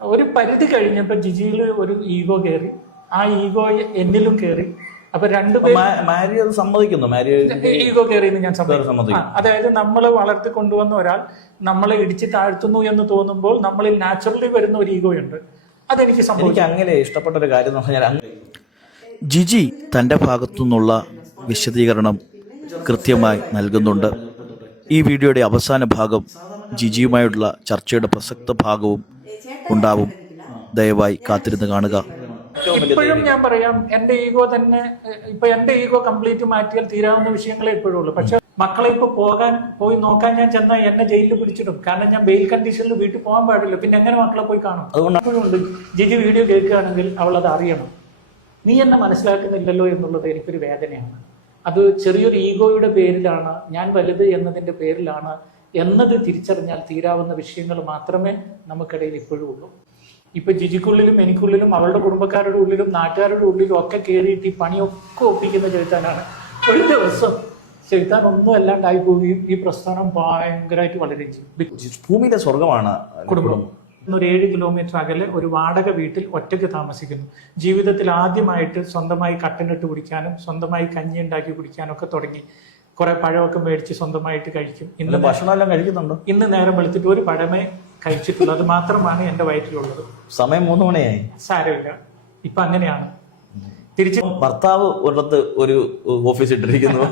ഒരു പരിധി കഴിഞ്ഞപ്പോൾ ജിജിയിൽ ഒരു ഈഗോ കയറി, ആ ഈഗോ എന്നിലും കയറി. അപ്പൊ രണ്ടുപേരും സമ്മതിക്കുന്നു ഈഗോ കയറിയെന്ന് ഞാൻ സമ്മതിക്കുന്നു. അതായത് നമ്മൾ വളർത്തി കൊണ്ടുവന്ന ഒരാൾ നമ്മളെ ഇടിച്ച് താഴ്ത്തുന്നു എന്ന് തോന്നുമ്പോൾ നമ്മളിൽ നാച്ചുറലി വരുന്ന ഒരു ഈഗോ ഉണ്ട്. അതെനിക്ക് സംഭവിച്ചു. അങ്ങനെ ഇഷ്ടപ്പെട്ട ഒരു കാര്യം എന്ന് പറഞ്ഞാൽ ജിജി തൻ്റെ ഭാഗത്തു നിന്നുള്ള വിശദീകരണം കൃത്യമായി നൽകുന്നുണ്ട്. ഈ വീഡിയോയുടെ അവസാന ഭാഗം ജിജിയുമായുള്ള ചർച്ചയുടെ പ്രസക്ത ഭാഗവും ഉണ്ടാവും. ദയവായി കാത്തിരുന്ന് കാണുക. ഇപ്പോഴും ഞാൻ പറയാം, എന്റെ ഈഗോ തന്നെ ഇപ്പൊ എന്റെ ഈഗോ കംപ്ലീറ്റ് മാറ്റിയാൽ തീരാവുന്ന വിഷയങ്ങളെ ഇപ്പോഴും ഉള്ളൂ. പക്ഷെ മക്കളെ ഇപ്പൊ പോയി നോക്കാൻ ഞാൻ ചെന്നാൽ എന്നെ ജയിലിൽ പിടിച്ചിടും. കാരണം ഞാൻ ബെയിൽ കണ്ടീഷനിൽ വീട്ടിൽ പോകാൻ പാടില്ല. പിന്നെ എങ്ങനെ മക്കളെ പോയി കാണും? അതുകൊണ്ട് അപ്പോഴും ഉണ്ട്, ജിജി വീഡിയോ കേൾക്കുകയാണെങ്കിൽ അവൾ അത് അറിയണം. നീ എന്നെ മനസ്സിലാക്കുന്നില്ലല്ലോ എന്നുള്ളത് എനിക്കൊരു വേദനയാണ്. അത് ചെറിയൊരു ഈഗോയുടെ പേരിലാണ്, ഞാൻ വലുത് എന്നതിന്റെ പേരിലാണ് എന്നത് തിരിച്ചറിഞ്ഞാൽ തീരാവുന്ന വിഷയങ്ങൾ മാത്രമേ നമുക്കിടയിൽ ഇപ്പോഴും ഉള്ളൂ. ഇപ്പൊ ജിജിക്കുള്ളിലും എനിക്കുള്ളിലും അവളുടെ കുടുംബക്കാരുടെ ഉള്ളിലും നാട്ടുകാരുടെ ഉള്ളിലും ഒക്കെ കയറിയിട്ട് ഈ പണിയൊക്കെ ഒപ്പിക്കുന്ന ചെലുത്താനാണ്. ഒരു ദിവസം ചെലുത്താൻ ഒന്നും അല്ലാണ്ടായി പോവുകയും ഈ പ്രസ്ഥാനം ഭയങ്കരമായിട്ട് വളരുകയും ചെയ്യും. ഭൂമിയിലെ സ്വർഗമാണ് കുടുംബം. ഒരു 7 കിലോമീറ്റർ അകലെ ഒരു വാടക വീട്ടിൽ ഒറ്റയ്ക്ക് താമസിക്കുന്നു. ജീവിതത്തിൽ ആദ്യമായിട്ട് സ്വന്തമായി കട്ടനിട്ട് കുടിക്കാനും സ്വന്തമായി കഞ്ഞി ഉണ്ടാക്കി കുടിക്കാനും ഒക്കെ തുടങ്ങി. കുറെ പഴമൊക്കെ മേടിച്ച് സ്വന്തമായിട്ട് കഴിക്കും. ഇന്ന് ഭക്ഷണമെല്ലാം കഴിക്കുന്നുണ്ടോ? ഇന്ന് നേരം വെളുത്തിട്ട് ഒരു പഴമേ കഴിച്ചിട്ടുള്ളൂ. അത് മാത്രമാണ് എന്റെ വയറ്റിലുള്ളത്. സമയം 3 മണിയായി. സാരമില്ല, ഇപ്പൊ അങ്ങനെയാണ്. തിരിച്ച് ഭർത്താവ് ഒരിടത്ത് ഒരു ഓഫീസ് ഇട്ടിരിക്കുന്നു,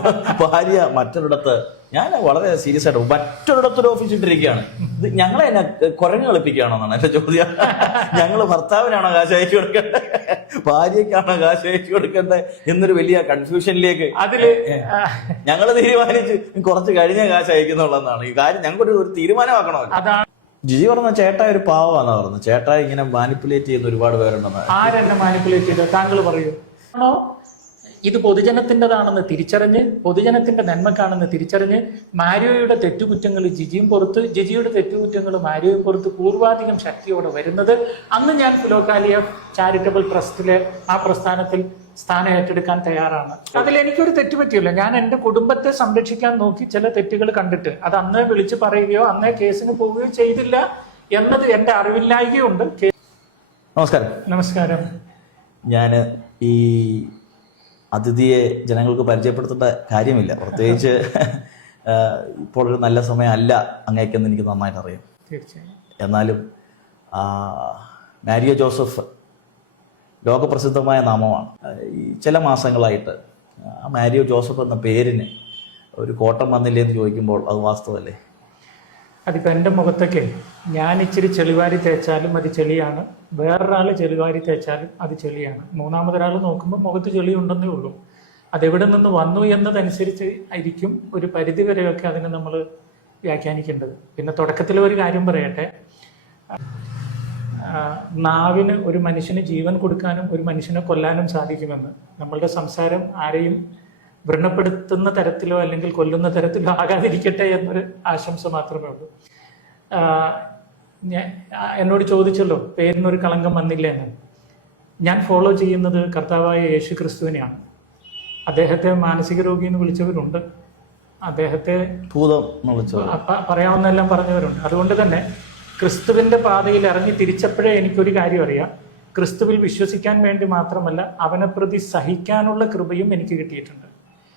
ഭാര്യ മറ്റൊരിടത്ത്. ഞാൻ വളരെ സീരിയസ് ആയിട്ട് മറ്റൊരിടത്തൊരു ഓഫീസ് ഇട്ടിരിക്കുകയാണ്. ഇത് ഞങ്ങളെ എന്നെ കുരങ്ങ് കളിപ്പിക്കുകയാണോ എന്നാണ് എന്റെ ചോദ്യം. ഞങ്ങൾ ഭർത്താവിനാണോ കാശ് അയച്ചു കൊടുക്കേണ്ടത്, ഭാര്യക്കാണോ കാശ് അയച്ചു കൊടുക്കേണ്ടത് എന്നൊരു വലിയ കൺഫ്യൂഷനിലേക്ക് ഞങ്ങൾ തീരുമാനിച്ച് കുറച്ച് കഴിഞ്ഞ കാശ് അയക്കുന്നുള്ളതാണ് ഈ കാര്യം. ഞങ്ങൾക്കൊരു തീരുമാനമാക്കണമല്ലോ. ജിജി പറഞ്ഞ ചേട്ടാ ഒരു പാവമാണെന്നാ പറഞ്ഞു. ചേട്ടാ ഇങ്ങനെ മാനിപ്പുലേറ്റ് ചെയ്യുന്ന ഒരുപാട് പേരുണ്ടെന്ന്. ആരെന്നെ മാനിപ്പുലേറ്റ് ചെയ്തോ? താങ്കൾ പറയൂ. ആണോ ഇത് പൊതുജനത്തിൻ്റെതാണെന്ന് തിരിച്ചറിഞ്ഞ്, പൊതുജനത്തിന്റെ നന്മക്കാണെന്ന് തിരിച്ചറിഞ്ഞ് മാരിയോയുടെ തെറ്റുകുറ്റങ്ങൾ ജിജിയും പുറത്ത്, ജിജിയുടെ തെറ്റുകുറ്റങ്ങൾ മാരിയോയും പുറത്ത് പൂർവാധികം ശക്തിയോടെ വരുന്നത് അന്ന് ഞാൻ ഫിലോകാലിയ ചാരിറ്റബിൾ ട്രസ്റ്റിലെ ആ പ്രസ്ഥാനത്തിൽ സ്ഥാനം ഏറ്റെടുക്കാൻ തയ്യാറാണ്. അതിൽ എനിക്കൊരു തെറ്റ് പറ്റിയില്ല. ഞാൻ എൻ്റെ കുടുംബത്തെ സംരക്ഷിക്കാൻ നോക്കി ചില തെറ്റുകൾ കണ്ടിട്ട് അത് അന്നേ വിളിച്ചു പറയുകയോ അന്നേ കേസിന് പോവുകയോ ചെയ്തില്ല എന്നത് എൻ്റെ അറിവില്ലായ്കയുണ്ട്. നമസ്കാരം. നമസ്കാരം. ഞാൻ ഈ അതിഥിയെ ജനങ്ങൾക്ക് പരിചയപ്പെടുത്തേണ്ട കാര്യമില്ല. പ്രത്യേകിച്ച് ഇപ്പോൾ ഒരു നല്ല സമയമല്ല അങ്ങേക്കെന്ന് എനിക്ക് നന്നായിട്ട് അറിയാം. തീർച്ചയായും. എന്നാലും മാരിയോ ജോസഫ് ലോകപ്രസിദ്ധമായ നാമമാണ്. ഈ ചില മാസങ്ങളായിട്ട് മാരിയോ ജോസഫ് എന്ന പേരിന് ഒരു കോട്ടം വന്നില്ലേ എന്ന് ചോദിക്കുമ്പോൾ അത് വാസ്തവല്ലേ? അതിപ്പോൾ എൻ്റെ മുഖത്തൊക്കെ ഞാൻ ഇച്ചിരി ചെളിവാരി തേച്ചാലും അത് ചെളിയാണ്, വേറൊരാൾ ചെളിവാരി തേച്ചാലും അത് ചെളിയാണ്. മൂന്നാമതൊരാൾ നോക്കുമ്പോൾ മുഖത്ത് ചെളി ഉണ്ടെന്നേ ഉള്ളൂ. അതെവിടെ നിന്ന് വന്നു എന്നതനുസരിച്ച് ആയിരിക്കും ഒരു പരിധി വരെയൊക്കെ അതിനെ നമ്മൾ വ്യാഖ്യാനിക്കേണ്ടത്. പിന്നെ തുടക്കത്തിൽ ഒരു കാര്യം പറയട്ടെ, നാവിന് ഒരു മനുഷ്യന് ജീവൻ കൊടുക്കാനും ഒരു മനുഷ്യനെ കൊല്ലാനും സാധിക്കുമെന്ന്. നമ്മളുടെ സംസാരം ആരെയും വ്രണപ്പെടുത്തുന്ന തരത്തിലോ അല്ലെങ്കിൽ കൊല്ലുന്ന തരത്തിലോ ആകാതിരിക്കട്ടെ എന്നൊരു ആശംസ മാത്രമേ ഉള്ളൂ. എന്നോട് ചോദിച്ചല്ലോ പേരിനൊരു കളങ്കം വന്നില്ല എന്ന്. ഞാൻ ഫോളോ ചെയ്യുന്നത് കർത്താവായ യേശു ക്രിസ്തുവിനെയാണ്. അദ്ദേഹത്തെ മാനസിക രോഗി എന്ന് വിളിച്ചവരുണ്ട്, അദ്ദേഹത്തെ പറയാവുന്നെല്ലാം പറഞ്ഞവരുണ്ട്. അതുകൊണ്ട് തന്നെ ക്രിസ്തുവിന്റെ പാതയിൽ ഇറങ്ങി തിരിച്ചപ്പോഴേ എനിക്കൊരു കാര്യം അറിയാം, ക്രിസ്തുവിൽ വിശ്വസിക്കാൻ വേണ്ടി മാത്രമല്ല അവനെ പ്രതി സഹിക്കാനുള്ള കൃപയും എനിക്ക് കിട്ടിയിട്ടുണ്ട്.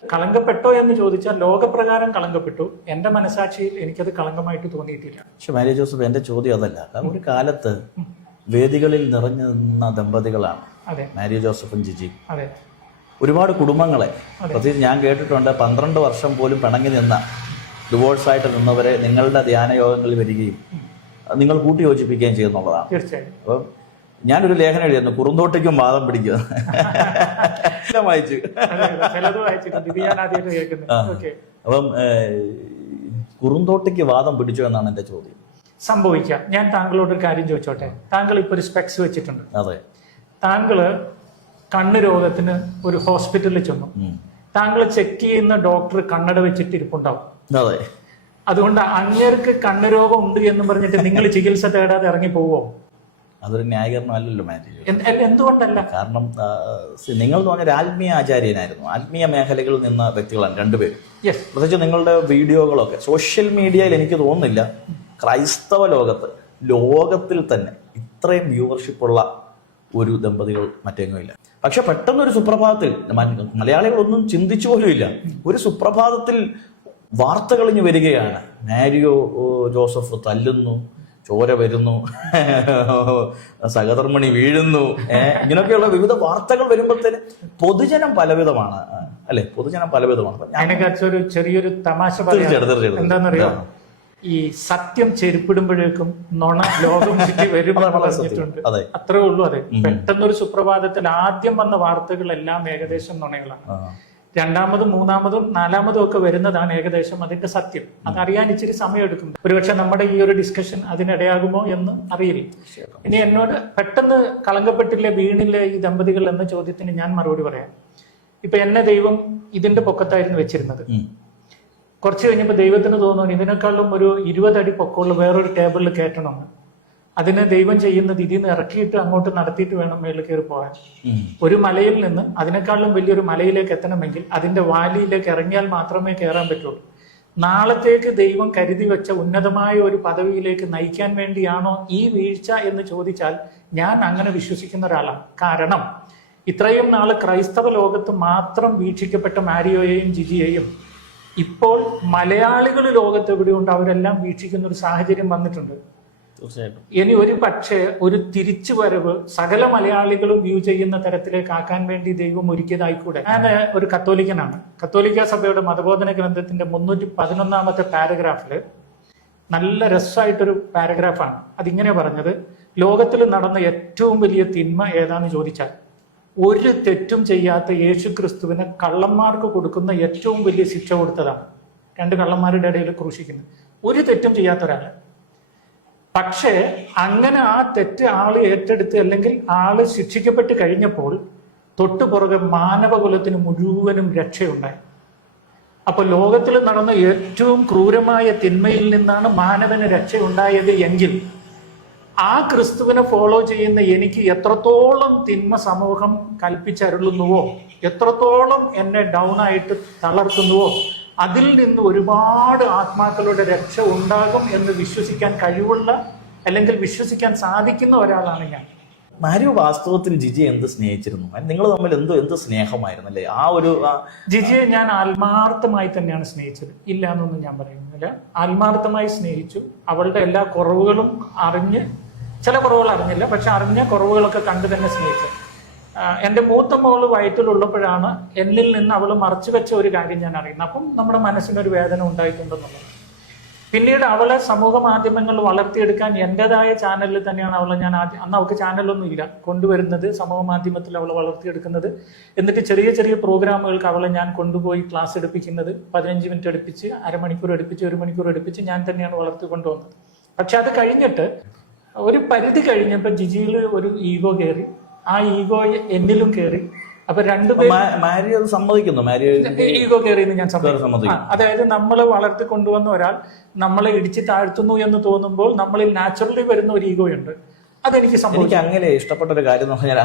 കളങ്കപ്പെട്ടോ എന്ന് ചോദിച്ചാൽ ലോകപ്രകാരം കളങ്കപ്പെട്ടു. എൻ്റെ മനസാക്ഷിയിൽ എനിക്കത് കളങ്കമായിട്ട് തോന്നിയിട്ടില്ല. പക്ഷെ മാരിയോ ജോസഫ്, എൻ്റെ ചോദ്യം അതല്ല. കാരണം ഒരു കാലത്ത് വേദികളിൽ നിറഞ്ഞു നിന്ന ദമ്പതികളാണ് മാരിയോ ജോസഫും ജിജി. അതെ, ഒരുപാട് കുടുംബങ്ങളെ പ്രത്യേകിച്ച് ഞാൻ കേട്ടിട്ടുണ്ട് 12 വർഷം പോലും പിണങ്ങി നിന്ന ഡിവോഴ്സായിട്ട് നിന്നവരെ നിങ്ങളുടെ ധ്യാന യോഗങ്ങളിൽ വരികയും നിങ്ങൾ കൂട്ടി യോജിപ്പിക്കുകയും ചെയ്യുന്നുള്ളതാണ്. തീർച്ചയായും. അപ്പം ഞാനൊരു ലേഖനം എഴുതിയിരുന്നു, കുറുന്തോട്ടിക്കും വാദം പിടിക്കുക. വായിച്ചു. അപ്പം കുറുന്തോട്ടിക്ക് വാദം പിടിച്ചു എന്നാണ് എൻ്റെ ചോദ്യം. സംഭവിക്കാം. ഞാൻ താങ്കളോട് ഒരു കാര്യം ചോദിച്ചോട്ടെ. താങ്കൾ ഇപ്പൊ ഒരു സ്പെക്സ് വെച്ചിട്ടുണ്ട്. അതെ. താങ്കള് കണ്ണ് രോഗത്തിന് ഒരു ഹോസ്പിറ്റലിൽ ചെന്നു. താങ്കൾ ചെക്ക് ചെയ്യുന്ന ഡോക്ടർ കണ്ണട വെച്ചിട്ട് ഇരിപ്പുണ്ടാവും. അതെ. അതുകൊണ്ട് അങ്ങേർക്ക് കണ്ണ് രോഗം ഉണ്ട് എന്ന് പറഞ്ഞിട്ട് നിങ്ങൾ ചികിത്സ തേടാതെ ഇറങ്ങി പോവോ? അതൊരു ന്യായീകരണമല്ലല്ലോ മാത്യു. എന്തുകൊണ്ടല്ല? കാരണം നിങ്ങൾ എന്ന് പറഞ്ഞൊരു ആത്മീയ ആചാര്യനായിരുന്നു. ആത്മീയ മേഖലകളിൽ നിന്ന വ്യക്തികളാണ് രണ്ടുപേരും. പ്രത്യേകിച്ച് നിങ്ങളുടെ വീഡിയോകളൊക്കെ സോഷ്യൽ മീഡിയയിൽ എനിക്ക് തോന്നുന്നില്ല ക്രൈസ്തവ ലോകത്തിൽ തന്നെ ഇത്രയും വ്യൂവർഷിപ്പുള്ള ഒരു ദമ്പതികൾ മറ്റെങ്ങുമില്ല. പക്ഷെ പെട്ടെന്നൊരു സുപ്രഭാതത്തിൽ മലയാളികളൊന്നും ചിന്തിച്ചു പോലുമില്ല, ഒരു സുപ്രഭാതത്തിൽ വാർത്തകൾ ഇങ്ങ് വരികയാണ്. മാരിയോ ജോസഫ് തല്ലുന്നു, ചോര വരുന്നു, സഹധർമ്മിണി വീഴുന്നു, ഇങ്ങനെയൊക്കെയുള്ള വിവിധ വാർത്തകൾ വരുമ്പോഴത്തേന് പൊതുജനം പലവിധമാണ്, അല്ലെ? പൊതുജനം പലവിധമാണ്. അതിനെക്കുറിച്ചൊരു ചെറിയൊരു തമാശ പറയാം. എന്താണെന്നറിയോ, ഈ സത്യം ചെരുപ്പിടുമ്പോഴേക്കും നുണ ലോകം ചുറ്റി വരും പറഞ്ഞിട്ടുണ്ട്. അത്രേ ഉള്ളൂ. അതെ, പെട്ടെന്നൊരു സുപ്രഭാതത്തിൽ ആദ്യം വന്ന വാർത്തകളെല്ലാം ഏകദേശം നുണകളാണ്. രണ്ടാമതും മൂന്നാമതും നാലാമതും ഒക്കെ വരുന്നതാണ് ഏകദേശം അതിന്റെ സത്യം. അതറിയാൻ ഇച്ചിരി സമയം എടുക്കും. ഒരുപക്ഷെ നമ്മുടെ ഈ ഒരു ഡിസ്കഷൻ അതിനിടയാകുമോ എന്ന് അറിയില്ല. ഇനി എന്നോട് പെട്ടെന്ന് കളങ്കപ്പെട്ടില്ലേ, വീണില്ലേ ഈ ദമ്പതികൾ എന്ന ചോദ്യത്തിന് ഞാൻ മറുപടി പറയാം. ഇപ്പൊ എന്നെ ദൈവം ഇതിന്റെ പൊക്കത്തായിരുന്നു വെച്ചിരുന്നത്. കുറച്ച് കഴിഞ്ഞപ്പോൾ ദൈവത്തിന് തോന്നുന്നു ഇതിനേക്കാളും ഒരു 20 അടി പൊക്കമുള്ള വേറൊരു ടേബിളിൽ കയറ്റണമെന്ന്. അതിന് ദൈവം ചെയ്യുന്നത് ഇതിൽ നിന്ന് ഇറക്കിയിട്ട് അങ്ങോട്ട് നടത്തിയിട്ട് വേണം മേളിൽ കയറി പോകാൻ. ഒരു മലയിൽ നിന്ന് അതിനേക്കാളും വലിയൊരു മലയിലേക്ക് എത്തണമെങ്കിൽ അതിന്റെ വാലിയിലേക്ക് ഇറങ്ങിയാൽ മാത്രമേ കയറാൻ പറ്റുള്ളൂ. നാളത്തേക്ക് ദൈവം കരുതി വെച്ച ഉന്നതമായ ഒരു പദവിയിലേക്ക് നയിക്കാൻ വേണ്ടിയാണോ ഈ വീഴ്ച എന്ന് ചോദിച്ചാൽ ഞാൻ അങ്ങനെ വിശ്വസിക്കുന്ന ഒരാളാണ്. കാരണം ഇത്രയും നാള് ക്രൈസ്തവ ലോകത്ത് മാത്രം വീക്ഷിക്കപ്പെട്ട മാരിയോയെയും ജിജിയെയും ഇപ്പോൾ മലയാളികൾ ലോകത്ത് എവിടെയുണ്ട് അവരെല്ലാം വീക്ഷിക്കുന്ന ഒരു സാഹചര്യം വന്നിട്ടുണ്ട്. തീർച്ചയായിട്ടും ഇനി ഒരു പക്ഷേ ഒരു തിരിച്ചുവരവ് സകല മലയാളികളും വ്യൂ ചെയ്യുന്ന തരത്തിലേക്ക് ആക്കാൻ വേണ്ടി ദൈവം ഒരുക്കിയതായിക്കൂടെ. ഞാൻ ഒരു കത്തോലിക്കനാണ്. കത്തോലിക്ക സഭയുടെ മതബോധന ഗ്രന്ഥത്തിന്റെ 311 പാരഗ്രാഫില് നല്ല രസമായിട്ടൊരു പാരഗ്രാഫാണ്. അതിങ്ങനെ പറഞ്ഞത്, ലോകത്തിൽ നടന്ന ഏറ്റവും വലിയ തിന്മ ഏതാന്ന് ചോദിച്ചാൽ ഒരു തെറ്റും ചെയ്യാത്ത യേശു ക്രിസ്തുവിന് കള്ളന്മാർക്ക് കൊടുക്കുന്ന ഏറ്റവും വലിയ ശിക്ഷ കൊടുത്തതാണ്. 2 കള്ളന്മാരുടെ ഇടയിൽ ക്രൂശിക്കുന്നത്, ഒരു തെറ്റും ചെയ്യാത്ത ഒരാള്. പക്ഷേ അങ്ങനെ ആ തെറ്റ് ആള് ഏറ്റെടുത്ത് അല്ലെങ്കിൽ ആള് ശിക്ഷിക്കപ്പെട്ട് കഴിഞ്ഞപ്പോൾ തൊട്ടു പുറകെ മാനവകുലത്തിന് മുഴുവനും രക്ഷയുണ്ടായി. അപ്പൊ ലോകത്തിൽ നടന്ന ഏറ്റവും ക്രൂരമായ തിന്മയിൽ നിന്നാണ് മാനവന് രക്ഷയുണ്ടായത് എങ്കിൽ ആ ക്രിസ്തുവിനെ ഫോളോ ചെയ്യുന്ന എനിക്ക് എത്രത്തോളം തിന്മ സമൂഹം കൽപ്പിച്ചരുളുന്നുവോ, എത്രത്തോളം എന്നെ ഡൗൺ ആയിട്ട് തളർത്തുന്നുവോ, അതിൽ നിന്ന് ഒരുപാട് ആത്മാക്കളുടെ രക്ഷ ഉണ്ടാകും എന്ന് വിശ്വസിക്കാൻ കഴിവുള്ള അല്ലെങ്കിൽ വിശ്വസിക്കാൻ സാധിക്കുന്ന ഒരാളാണ് ഞാൻ. മാരിയോ വാസ്തവത്തിൽ ജിജി എന്ത് സ്നേഹിച്ചിരുന്നു? നിങ്ങൾ തമ്മിൽ എന്ത് സ്നേഹമായിരുന്നു അല്ലേ? ആ ഒരു ജിജിയെ ഞാൻ ആത്മാർത്ഥമായി തന്നെയാണ് സ്നേഹിച്ചത്. ഇല്ല എന്നൊന്നും ഞാൻ പറയുന്നില്ല. ആത്മാർത്ഥമായി സ്നേഹിച്ചു. അവളുടെ എല്ലാ കുറവുകളും അറിഞ്ഞ്, ചില കുറവുകൾ അറിഞ്ഞില്ല, പക്ഷെ അറിഞ്ഞ കുറവുകളൊക്കെ കണ്ടു തന്നെ സ്നേഹിച്ചു. എൻ്റെ മൂത്ത മോള് വയറ്റിലുള്ളപ്പോഴാണ് എന്നിൽ നിന്ന് അവൾ മറച്ചു വെച്ച ഒരു കാര്യം ഞാൻ അറിയുന്നത്. അപ്പം നമ്മുടെ മനസ്സിനൊരു വേദന ഉണ്ടായിട്ടുണ്ടെന്നുള്ളത്. പിന്നീട് അവളെ സമൂഹ മാധ്യമങ്ങൾ വളർത്തിയെടുക്കാൻ എൻ്റെതായ ചാനലിൽ തന്നെയാണ് അവളെ ഞാൻ അന്ന് അവൾക്ക് ചാനലൊന്നും ഇല്ല കൊണ്ടുവരുന്നത്, സമൂഹ മാധ്യമത്തിൽ അവളെ വളർത്തിയെടുക്കുന്നത്. എന്നിട്ട് ചെറിയ ചെറിയ പ്രോഗ്രാമുകൾക്ക് അവളെ ഞാൻ കൊണ്ടുപോയി ക്ലാസ് എടുപ്പിക്കുന്നത്. 15 മിനിറ്റ് എടുപ്പിച്ച്, അരമണിക്കൂർ എടുപ്പിച്ച്, 1 മണിക്കൂർ എടുപ്പിച്ച് ഞാൻ തന്നെയാണ് വളർത്തിക്കൊണ്ടുവന്നത്. പക്ഷെ അത് കഴിഞ്ഞിട്ട് ഒരു പരിധി കഴിഞ്ഞപ്പോൾ ജിജിയിൽ ഒരു ഈഗോ കയറി. ആ ഈഗോ എന്നിലും കയറി. അപ്പൊ രണ്ടുപേരും സമ്മതിക്കുന്നു, ഈഗോ കയറിയെന്ന് ഞാൻ സമ്മതിക്കും. അതായത് നമ്മളെ വളർത്തി കൊണ്ടുവന്ന ഒരാൾ നമ്മളെ ഇടിച്ച് താഴ്ത്തുന്നു എന്ന് തോന്നുമ്പോൾ നമ്മളിൽ നാച്ചുറലി വരുന്ന ഒരു ഈഗോ ഉണ്ട്. അതെനിക്ക് സംഭവിച്ചു. അങ്ങനെ ഇഷ്ടപ്പെട്ട ഒരു കാര്യം എന്ന് പറഞ്ഞാൽ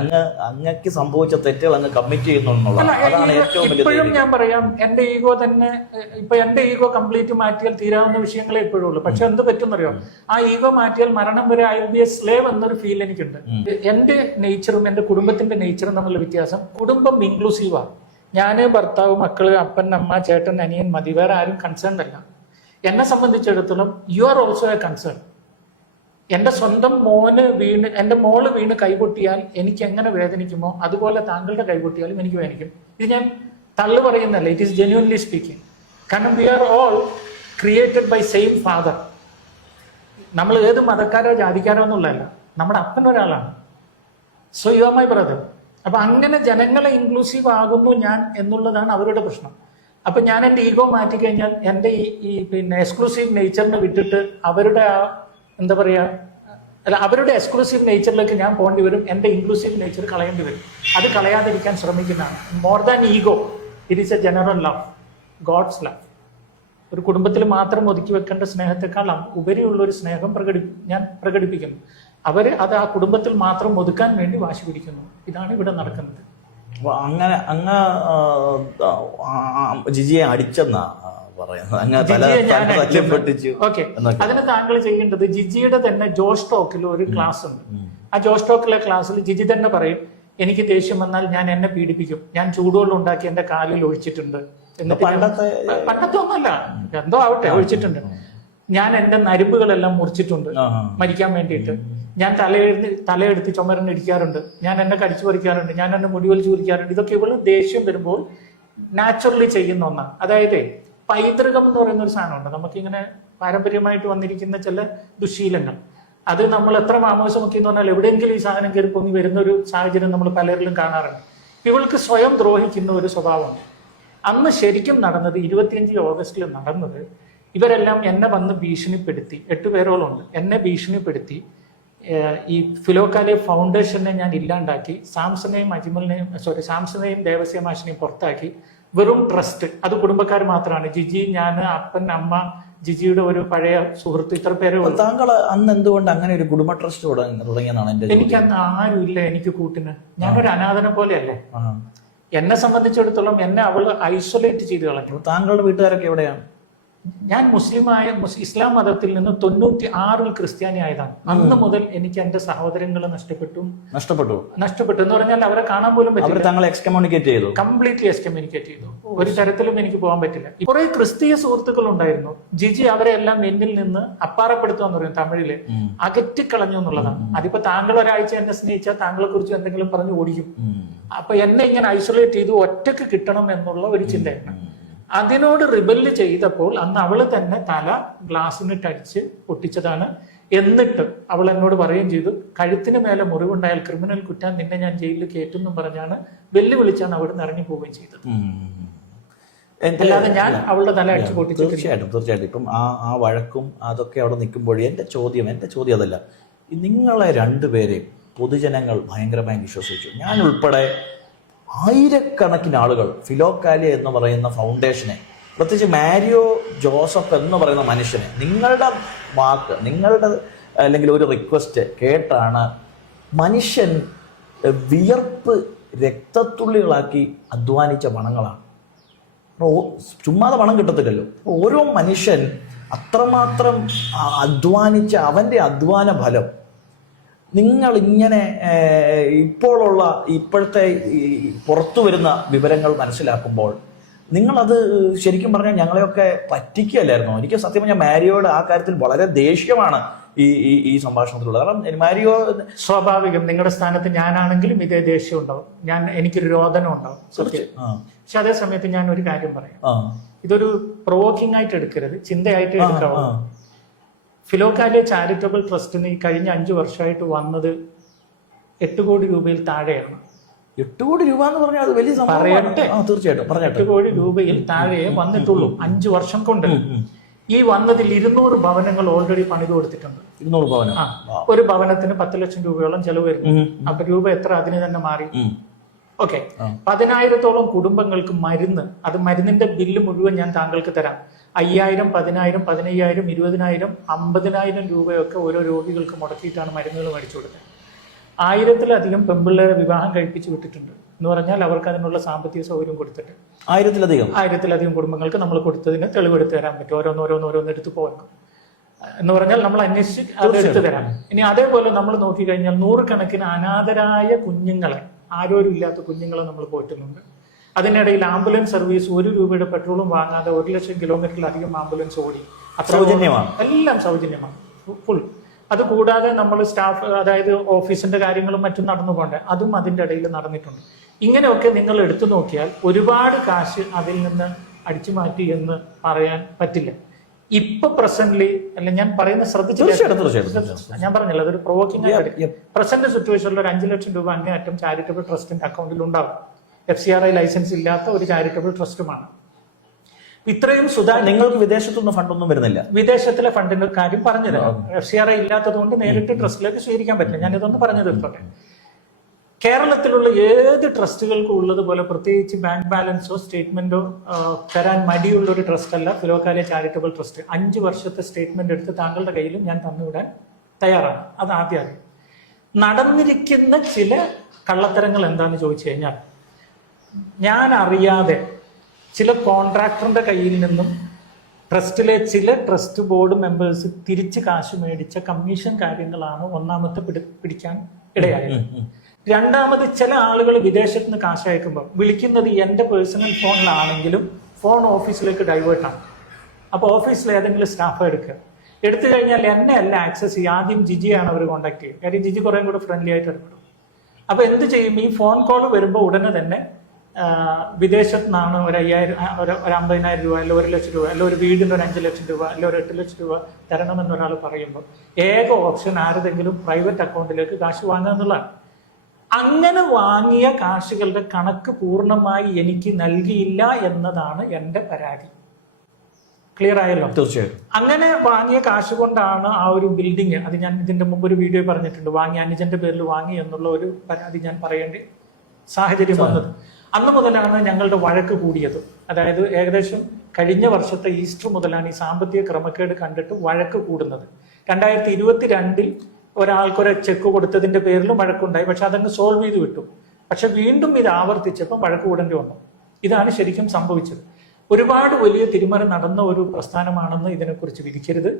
അങ്ങക്ക് സംഭവിച്ച തെറ്റുകൾ അങ്ങ് കമ്മിറ്റ് ചെയ്യുന്നുള്ളതാണ്. ഇപ്പോഴും ഞാൻ പറയാം, എന്റെ ഈഗോ തന്നെ, ഇപ്പൊ എന്റെ ഈഗോ കംപ്ലീറ്റ് മാറ്റിയാൽ തീരാവുന്ന വിഷയങ്ങളെ ഇപ്പോഴും ഉള്ളൂ. പക്ഷെ എന്ത് പറ്റുന്നറിയോ, ആ ഈഗോ മാറ്റിയാൽ മരണം വരെ I will be A slave എന്നൊരു ഫീൽ എനിക്കുണ്ട്. എന്റെ നേച്ചറും എന്റെ കുടുംബത്തിന്റെ നേച്ചറും തമ്മിലുള്ള വ്യത്യാസം. കുടുംബം ഇൻക്ലൂസീവാണ്. ഞാന്, ഭർത്താവ്, മക്കള്, അപ്പൻ, അമ്മ, ചേട്ടൻ, അനിയൻ മതി, വേറെ ആരും കൺസേൺ അല്ല. എന്നെ സംബന്ധിച്ചിടത്തോളം you are also A concern. എൻ്റെ സ്വന്തം എൻ്റെ മോള് വീണ് കൈപൊട്ടിയാൽ എനിക്ക് എങ്ങനെ വേദനിക്കുമോ അതുപോലെ താങ്കളുടെ കൈപൊട്ടിയാലും എനിക്ക് വേദനിക്കും. ഇത് ഞാൻ തള്ളു പറയുന്നല്ല, ഇറ്റ് ഈസ് ജെന്യുവൻലി സ്പീക്കിംഗ്. കാരണം we are all created by same father. നമ്മൾ ഏത് മതക്കാരോ ജാതിക്കാരോ എന്നുള്ളതല്ല, നമ്മുടെ അപ്പൻ ഒരാളാണ്. So you are my brother. അപ്പൊ അങ്ങനെ ജനങ്ങളെ ഇൻക്ലൂസീവ് ആകുന്നു ഞാൻ എന്നുള്ളതാണ് അവരുടെ പ്രശ്നം. അപ്പൊ ഞാൻ എൻ്റെ ഈഗോ മാറ്റിക്കഴിഞ്ഞാൽ എൻ്റെ ഈ എക്സ്ക്ലൂസീവ് നേച്ചറിനെ വിട്ടിട്ട് അവരുടെ എന്താ പറയുക, അല്ല, അവരുടെ എക്സ്ക്ലൂസീവ് നേച്ചറിലേക്ക് ഞാൻ പോകേണ്ടി വരും. എൻ്റെ ഇൻക്ലൂസീവ് നേച്ചർ കളയേണ്ടി വരും. അത് കളയാതിരിക്കാൻ ശ്രമിക്കുന്നതാണ്. More than ego, it is a general love, God's love. ഒരു കുടുംബത്തിൽ മാത്രം ഒതുക്കി വെക്കേണ്ട സ്നേഹത്തെക്കാൾ ഉപരിയുള്ളൊരു സ്നേഹം ഞാൻ പ്രകടിപ്പിക്കുന്നു. അവർ അത് ആ കുടുംബത്തിൽ മാത്രം ഒതുക്കാൻ വേണ്ടി വാശി പിടിക്കുന്നു. ഇതാണ് ഇവിടെ നടക്കുന്നത്. അങ്ങനെ ജിജിയെ അടിച്ചെന്ന പറയുന്നത്. അങ്ങനെ ജിജിയെ ഞാൻ തല്ലിപ്പൊട്ടിച്ചു ഓക്കെ. അതിന് താങ്കൾ ചെയ്യേണ്ടത് ജിജിയുടെ തന്നെ ജോഷ് ടോക്കിൽ ഒരു ക്ലാസ് ഉണ്ട്. ആ ജോഷ് ടോക്കിലെ ക്ലാസ്സിൽ ജിജി തന്നെ പറയും, എനിക്ക് ദേഷ്യം വന്നാൽ ഞാൻ എന്നെ പീഡിപ്പിക്കും, ഞാൻ ചൂടുവെള്ളം ഉണ്ടാക്കി എന്റെ കാലിൽ ഒഴിച്ചിട്ടുണ്ട്. എന്നിട്ട് പണ്ടത്തെ ഒന്നല്ല, എന്തോ ആവട്ടെ, ഒഴിച്ചിട്ടുണ്ട്. ഞാൻ എന്റെ നരമ്പുകളെല്ലാം മുറിച്ചിട്ടുണ്ട് മരിക്കാൻ വേണ്ടിയിട്ട്. ഞാൻ തലയെടുത്ത് ചുമരന് ഇടിക്കാറുണ്ട്, ഞാൻ എന്നെ കടിച്ചു പറിക്കാറുണ്ട്, ഞാൻ എന്നെ മുടിവലിച്ചു പറിക്കാറുണ്ട്. ഇതൊക്കെ ഇവള് ദേഷ്യം വരുമ്പോൾ നാച്ചുറലി ചെയ്യുന്ന ഒന്നാണ്. അതായത് പൈതൃകം എന്ന് പറയുന്ന ഒരു സാധനമുണ്ട്. നമുക്കിങ്ങനെ പാരമ്പര്യമായിട്ട് വന്നിരിക്കുന്ന ചില ദുശീലങ്ങൾ, അത് നമ്മൾ എത്ര മാമോസമൊക്കെ എന്ന് പറഞ്ഞാൽ എവിടെയെങ്കിലും ഈ സാധനം കയറി പൊങ്ങി വരുന്ന ഒരു സാഹചര്യം നമ്മൾ പലരിലും കാണാറുണ്ട്. ഇവൾക്ക് സ്വയം ദ്രോഹിക്കുന്ന ഒരു സ്വഭാവമുണ്ട്. അന്ന് ശരിക്കും നടന്നത് 25 ഓഗസ്റ്റിൽ നടന്നത്, ഇവരെല്ലാം എന്നെ വന്ന് ഭീഷണിപ്പെടുത്തി, 8 പേരോളം ഉണ്ട്, എന്നെ ഭീഷണിപ്പെടുത്തി ഈ ഫിലോക്കാലെ ഫൗണ്ടേഷനെ ഞാൻ ഇല്ലാണ്ടാക്കി, സാംസനെയും ദേവസ്യ മാഷിനെയും പുറത്താക്കി. വെറും ട്രസ്റ്റ്, അത് കുടുംബക്കാർ മാത്രമാണ്, ജിജി, ഞാൻ, അപ്പൻ, അമ്മ, ജിജിയുടെ ഒരു പഴയ സുഹൃത്ത്, ഇത്ര പേരെ. താങ്കൾ അന്ന് എന്തുകൊണ്ട് അങ്ങനെ ഒരു കുടുംബ ട്രസ്റ്റ് തുടങ്ങിയെന്നാണ് എന്റെ. എനിക്ക് അന്ന് ആരുമില്ല എനിക്ക് കൂട്ടിന്. ഞാനൊരു അനാഥനെ പോലെയല്ലേ. എന്നെ സംബന്ധിച്ചിടത്തോളം എന്നെ അവൾ ഐസൊലേറ്റ് ചെയ്ത് കളഞ്ഞു. താങ്കളുടെ വീട്ടുകാരൊക്കെ എവിടെയാണ്? ഞാൻ ഇസ്ലാം മതത്തിൽ നിന്ന് 96 ക്രിസ്ത്യാനി ആയതാണ്. അന്ന് മുതൽ എനിക്ക് എന്റെ സഹോദരങ്ങൾ നഷ്ടപ്പെട്ടു എന്ന് പറഞ്ഞാൽ അവരെ കാണാൻ പോലും പറ്റില്ല. കംപ്ലീറ്റ്ലി എക്സ്കമ്മ്യൂണിക്കേറ്റ് ചെയ്തു. ഒരു തരത്തിലും എനിക്ക് പോകാൻ പറ്റില്ല. കുറെ ക്രിസ്തീയ സുഹൃത്തുക്കൾ ഉണ്ടായിരുന്നു. ജിജി അവരെ എല്ലാം എന്നിൽ നിന്ന് അപ്പാറപ്പെടുത്തുക എന്ന് പറയും തമിഴില്, അകറ്റിക്കളഞ്ഞു എന്നുള്ളതാണ്. അതിപ്പോ താങ്കൾ ഒരാഴ്ച എന്നെ സ്നേഹിച്ചാൽ താങ്കളെ കുറിച്ച് എന്തെങ്കിലും പറഞ്ഞു ഓടിക്കും. അപ്പൊ എന്നെ ഇങ്ങനെ ഐസൊലേറ്റ് ചെയ്ത് ഒറ്റക്ക് കിട്ടണം എന്നുള്ള ഒരു ചിന്തയാണ്. അതിനോട് റിബല് ചെയ്തപ്പോൾ അന്ന് അവള് തന്നെ തല ഗ്ലാസ്സിനിട്ടടിച്ച് പൊട്ടിച്ചതാണ്. എന്നിട്ട് അവൾ എന്നോട് പറയുകയും ചെയ്തു, കഴുത്തിന് മേലെ മുറിവുണ്ടായാൽ ക്രിമിനൽ കുറ്റം, നിന്നെ ഞാൻ ജയിലിൽ കയറ്റുമെന്നും പറഞ്ഞാണ് വെല്ലുവിളിച്ചാണ് അവിടെ നിന്ന് ഇറങ്ങി പോവുകയും ചെയ്തത്. അല്ലാതെ ഞാൻ അവളുടെ തല അടിച്ചു പൊട്ടിച്ചു. തീർച്ചയായിട്ടും ഇപ്പം ആ വഴക്കും അതൊക്കെ അവിടെ നിൽക്കുമ്പോഴേ എന്റെ ചോദ്യം അതല്ല. നിങ്ങളെ രണ്ടുപേരെയും പൊതുജനങ്ങൾ ഭയങ്കരമായി വിശ്വസിച്ചു. ഞാൻ ഉൾപ്പെടെ ആയിരക്കണക്കിന് ആളുകൾ ഫിലോക്കാലിയ എന്ന് പറയുന്ന ഫൗണ്ടേഷനെ, പ്രത്യേകിച്ച് മാരിയോ ജോസഫ് എന്ന് പറയുന്ന മനുഷ്യനെ, നിങ്ങളുടെ വാക്ക്, നിങ്ങളുടെ അല്ലെങ്കിൽ ഒരു റിക്വസ്റ്റ് കേട്ടാണ് മനുഷ്യൻ വിയർപ്പ് രക്തത്തുള്ളികളാക്കി അധ്വാനിച്ച പണങ്ങളാണ്. ചുമ്മാതെ പണം കിട്ടത്തില്ലല്ലോ. ഓരോ മനുഷ്യൻ അത്രമാത്രം അധ്വാനിച്ച അവൻ്റെ അധ്വാന ഫലം നിങ്ങൾ ഇങ്ങനെ ഇപ്പോഴത്തെ പുറത്തു വരുന്ന വിവരങ്ങൾ മനസ്സിലാക്കുമ്പോൾ നിങ്ങളത് ശരിക്കും പറഞ്ഞാൽ ഞങ്ങളെയൊക്കെ പറ്റിക്കുകയല്ലായിരുന്നോ? എനിക്ക് സത്യം പറഞ്ഞാൽ മാരിയോയുടെ ആ കാര്യത്തിൽ വളരെ ദേഷ്യമാണ് ഈ സംഭാഷണത്തിലുള്ളത്. കാരണം മാരിയോ സ്വാഭാവികം, നിങ്ങളുടെ സ്ഥാനത്ത് ഞാനാണെങ്കിലും ഇതേ ദേഷ്യം ഉണ്ടാവും, എനിക്കൊരു രോദനം ഉണ്ടാവും സത്യം. പക്ഷെ അതേ സമയത്ത് ഞാൻ ഒരു കാര്യം പറയാം, ഇതൊരു പ്രൊവോക്കിംഗ് ആയിട്ട് എടുക്കരുത്, ചിന്തയായിട്ട് എടുക്കാവൂ. ഫിലോക്കാലിയ ചാരിറ്റബിൾ ട്രസ്റ്റിന് ഈ കഴിഞ്ഞ 5 വർഷമായിട്ട് വന്നത് 8 കോടി രൂപയിൽ താഴെയാണ്. 8 കോടി രൂപ എന്ന് പറഞ്ഞാൽ അത് വലിയ പറയട്ടെ, തീർച്ചയായിട്ടും 8 കോടി രൂപയിൽ താഴെ വന്നിട്ടുള്ളൂ 5 വർഷം കൊണ്ട്. ഈ വന്നതിൽ 200 ഭവനങ്ങൾ ഓൾറെഡി പണിത് കൊടുത്തിട്ടുണ്ട്. 200 ഭവനം. ഒരു ഭവനത്തിന് 10 ലക്ഷം രൂപയോളം ചെലവ് വരുന്നു. അപ്പൊ രൂപ എത്ര അതിന് തന്നെ മാറി. ഓക്കെ, 10,000-ഓളം കുടുംബങ്ങൾക്ക് മരുന്ന്, അത് മരുന്നിന്റെ ബില്ല് മുഴുവൻ ഞാൻ താങ്കൾക്ക് തരാം. 5,000, 10,000, 15,000, 20,000, 50,000 രൂപയൊക്കെ ഓരോ രോഗികൾക്ക് മുടക്കിയിട്ടാണ് മരുന്നുകൾ മേടിച്ചു കൊടുത്തത്. 1000-ലധികം പെൺപിള്ളേരെ വിവാഹം കഴിപ്പിച്ച് വിട്ടിട്ടുണ്ട് എന്ന് പറഞ്ഞാൽ അവർക്ക് അതിനുള്ള സാമ്പത്തിക സൗകര്യം കൊടുത്തിട്ട് 1000-ലധികം കുടുംബങ്ങൾക്ക് നമ്മൾ കൊടുത്തതിന് തെളിവെടുത്ത് തരാൻ പറ്റും. ഓരോന്നോരോന്നെടുത്ത് പോകണം എന്ന് പറഞ്ഞാൽ നമ്മൾ അന്വേഷിച്ച് അത് എടുത്തു തരാം. ഇനി അതേപോലെ നമ്മൾ നോക്കിക്കഴിഞ്ഞാൽ 100 കണക്കിന് അനാഥരായ കുഞ്ഞുങ്ങളെ, ആരോരും ഇല്ലാത്ത കുഞ്ഞുങ്ങളെ നമ്മൾ പോറ്റുന്നുണ്ട്. അതിനിടയിൽ ആംബുലൻസ് സർവീസ് 1 രൂപയുടെ പെട്രോളും വാങ്ങാതെ 1,00,000 കിലോമീറ്ററിലധികം ആംബുലൻസ് ഓടി. സൗജന്യമാണ്, എല്ലാം സൗജന്യമാണ്, ഫുൾ. അത് കൂടാതെ നമ്മൾ സ്റ്റാഫ്, അതായത് ഓഫീസിന്റെ കാര്യങ്ങളും മറ്റും നടന്നു പോകണ്ടേ, അതും അതിൻ്റെ ഇടയിൽ നടന്നിട്ടുണ്ട്. ഇങ്ങനെയൊക്കെ നിങ്ങൾ എടുത്തു നോക്കിയാൽ ഒരുപാട് കാശ് അതിൽ നിന്ന് അടിച്ചു മാറ്റി എന്ന് പറയാൻ പറ്റില്ല. ഇപ്പൊ പ്രസന്റ്ലി അല്ല ഞാൻ പറയുന്നത് ശ്രദ്ധിച്ചു, ഞാൻ പറഞ്ഞില്ല അതൊരു പ്രൊവോക്കിംഗ് ആയിട്ട്. പ്രസന്റ് സിറ്റുവേഷനിൽ ഒരു 5 ലക്ഷം രൂപ അങ്ങേയറ്റം ചാരിറ്റബിൾ ട്രസ്റ്റിന്റെ അക്കൗണ്ടിൽ ഉണ്ടാകും. FCRI ലൈസൻസ് ഇല്ലാത്ത ഒരു ചാരിറ്റബിൾ ട്രസ്റ്റുമാണ്. ഇത്രയും നിങ്ങൾക്ക് വിദേശത്തൊന്നും ഫണ്ടൊന്നും വരുന്നില്ല. വിദേശത്തിലെ ഫണ്ടിന്റെ കാര്യം പറഞ്ഞുതരാം. FCRI ഇല്ലാത്തത് കൊണ്ട് നേരിട്ട് ട്രസ്റ്റിലേക്ക് സ്വീകരിക്കാൻ പറ്റില്ല. ഞാനിതൊന്ന് പറഞ്ഞു തീർത്തോട്ടെ. കേരളത്തിലുള്ള ഏത് ട്രസ്റ്റുകൾക്കും ഉള്ളതുപോലെ പ്രത്യേകിച്ച് ബാങ്ക് ബാലൻസോ സ്റ്റേറ്റ്മെന്റോ തരാൻ മടിയുള്ള ഒരു ട്രസ്റ്റ് അല്ല ഫിലോക്കാലിയ ചാരിറ്റബിൾ ട്രസ്റ്റ്. 5 വർഷത്തെ സ്റ്റേറ്റ്മെന്റ് എടുത്ത് താങ്കളുടെ കയ്യിലും ഞാൻ തന്നുവിടാൻ തയ്യാറാണ്. അത് ആദ്യം നടന്നിരിക്കുന്ന ചില കള്ളത്തരങ്ങൾ എന്താണെന്ന് ചോദിച്ചു കഴിഞ്ഞാൽ, ഞാൻ അറിയാതെ ചില കോൺട്രാക്ടറിന്റെ കയ്യിൽ നിന്നും ട്രസ്റ്റിലെ ചില ട്രസ്റ്റ് ബോർഡ് മെമ്പേഴ്സ് തിരിച്ച് കാശ് മേടിച്ച കമ്മീഷൻ കാര്യങ്ങളാണ് ഒന്നാമത്തെ പിടിക്കാൻ ഇടയായത്. രണ്ടാമത് ചില ആളുകൾ വിദേശത്ത് നിന്ന് കാശ് അയക്കുമ്പോൾ വിളിക്കുന്നത് എൻ്റെ പേഴ്സണൽ ഫോണിലാണെങ്കിലും ഫോൺ ഓഫീസിലേക്ക് ഡൈവേർട്ടാണ്. അപ്പോൾ ഓഫീസിൽ ഏതെങ്കിലും സ്റ്റാഫ് എടുത്തു കഴിഞ്ഞാൽ എന്നെ അല്ല ആക്സസ് ചെയ്യുക, ആദ്യം ജിജിയാണ് അവർ കോൺടാക്ട് ചെയ്യുക. കാര്യം ജിജി കുറേ കൂടെ ഫ്രണ്ട്ലി ആയിട്ട് ഇടപെടും. അപ്പോൾ എന്ത് ചെയ്യും, ഈ ഫോൺ കോൾ വരുമ്പോൾ ഉടനെ തന്നെ വിദേശത്ത് നിന്നാണ് ഒരു 50,000 രൂപ അല്ല 1 ലക്ഷം രൂപ അല്ല ഒരു വീടിന് ഒരു 5 ലക്ഷം രൂപ അല്ല ഒരു 8 ലക്ഷം രൂപ തരണമെന്ന് ഒരാൾ പറയുമ്പോൾ ഏക ഓപ്ഷൻ ആരുടെങ്കിലും പ്രൈവറ്റ് അക്കൗണ്ടിലേക്ക് കാശ് വാങ്ങുക എന്നുള്ളതാണ്. അങ്ങനെ വാങ്ങിയ കാശുകളുടെ കണക്ക് പൂർണ്ണമായി എനിക്ക് നൽകിയില്ല എന്നതാണ് എൻ്റെ പരാതി. ക്ലിയർ ആയല്ലോ? തീർച്ചയായും. അങ്ങനെ വാങ്ങിയ കാശ് കൊണ്ടാണ് ആ ഒരു ബിൽഡിങ്, അത് ഞാൻ ഇതിന്റെ മുമ്പ് ഒരു വീഡിയോ പറഞ്ഞിട്ടുണ്ട്, വാങ്ങി അനുജന്റെ പേരിൽ വാങ്ങി എന്നുള്ള ഒരു പരാതി ഞാൻ പറയേണ്ട സാഹചര്യം വന്നത്. അന്ന് മുതലാണ് ഞങ്ങളുടെ വഴക്ക് കൂടിയത്. അതായത് ഏകദേശം കഴിഞ്ഞ വർഷത്തെ ഈസ്റ്റർ മുതലാണ് ഈ സാമ്പത്തിക ക്രമക്കേട് കണ്ടിട്ട് വഴക്ക് കൂടുന്നത്. 2022 ഒരാൾക്കൊരു ചെക്ക് കൊടുത്തതിന്റെ പേരിലും വഴക്കുണ്ടായി. പക്ഷെ അതങ്ങ് സോൾവ് ചെയ്ത് വിട്ടു. പക്ഷെ വീണ്ടും ഇത് ആവർത്തിച്ചപ്പോൾ വഴക്ക് കൂടേണ്ടി വന്നു. ഇതാണ് ശരിക്കും സംഭവിച്ചത്. ഒരുപാട് വലിയ തിരിമറി നടന്ന ഒരു പ്രസ്ഥാനമാണെന്ന് ഇതിനെക്കുറിച്ച് വിധിക്കരുത്.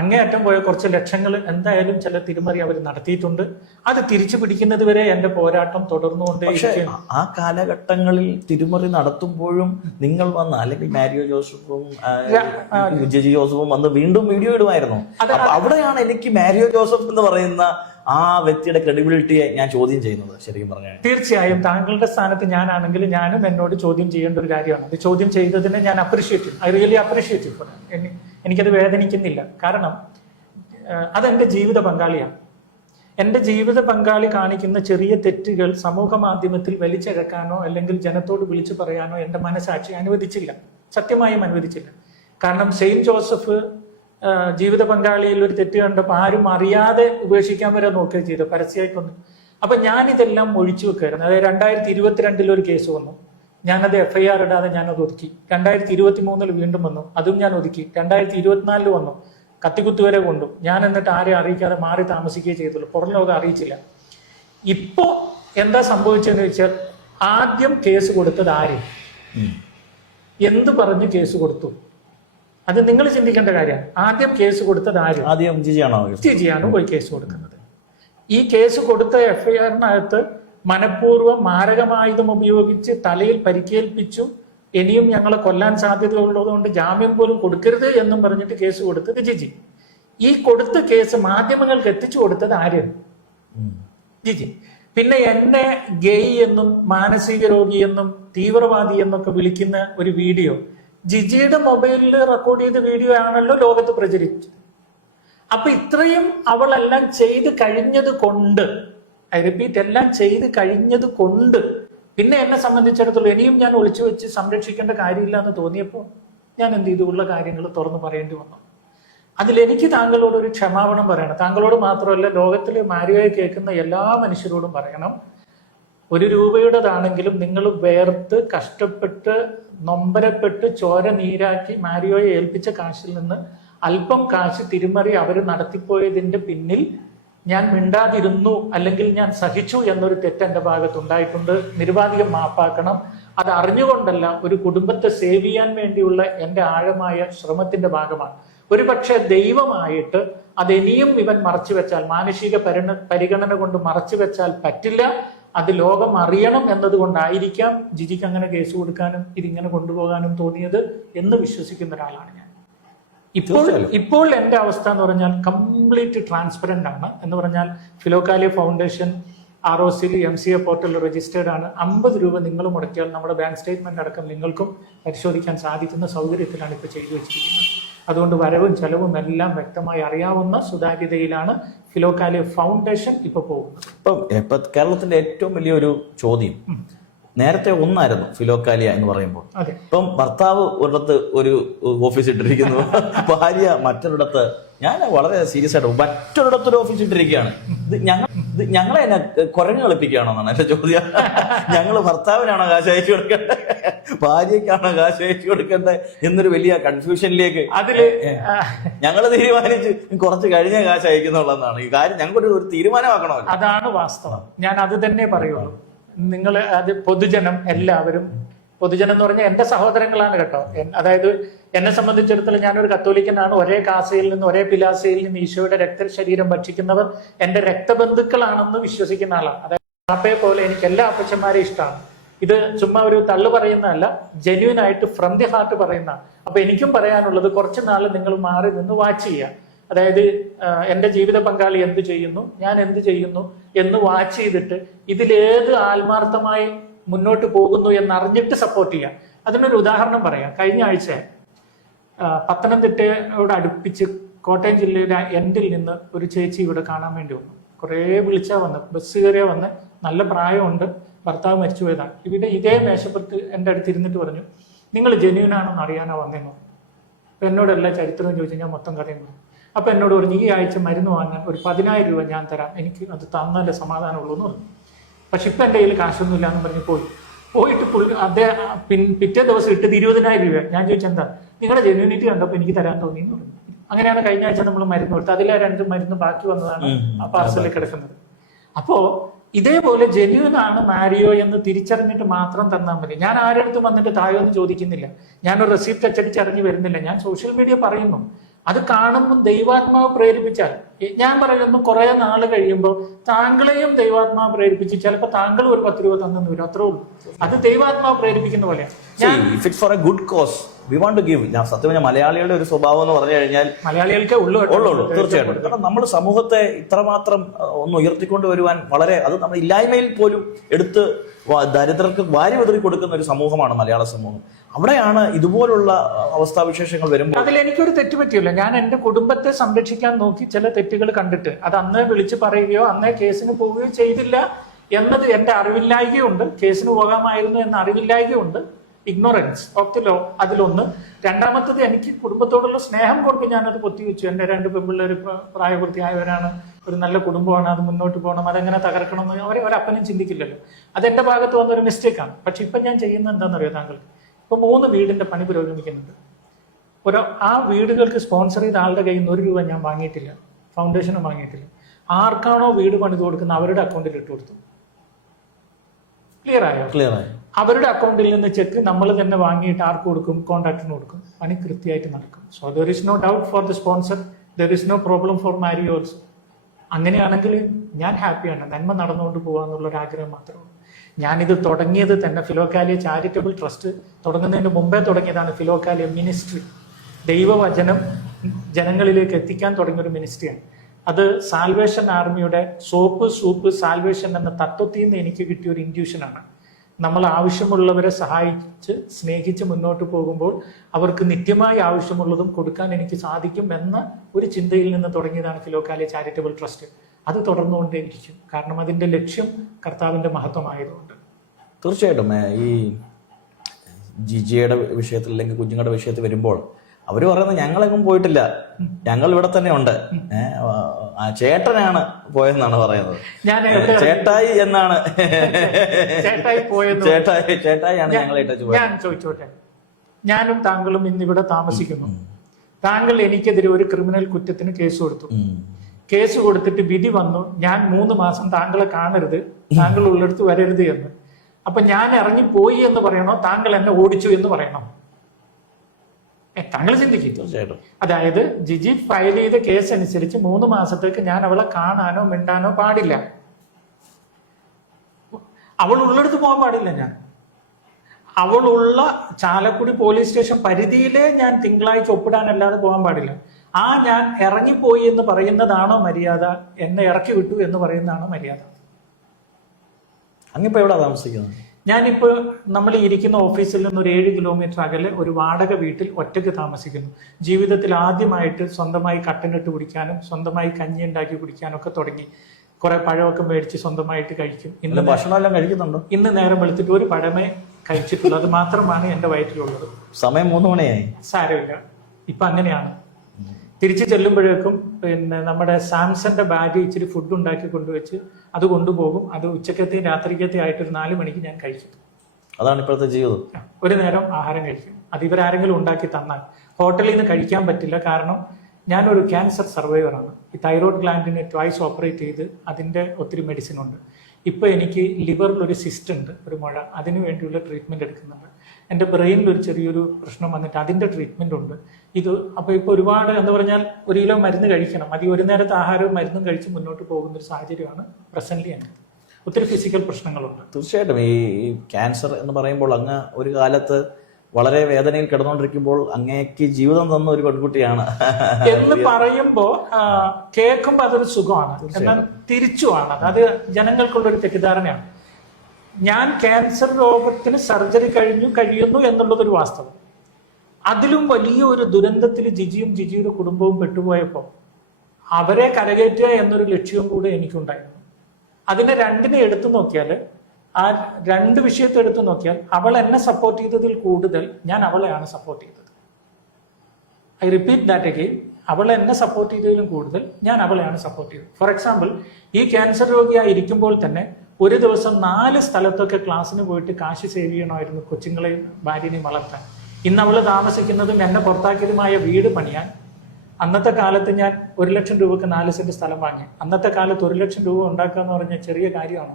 അങ്ങേയറ്റം പോയ കുറച്ച് ലക്ഷങ്ങൾ എന്തായാലും ചില തിരിമറി അവർ നടത്തിയിട്ടുണ്ട്. അത് തിരിച്ചു പിടിക്കുന്നത് വരെ എന്റെ പോരാട്ടം തുടർന്നുകൊണ്ടേയിരിക്കും. ആ കാലഘട്ടങ്ങളിൽ തിരിമറി നടത്തുമ്പോഴും നിങ്ങൾ വന്ന് അല്ലെങ്കിൽ മാരിയോ ജോസഫും ജിജി ജോസഫും വന്ന് വീണ്ടും വീഡിയോ ഇടുമായിരുന്നു. അവിടെയാണ് എനിക്ക് മാരിയോ ജോസഫ് എന്ന് പറയുന്ന ആ വ്യക്തിയുടെ ക്രെഡിബിലിറ്റിയെ ഞാൻ ചോദ്യം ചെയ്യുന്നത്. ശരിക്കും പറഞ്ഞാൽ തീർച്ചയായും താങ്കളുടെ സ്ഥാനത്ത് ഞാനാണെങ്കിൽ ഞാനും എന്നോട് ചോദ്യം ചെയ്യേണ്ട ഒരു കാര്യമാണ്. അത് ചോദ്യം ചെയ്തതിനെ ഞാൻ അപ്രീഷിയേറ്റ്, ഐ റിയലി അപ്രീഷിയേറ്റ്. എനിക്കത് വേദനിക്കുന്നില്ല. കാരണം അതെന്റെ ജീവിത പങ്കാളിയാണ്. എൻ്റെ ജീവിത പങ്കാളി കാണിക്കുന്ന ചെറിയ തെറ്റുകൾ സമൂഹ മാധ്യമത്തിൽ വലിച്ചിഴക്കാനോ അല്ലെങ്കിൽ ജനത്തോട് വിളിച്ചു പറയാനോ എൻ്റെ മനസാക്ഷി അനുവദിച്ചില്ല, സത്യമായും അനുവദിച്ചില്ല. കാരണം സെയിന്റ് ജോസഫ് ജീവിത പങ്കാളിയിൽ ഒരു തെറ്റ് കണ്ടപ്പോൾ ആരും അറിയാതെ ഉപേക്ഷിക്കാൻ വരെ നോക്കുകയും ചെയ്തു, പരസ്യമായി കൊന്നു. അപ്പൊ ഞാനിതെല്ലാം ഒഴിച്ചു വെക്കായിരുന്നു. അതായത് 2022 ഒരു കേസ് വന്നു, ഞാനത് FIR ഇടാതെ ഞാനത് ഒതുക്കി. 2023 വീണ്ടും വന്നു, അതും ഞാൻ ഒതുക്കി. 2024 വന്നു, കത്തിക്കുത്തു വരെ കൊണ്ടു. ഞാൻ എന്നിട്ട് ആരെയും അറിയിക്കാതെ മാറി താമസിക്കുകയും ചെയ്തുള്ളൂ, പുറം ലോകം അറിയിച്ചില്ല. ഇപ്പോ എന്താ സംഭവിച്ചതെന്ന് വെച്ചാൽ ആദ്യം കേസ് കൊടുത്തത് ആര്, എന്ത് പറഞ്ഞ് കേസ് കൊടുത്തു, അത് നിങ്ങൾ ചിന്തിക്കേണ്ട കാര്യമാണ്. ആദ്യം കേസ് കൊടുത്തത് ആര്? ആദ്യം ജിജിയാണ് പോയി കേസ് കൊടുക്കുന്നത്. ഈ കേസ് കൊടുത്ത FIR-നകത്ത് മനഃപൂർവ്വം മാരകമായുധം ഉപയോഗിച്ച് തലയിൽ പരിക്കേൽപ്പിച്ചു, ഇനിയും ഞങ്ങളെ കൊല്ലാൻ സാധ്യതയുള്ളതുകൊണ്ട് ജാമ്യം പോലും കൊടുക്കരുത് എന്നും പറഞ്ഞിട്ട് കേസ് കൊടുത്തത് ജിജി. ഈ കൊടുത്ത കേസ് മാധ്യമങ്ങൾക്ക് എത്തിച്ചു കൊടുത്തത് ആര്? ജിജി. പിന്നെ എന്നെ ഗെയ് എന്നും മാനസിക രോഗി എന്നും തീവ്രവാദി എന്നൊക്കെ വിളിക്കുന്ന ഒരു വീഡിയോ ജിജിയുടെ മൊബൈലിൽ റെക്കോർഡ് ചെയ്ത വീഡിയോ ആണല്ലോ ലോകത്ത് പ്രചരിച്ചത്. അപ്പൊ ഇത്രയും അവളെല്ലാം ചെയ്ത് കഴിഞ്ഞത് കൊണ്ട്, ഐ റിപ്പീറ്റ്, എല്ലാം ചെയ്ത് കഴിഞ്ഞത് കൊണ്ട് പിന്നെ എന്നെ സംബന്ധിച്ചിടത്തോളം ഇനിയും ഞാൻ ഒളിച്ചു വെച്ച് സംരക്ഷിക്കേണ്ട കാര്യമില്ല എന്ന് തോന്നിയപ്പോൾ ഞാൻ എന്ത് ചെയ്തു, ഉള്ള കാര്യങ്ങൾ തുറന്നു പറയേണ്ടി വന്നു. അതിലെനിക്ക് താങ്കളോട് ഒരു ക്ഷമാപണം പറയണം. താങ്കളോട് മാത്രമല്ല, ലോകത്തിലെ മാരിയോയെ കേൾക്കുന്ന എല്ലാ മനുഷ്യരോടും പറയണം. 1 രൂപയുടേതാണെങ്കിലും നിങ്ങൾ വേർത്ത് കഷ്ടപ്പെട്ട് നൊമ്പരപ്പെട്ട് ചോര നീരാക്കി മാരിയോയെ ഏൽപ്പിച്ച കാശിൽ നിന്ന് അല്പം കാശ് തിരിമറി അവർ നടത്തിപ്പോയതിന്റെ പിന്നിൽ ഞാൻ മിണ്ടാതിരുന്നു അല്ലെങ്കിൽ ഞാൻ സഹിച്ചു എന്നൊരു തെറ്റ് എൻ്റെ ഭാഗത്തുണ്ടായിട്ടുണ്ട്. നിരുപാധികം മാപ്പാക്കണം. അത് അറിഞ്ഞുകൊണ്ടല്ല, ഒരു കുടുംബത്തെ സേവ് ചെയ്യാൻ വേണ്ടിയുള്ള എൻ്റെ ആഴമായ ശ്രമത്തിന്റെ ഭാഗമാണ്. ഒരു പക്ഷെ ദൈവമായിട്ട് അതെനിയും ഇവൻ മറച്ചു വെച്ചാൽ, മാനുഷിക പരിഗണന കൊണ്ട് മറച്ചു വെച്ചാൽ പറ്റില്ല, അത് ലോകം അറിയണം എന്നതുകൊണ്ടായിരിക്കാം ജിജിക്ക് അങ്ങനെ കേസ് കൊടുക്കാനും ഇതിങ്ങനെ കൊണ്ടുപോകാനും തോന്നിയത് എന്ന് വിശ്വസിക്കുന്ന ഒരാളാണ് ഞാൻ. ഇപ്പോൾ എൻ്റെ അവസ്ഥ എന്ന് പറഞ്ഞാൽ കംപ്ലീറ്റ് ട്രാൻസ്പെറന്റ് ആണ്. എന്ന് പറഞ്ഞാൽ ഫിലോകാലിയ ഫൗണ്ടേഷൻ ROCയിൽ MCA പോർട്ടലിൽ രജിസ്റ്റേർഡ് ആണ്. 50 രൂപ നിങ്ങൾ മുടക്കിയാൽ നമ്മുടെ ബാങ്ക് സ്റ്റേറ്റ്മെന്റ് അടക്കം നിങ്ങൾക്കും പരിശോധിക്കാൻ സാധിക്കുന്ന സൗകര്യത്തിലാണ് ഇപ്പോൾ ചെയ്തു വെച്ചിരിക്കുന്നത്. അതുകൊണ്ട് വരവും ചെലവും എല്ലാം വ്യക്തമായി അറിയാവുന്ന സുതാര്യതയിലാണ് ഫിലോകാലിയ ഫൗണ്ടേഷൻ ഇപ്പൊ പോകുന്നത്. ഇപ്പൊ കേരളത്തിന്റെ ഏറ്റവും വലിയൊരു ചോദ്യം, നേരത്തെ ഒന്നായിരുന്നു ഫിലോകാലിയ എന്ന് പറയുമ്പോൾ, ഇപ്പം ഭർത്താവ് ഒരിടത്ത് ഒരു ഓഫീസ് ഇട്ടിരിക്കുന്നു, ഭാര്യ മറ്റൊരിടത്ത്. ഞാൻ വളരെ സീരിയസ് ആയിട്ട് മറ്റൊരിടത്തൊരു ഓഫീസ് ഇട്ടിരിക്കുകയാണ്. ഇത് ഞങ്ങളെ എന്നെ കുരങ്ങ് കളിപ്പിക്കുകയാണോ എന്നാണ് എന്റെ ചോദ്യം. ഞങ്ങൾ ഭർത്താവിനാണോ കാശ് അയച്ചു കൊടുക്കേണ്ടത്, ഭാര്യയ്ക്കാണോ കാശ് അയച്ചു കൊടുക്കേണ്ടത് എന്നൊരു വലിയ കൺഫ്യൂഷനിലേക്ക് ഞങ്ങൾ തീരുമാനിച്ച് കുറച്ച് കഴിഞ്ഞ കാശ് അയക്കുന്നുള്ളതാണ് ഈ കാര്യം. ഞങ്ങൾക്കൊരു തീരുമാനമാക്കണമല്ലോ. അതാണ് വാസ്തവം. ഞാൻ അത് തന്നെ പറയുള്ളൂ. നിങ്ങൾ അത് പൊതുജനം എല്ലാവരും പൊതുജനം എന്ന് പറഞ്ഞാൽ എന്റെ സഹോദരങ്ങളാണ് കേട്ടോ. അതായത് എന്നെ സംബന്ധിച്ചിടത്തോളം ഞാനൊരു കത്തോലിക്കനാണ്. ഒരേ കാസയിൽ നിന്ന് ഒരേ പിലാസയിൽ നിന്ന് ഈശോയുടെ രക്തശരീരം ഭക്ഷിക്കുന്നവർ എന്റെ രക്തബന്ധുക്കളാണെന്ന് വിശ്വസിക്കുന്ന ആളാണ്. അതായത് പാപ്പയെ പോലെ എനിക്ക് എല്ലാ അപ്പച്ചന്മാരെയും ഇഷ്ടമാണ്. ഇത് ചുമ്മാ ഒരു തള്ളു പറയുന്നതല്ല, ജെന്യൂൻ ആയിട്ട് ഫ്രം ദി ഹാർട്ട് പറയുന്ന. അപ്പൊ എനിക്കും പറയാനുള്ളത് കുറച്ച് നാൾ നിങ്ങൾ മാറി നിന്ന് വാച്ച് ചെയ്യുക. അതായത് എന്റെ ജീവിത പങ്കാളി എന്ത് ചെയ്യുന്നു, ഞാൻ എന്ത് ചെയ്യുന്നു എന്ന് വാച്ച് ചെയ്തിട്ട് ഇതിലേത് ആത്മാർത്ഥമായി മുന്നോട്ട് പോകുന്നു എന്നറിഞ്ഞിട്ട് സപ്പോർട്ട് ചെയ്യുക. അതിനൊരു ഉദാഹരണം പറയാം. കഴിഞ്ഞ ആഴ്ച പത്തനംതിട്ടയോട് അടുപ്പിച്ച് കോട്ടയം ജില്ലയുടെ എൻഡിൽ നിന്ന് ഒരു ചേച്ചി ഇവിടെ കാണാൻ വേണ്ടി വന്നു. കുറേ വിളിച്ചാ വന്ന്, ബസ് കയറിയാ വന്ന്, നല്ല പ്രായമുണ്ട്, ഭർത്താവ് മരിച്ചു പോയതാണ്. ഇവിടെ ഇതേ മേശപ്പുറത്ത് എൻ്റെ അടുത്ത് ഇരുന്നിട്ട് പറഞ്ഞു, നിങ്ങൾ ജെന്യൂൻ ആണെന്ന് അറിയാനാ വന്നേന്നു. അപ്പൊ എന്നോട് എല്ലാ ചരിത്രവും ചോദിച്ചു, ഞാൻ മൊത്തം കഥയും പറഞ്ഞു. അപ്പൊ എന്നോട് പറഞ്ഞു, ഈ ആഴ്ച മരുന്ന് വാങ്ങാൻ ഒരു 10,000 രൂപ ഞാൻ തരാം, എനിക്ക് അത് തന്നാലേ സമാധാനമുള്ളൂ എന്ന് പറഞ്ഞു. പക്ഷെ ഇപ്പൊ എൻ്റെ കയ്യിൽ കാശൊന്നുമില്ല എന്ന് പറഞ്ഞ് പോയിട്ട് പിറ്റേ ദിവസം ഇട്ടത് 20,000 രൂപ. ഞാൻ ചോദിച്ചെന്താ, നിങ്ങളുടെ ജെന്യൂനിറ്റി കണ്ടപ്പോൾ എനിക്ക് തരാൻ തോന്നി എന്ന് പറഞ്ഞു. അങ്ങനെയാണ് കഴിഞ്ഞ ആഴ്ച നമ്മൾ മരുന്ന് കൊടുത്തത്. അതിലെ 2 മരുന്ന് ബാക്കി വന്നതാണ് ആ പാർസലിൽ കിടക്കുന്നത്. അപ്പോ ഇതേപോലെ ജെന്യൂൻ ആണ് മാരിയോ എന്ന് തിരിച്ചറിഞ്ഞിട്ട് മാത്രം തന്നാൽ മതി. ഞാൻ ആരുടെ അടുത്ത് വന്നിട്ട് താഴെയൊന്നും ചോദിക്കുന്നില്ല, ഞാനൊരു റെസിപ്റ്റ് അച്ചടിച്ചറിഞ്ഞ് വരുന്നില്ല. ഞാൻ സോഷ്യൽ മീഡിയ പറയുന്നു, അത് കാണുമ്പോൾ ദൈവാത്മാവ് പ്രേരിപ്പിച്ചാൽ, ഞാൻ പറയുന്നു കുറെ നാൾ കഴിയുമ്പോൾ താങ്കളെയും ദൈവാത്മാവ് പ്രേരിപ്പിച്ച് ചിലപ്പോൾ താങ്കൾ ഒരു 10 രൂപ തന്നു വരും. അത്രേ ഉള്ളൂ. അത് ദൈവാത്മാവ് പ്രേരിപ്പിക്കുന്ന പോലെയാണ്. If it's for a good cause we want to give. ഞാൻ സത്യം പറഞ്ഞാൽ മലയാളികളുടെ ഒരു സ്വഭാവം എന്ന് പറഞ്ഞു കഴിഞ്ഞാൽ മലയാളികൾക്കേ ഉള്ളൂ തീർച്ചയായിട്ടും. കാരണം നമ്മൾ സമൂഹത്തെ ഇത്രമാത്രം ഒന്ന് ഉയർത്തിക്കൊണ്ട് വരുവാൻ വളരെ, അത് നമ്മൾ ഇല്ലായ്മയിൽ പോലും എടുത്ത് ദരിദ്രർക്ക് വാരി വിതറി കൊടുക്കുന്ന ഒരു സമൂഹമാണ് മലയാള സമൂഹം. അവിടെയാണ് ഇതുപോലുള്ള അവസ്ഥാവിശേഷങ്ങൾ വരുമ്പോൾ. അതിൽ എനിക്കൊരു തെറ്റ് പറ്റിയില്ല. ഞാൻ എന്റെ കുടുംബത്തെ സംരക്ഷിക്കാൻ നോക്കി ചില തെറ്റുകൾ കണ്ടിട്ട് അത് അന്നേ വിളിച്ച് പറയുകയോ അന്നേ കേസിന് പോവുകയോ ചെയ്തില്ല എന്നത് എന്റെ അറിവില്ലായ്കയുണ്ട്. കേസിന് പോകാമായിരുന്നു എന്ന അറിവില്ലായ്കയുണ്ട്. ഇഗ്നോറൻസ് ഓഫ് ദി ലോ അതിലൊന്ന്. രണ്ടാമത്തത്, എനിക്ക് കുടുംബത്തോടുള്ള സ്നേഹം കൊണ്ട് ഞാനത് പൊത്തിവെച്ചു. എൻ്റെ 2 പെൺപിള്ളേർ പ്രായപൂർത്തിയായവരാണ്, ഒരു നല്ല കുടുംബമാണ്, അത് മുന്നോട്ട് പോകണം, അതെങ്ങനെ തകർക്കണം എന്ന് അവരെ ഒരപ്പനും ചിന്തിക്കില്ലല്ലോ. അത് എൻ്റെ ഭാഗത്ത് വന്നൊരു മിസ്റ്റേക്കാണ്. പക്ഷെ ഇപ്പം ഞാൻ ചെയ്യുന്നത് എന്താണെന്നറിയോ താങ്കൾക്ക്? ഇപ്പൊ 3 വീടിന്റെ പണി പുരോഗമിക്കുന്നുണ്ട്. ആ വീടുകൾക്ക് സ്പോൺസർ ചെയ്ത ആളുടെ കയ്യിൽ നിന്ന് 1 രൂപ ഞാൻ വാങ്ങിയിട്ടില്ല, ഫൗണ്ടേഷനും വാങ്ങിയിട്ടില്ല. ആർക്കാണോ വീട് പണിത് കൊടുക്കുന്നത് അവരുടെ അക്കൗണ്ടിൽ ഇട്ട് കൊടുത്തു. ക്ലിയർ ആയോ? അവരുടെ അക്കൗണ്ടിൽ നിന്ന് ചെക്ക് നമ്മൾ തന്നെ വാങ്ങിയിട്ട് ആർക്ക് കൊടുക്കും? കോൺട്രാക്ടറിന് കൊടുക്കും. പണി കൃത്യമായിട്ട് നടക്കും. So there is no doubt for the sponsor, there is no problem for Mary also. അങ്ങനെയാണെങ്കിൽ ഞാൻ ഹാപ്പിയാണ്. നന്മ നടന്നുകൊണ്ട് പോകാന്നുള്ളൊരു ആഗ്രഹം മാത്രമേ ഉള്ളൂ. ഞാനിത് തുടങ്ങിയത് തന്നെ ഫിലോക്കാലിയ ചാരിറ്റബിൾ ട്രസ്റ്റ് തുടങ്ങുന്നതിന് മുമ്പേ തുടങ്ങിയതാണ് ഫിലോക്കാലിയ മിനിസ്ട്രി. ദൈവവചനം ജനങ്ങളിലേക്ക് എത്തിക്കാൻ തുടങ്ങിയൊരു മിനിസ്ട്രിയാണ്. അത് സാൽവേഷൻ ആർമിയുടെ സോപ്പ് സൂപ്പ് സാൽവേഷൻ എന്ന തത്വത്തിൽ നിന്ന് എനിക്ക് കിട്ടിയ ഒരു ഇൻഡ്യൂഷനാണ്. നമ്മൾ ആവശ്യമുള്ളവരെ സഹായിച്ച് സ്നേഹിച്ച് മുന്നോട്ട് പോകുമ്പോൾ അവർക്ക് നിത്യമായി ആവശ്യമുള്ളതും കൊടുക്കാൻ എനിക്ക് സാധിക്കും എന്ന ഒരു ചിന്തയിൽ നിന്ന് തുടങ്ങിയതാണ് ഫിലോക്കാലിയ ചാരിറ്റബിൾ ട്രസ്റ്റ്. അത് തുടർന്നുകൊണ്ടേയിരിക്കും. കാരണം അതിന്റെ ലക്ഷ്യം കർത്താവിന്റെ മഹത്വമായതുകൊണ്ട്. തീർച്ചയായിട്ടും ഈ ജിജിയുടെ വിഷയത്തിൽ അല്ലെങ്കിൽ കുഞ്ഞുങ്ങളുടെ വിഷയത്തിൽ വരുമ്പോൾ അവര് പറയുന്നത് ഞങ്ങളെങ്ങും പോയിട്ടില്ല, ഞങ്ങൾ ഇവിടെ തന്നെ ഉണ്ട്, ചേട്ടനാണ് പോയെന്നാണ് പറയുന്നത്. ചേട്ടായി എന്നാണ്, ചേട്ടായിയാണ് ഞങ്ങളെ ഇട്ടു പോയത്. ഞാൻ ചോദിച്ചോട്ടെ, ഞാനും താങ്കളും ഇന്നിവിടെ താമസിക്കുന്നു. താങ്കൾ എനിക്കെതിരെ ഒരു ക്രിമിനൽ കുറ്റത്തിന് കേസ് കൊടുത്തു. കേസ് കൊടുത്തിട്ട് വിധി വന്നു, ഞാൻ 3 മാസം താങ്കളെ കാണരുത്, താങ്കൾ ഉള്ളിടത്ത് വരരുത് എന്ന്. അപ്പൊ ഞാൻ ഇറങ്ങിപ്പോയി എന്ന് പറയണോ, താങ്കൾ എന്നെ ഓടിച്ചു എന്ന് പറയണോ? താങ്കൾ ചിന്തിക്കും. തീർച്ചയായിട്ടും. അതായത് ജിജി ഫയൽ ചെയ്ത കേസ് അനുസരിച്ച് 3 മാസത്തേക്ക് ഞാൻ അവളെ കാണാനോ മിണ്ടാനോ പാടില്ല. അവൾ ഉള്ളിടത്ത് പോകാൻ പാടില്ല. ഞാൻ അവളുള്ള ചാലക്കുടി പോലീസ് സ്റ്റേഷൻ പരിധിയിലേ ഞാൻ തിങ്കളാഴ്ച ഒപ്പിടാനല്ലാതെ പോകാൻ പാടില്ല. ഞാൻ ഇറങ്ങിപ്പോയി എന്ന് പറയുന്നതാണോ മര്യാദ, എന്നെ ഇറക്കി വിട്ടു എന്ന് പറയുന്നതാണോ മര്യാദ? അങ്ങിപ്പോ എവിടെ താമസിക്കുന്നത്? ഞാനിപ്പോ നമ്മൾ ഇരിക്കുന്ന ഓഫീസിൽ നിന്ന് ഒരു 7 കിലോമീറ്റർ അകലെ ഒരു വാടക വീട്ടിൽ ഒറ്റയ്ക്ക് താമസിക്കുന്നു. ജീവിതത്തിൽ ആദ്യമായിട്ട് സ്വന്തമായി കട്ടനിട്ട് കുടിക്കാനും സ്വന്തമായി കഞ്ഞി ഉണ്ടാക്കി കുടിക്കാനും ഒക്കെ തുടങ്ങി. കുറെ പഴമൊക്കെ മേടിച്ച് സ്വന്തമായിട്ട് കഴിക്കും. ഇന്ന് ഭക്ഷണമെല്ലാം കഴിക്കുന്നുണ്ടോ? ഇന്ന് നേരം വെളുത്തിട്ട് ഒരു പഴമേ കഴിച്ചിട്ടുള്ളൂ. അത് മാത്രമാണ് എന്റെ വയറ്റിലുള്ളത്. സമയം 3 മണിയായി. സാരമില്ല, ഇപ്പൊ അങ്ങനെയാണ്. തിരിച്ചു ചെല്ലുമ്പോഴേക്കും നമ്മുടെ സാംസന്റെ ബാഗ് ഇച്ചിരി ഫുഡ് ഉണ്ടാക്കി കൊണ്ടുവച്ച് അത് കൊണ്ടുപോകും. അത് ഉച്ചക്കത്തെയും രാത്രിക്കത്തെയും ആയിട്ട് ഒരു 4 മണിക്ക് ഞാൻ കഴിക്കും. അതാണ് ഇപ്പോഴത്തെ ജീവിതം. ഒരു നേരം ആഹാരം കഴിക്കും. അത് ഇവരാരെങ്കിലും ഉണ്ടാക്കി തന്നാൽ. ഹോട്ടലിൽ നിന്ന് കഴിക്കാൻ പറ്റില്ല. കാരണം ഞാനൊരു ക്യാൻസർ സർവൈവറാണ്. ഈ തൈറോയ്ഡ് ഗ്ലാൻഡിനെ ട്വൈസ് ഓപ്പറേറ്റ് ചെയ്ത് അതിന്റെ ഒത്തിരി മെഡിസിൻ ഉണ്ട്. ഇപ്പൊ എനിക്ക് ലിവറിൽ ഒരു സിസ്റ്റ് ഉണ്ട്, ഒരു മുഴ. അതിനു വേണ്ടിയുള്ള ട്രീറ്റ്മെന്റ് എടുക്കുന്നുണ്ട്. എൻ്റെ ബ്രെയിനിൽ ഒരു ചെറിയൊരു പ്രശ്നം വന്നിട്ട് അതിൻ്റെ ട്രീറ്റ്മെൻ്റ് ഉണ്ട്. ഇത് അപ്പോൾ ഇപ്പോൾ ഒരുപാട് എന്ന് പറഞ്ഞാൽ 1 കിലോ മരുന്ന് കഴിക്കണം, അത് ഒരു നേരത്തെ ആഹാരവും മരുന്നും കഴിച്ച് മുന്നോട്ട് പോകുന്ന ഒരു സാഹചര്യമാണ് പ്രസന്റ്ലി ആണ്. ഒത്തിരി ഫിസിക്കൽ പ്രശ്നങ്ങളുണ്ട്. തീർച്ചയായിട്ടും ഈ ക്യാൻസർ എന്ന് പറയുമ്പോൾ അങ്ങ് ഒരു കാലത്ത് വളരെ വേദനയിൽ കിടന്നുകൊണ്ടിരിക്കുമ്പോൾ അങ്ങേക്ക് ജീവിതം തന്ന ഒരു പെൺകുട്ടിയാണ് എന്ന് പറയുമ്പോ കേൾക്കുമ്പോ അതൊരു സുഖമാണ്, എന്നാൽ തിരിച്ചുമാണ് അത് ജനങ്ങൾക്കുള്ളൊരു തെറ്റിദ്ധാരണയാണ്. ഞാൻ ക്യാൻസർ രോഗത്തിന് സർജറി കഴിയുന്നു എന്നുള്ളതൊരു വാസ്തവം. അതിലും വലിയ ഒരു ദുരന്തത്തിൽ ജിജിയും ജിജിയുടെ കുടുംബവും പെട്ടുപോയപ്പോൾ അവരെ കരകയറ്റുക എന്നൊരു ലക്ഷ്യവും കൂടെ എനിക്കുണ്ടായിരുന്നു. അതിനെ രണ്ടിനെ എടുത്തു നോക്കിയാൽ, ആ 2 വിഷയത്തെ എടുത്തു നോക്കിയാൽ, അവൾ എന്നെ സപ്പോർട്ട് ചെയ്തതിൽ കൂടുതൽ ഞാൻ അവളെയാണ് സപ്പോർട്ട് ചെയ്തത്. I repeat that again. അവൾ എന്നെ സപ്പോർട്ട് ചെയ്തതിലും കൂടുതൽ ഞാൻ അവളെയാണ് സപ്പോർട്ട് ചെയ്തത്. ഫോർ എക്സാമ്പിൾ, ഈ ക്യാൻസർ രോഗിയായി ഇരിക്കുമ്പോൾ തന്നെ ഒരു ദിവസം 4 സ്ഥലത്തൊക്കെ ക്ലാസ്സിന് പോയിട്ട് കാശ് സേവ് ചെയ്യണമായിരുന്നു കൊച്ചുങ്ങളെയും ഭാര്യനെയും വളർത്താൻ. ഇന്ന് അവൾ താമസിക്കുന്നതും എന്നെ പുറത്താക്കിയതുമായ വീട് പണിയാൻ അന്നത്തെ കാലത്ത് ഞാൻ 1 ലക്ഷം രൂപക്ക് 4 സെന്റ് സ്ഥലം വാങ്ങി. അന്നത്തെ കാലത്ത് 1 ലക്ഷം രൂപ ഉണ്ടാക്കുക എന്ന് പറഞ്ഞാൽ ചെറിയ കാര്യമാണ്.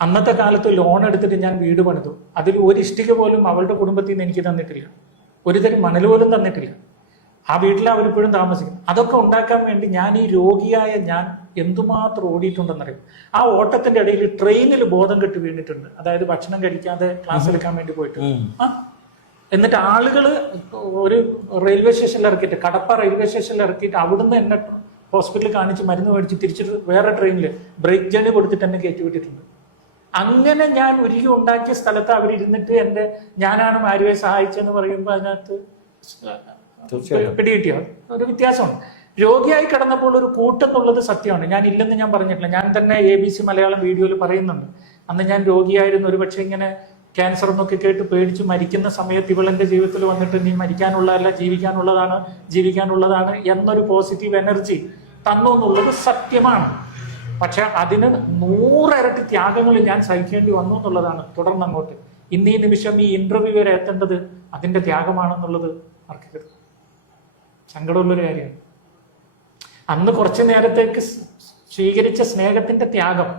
അന്നത്തെ കാലത്ത് ലോൺ എടുത്തിട്ട് ഞാൻ വീട് പണിതു. അതിൽ ഒരു ഇഷ്ടിക പോലും അവളുടെ കുടുംബത്തിൽ നിന്ന് എനിക്ക് തന്നിട്ടില്ല, ഒരു തരം മണൽ പോലും തന്നിട്ടില്ല. ആ വീട്ടിൽ അവരിപ്പോഴും താമസിക്കും. അതൊക്കെ ഉണ്ടാക്കാൻ വേണ്ടി ഞാൻ ഈ രോഗിയായ ഞാൻ എന്തുമാത്രം ഓടിയിട്ടുണ്ടെന്നറിയും. ആ ഓട്ടത്തിന്റെ ഇടയിൽ ട്രെയിനിൽ ബോധം കെട്ട് വീണിട്ടുണ്ട്. അതായത് ഭക്ഷണം കഴിക്കാതെ ക്ലാസ് എടുക്കാൻ വേണ്ടി പോയിട്ട് എന്നിട്ട് ആളുകൾ ഒരു റെയിൽവേ സ്റ്റേഷനിൽ ഇറക്കിയിട്ട്, കടപ്പ റെയിൽവേ സ്റ്റേഷനിൽ ഇറക്കിയിട്ട് അവിടുന്ന് എന്നെ ഹോസ്പിറ്റലിൽ കാണിച്ച് മരുന്ന് മേടിച്ച് തിരിച്ചിട്ട് വേറെ ട്രെയിനിൽ ബ്രേക്ക് ജേണി കൊടുത്തിട്ട് എന്നെ കയറ്റി വിട്ടിട്ടുണ്ട്. അങ്ങനെ ഞാൻ ഒരുക്കി ഉണ്ടാക്കിയ സ്ഥലത്ത് അവരിരുന്നിട്ട് ഞാനാണ് മാരുവെ സഹായിച്ചെന്ന് പറയുമ്പോൾ അതിനകത്ത് പിടികിട്ടിയോ? ഒരു വ്യത്യാസമുണ്ട്. രോഗിയായി കിടന്നപ്പോൾ ഒരു കൂട്ടെന്നുള്ളത് സത്യമാണ്. ഞാൻ ഇല്ലെന്ന് ഞാൻ പറഞ്ഞിട്ടില്ല. ഞാൻ തന്നെ ABC മലയാളം വീഡിയോയിൽ പറയുന്നുണ്ട്. അന്ന് ഞാൻ രോഗിയായിരുന്നു. ഒരു പക്ഷേ ഇങ്ങനെ ക്യാൻസർ എന്നൊക്കെ കേട്ട് പേടിച്ച് മരിക്കുന്ന സമയത്ത് ഇവൾ എൻ്റെ ജീവിതത്തിൽ വന്നിട്ട് നീ മരിക്കാനുള്ളതല്ല, ജീവിക്കാനുള്ളതാണ് എന്നൊരു പോസിറ്റീവ് എനർജി തന്നു എന്നുള്ളത് സത്യമാണ്. പക്ഷെ അതിന് 100 ഇരട്ടി ത്യാഗങ്ങൾ ഞാൻ സഹിക്കേണ്ടി വന്നു എന്നുള്ളതാണ് തുടർന്നങ്ങോട്ട്. ഇന്ന് ഈ നിമിഷം ഈ ഇന്റർവ്യൂ വരെ എത്തേണ്ടത് അതിൻ്റെ ത്യാഗമാണെന്നുള്ളത് മറക്കരുത്. സങ്കടമുള്ളൊരു കാര്യമാണ്. അന്ന് കുറച്ചു നേരത്തേക്ക് സ്വീകരിച്ച സ്നേഹത്തിന്റെ ത്യാഗം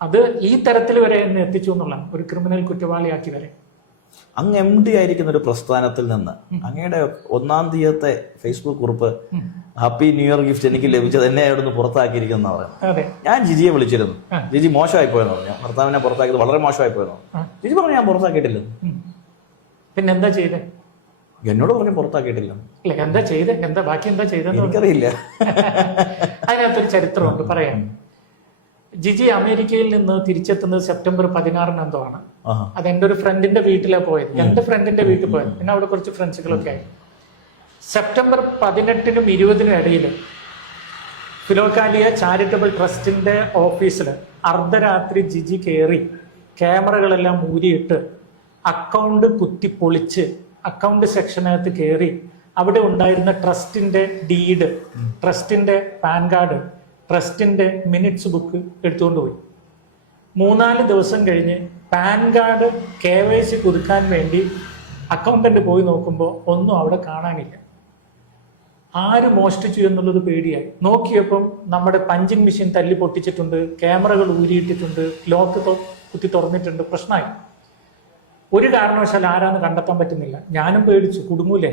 അത് ഈ തരത്തിൽ വരെ എന്നെ എത്തിച്ചു എന്നുള്ളതാണ്, ഒരു ക്രിമിനൽ കുറ്റവാളിയാക്കി വരെ. അങ്ങ് MD ആയിരിക്കുന്ന ഒരു പ്രസ്ഥാനത്തിൽ നിന്ന് അങ്ങയുടെ 1-ാം തീയതിയത്തെ ഫേസ്ബുക്ക് കുറിപ്പ് ഹാപ്പി ന്യൂ ഇയർ ഗിഫ്റ്റ് എനിക്ക് ലഭിച്ചത് എന്നെ അവിടുന്ന് പുറത്താക്കിയിരിക്കുന്ന പറഞ്ഞു. ഞാൻ ജിജിയെ വിളിച്ചിരുന്നു. ജിജി മോശമായി പോയെന്ന് പറഞ്ഞു. ഭർത്താവിനെ പുറത്താക്കിയത് വളരെ മോശമായി പോയെന്ന്. ജിജി പറഞ്ഞു ഞാൻ പുറത്താക്കിയിട്ടില്ല. പിന്നെ എന്താ ചെയ്തേ? എന്നോട് പറഞ്ഞു പുറത്താക്കിയിട്ടില്ല. അല്ല, എന്താ ചെയ്തേ? ബാക്കി എന്താ ചെയ്തെന്ന് എനിക്കറിയില്ല. അതിനകത്തൊരു ചരിത്രമുണ്ട് പറയാം. ജിജി അമേരിക്കയിൽ നിന്ന് തിരിച്ചെത്തുന്നത് സെപ്റ്റംബർ 16 എന്തോ ആണ്. അത് എൻ്റെ ഒരു ഫ്രണ്ടിന്റെ വീട്ടിലാണ് പോയത്. എൻ്റെ ഫ്രണ്ടിന്റെ വീട്ടിൽ പോയത്. പിന്നെ അവിടെ കുറച്ച് ഫ്രണ്ട്സുകളൊക്കെ ആയി. സെപ്റ്റംബർ 18-നും 20-നും ഇടയിൽ ഫിലോകാലിയ ചാരിറ്റബിൾ ട്രസ്റ്റിന്റെ ഓഫീസിൽ അർദ്ധരാത്രി ജിജി കയറി ക്യാമറകളെല്ലാം ഊരിയിട്ട് അക്കൗണ്ട് കുത്തിപ്പൊളിച്ച് അക്കൗണ്ട് സെക്ഷനകത്ത് കയറി അവിടെ ഉണ്ടായിരുന്ന ട്രസ്റ്റിന്റെ ഡീഡ്, ട്രസ്റ്റിന്റെ പാൻ കാർഡ്, ട്രസ്റ്റിന്റെ മിനിറ്റ്സ് ബുക്ക് എടുത്തുകൊണ്ട് പോയി. 3-4 ദിവസം കഴിഞ്ഞ് പാൻ കാർഡ് KYC പുതുക്കാൻ വേണ്ടി അക്കൗണ്ടന്റ് പോയി നോക്കുമ്പോൾ ഒന്നും അവിടെ കാണാനില്ല. ആര് മോഷ്ടിച്ചു എന്നുള്ളത് പേടിയായി. നോക്കിയപ്പം നമ്മുടെ പഞ്ചിങ് മെഷീൻ തല്ലി പൊട്ടിച്ചിട്ടുണ്ട്, ക്യാമറകൾ ഊരിയിട്ടിട്ടുണ്ട്, ലോക്ക് കുത്തി തുറന്നിട്ടുണ്ട്. പ്രശ്നമായി. ഒരു കാരണവശാൽ ആരാന്ന് കണ്ടെത്താൻ പറ്റുന്നില്ല. ഞാനും പേടിച്ചു, കുടുങ്ങൂലേ.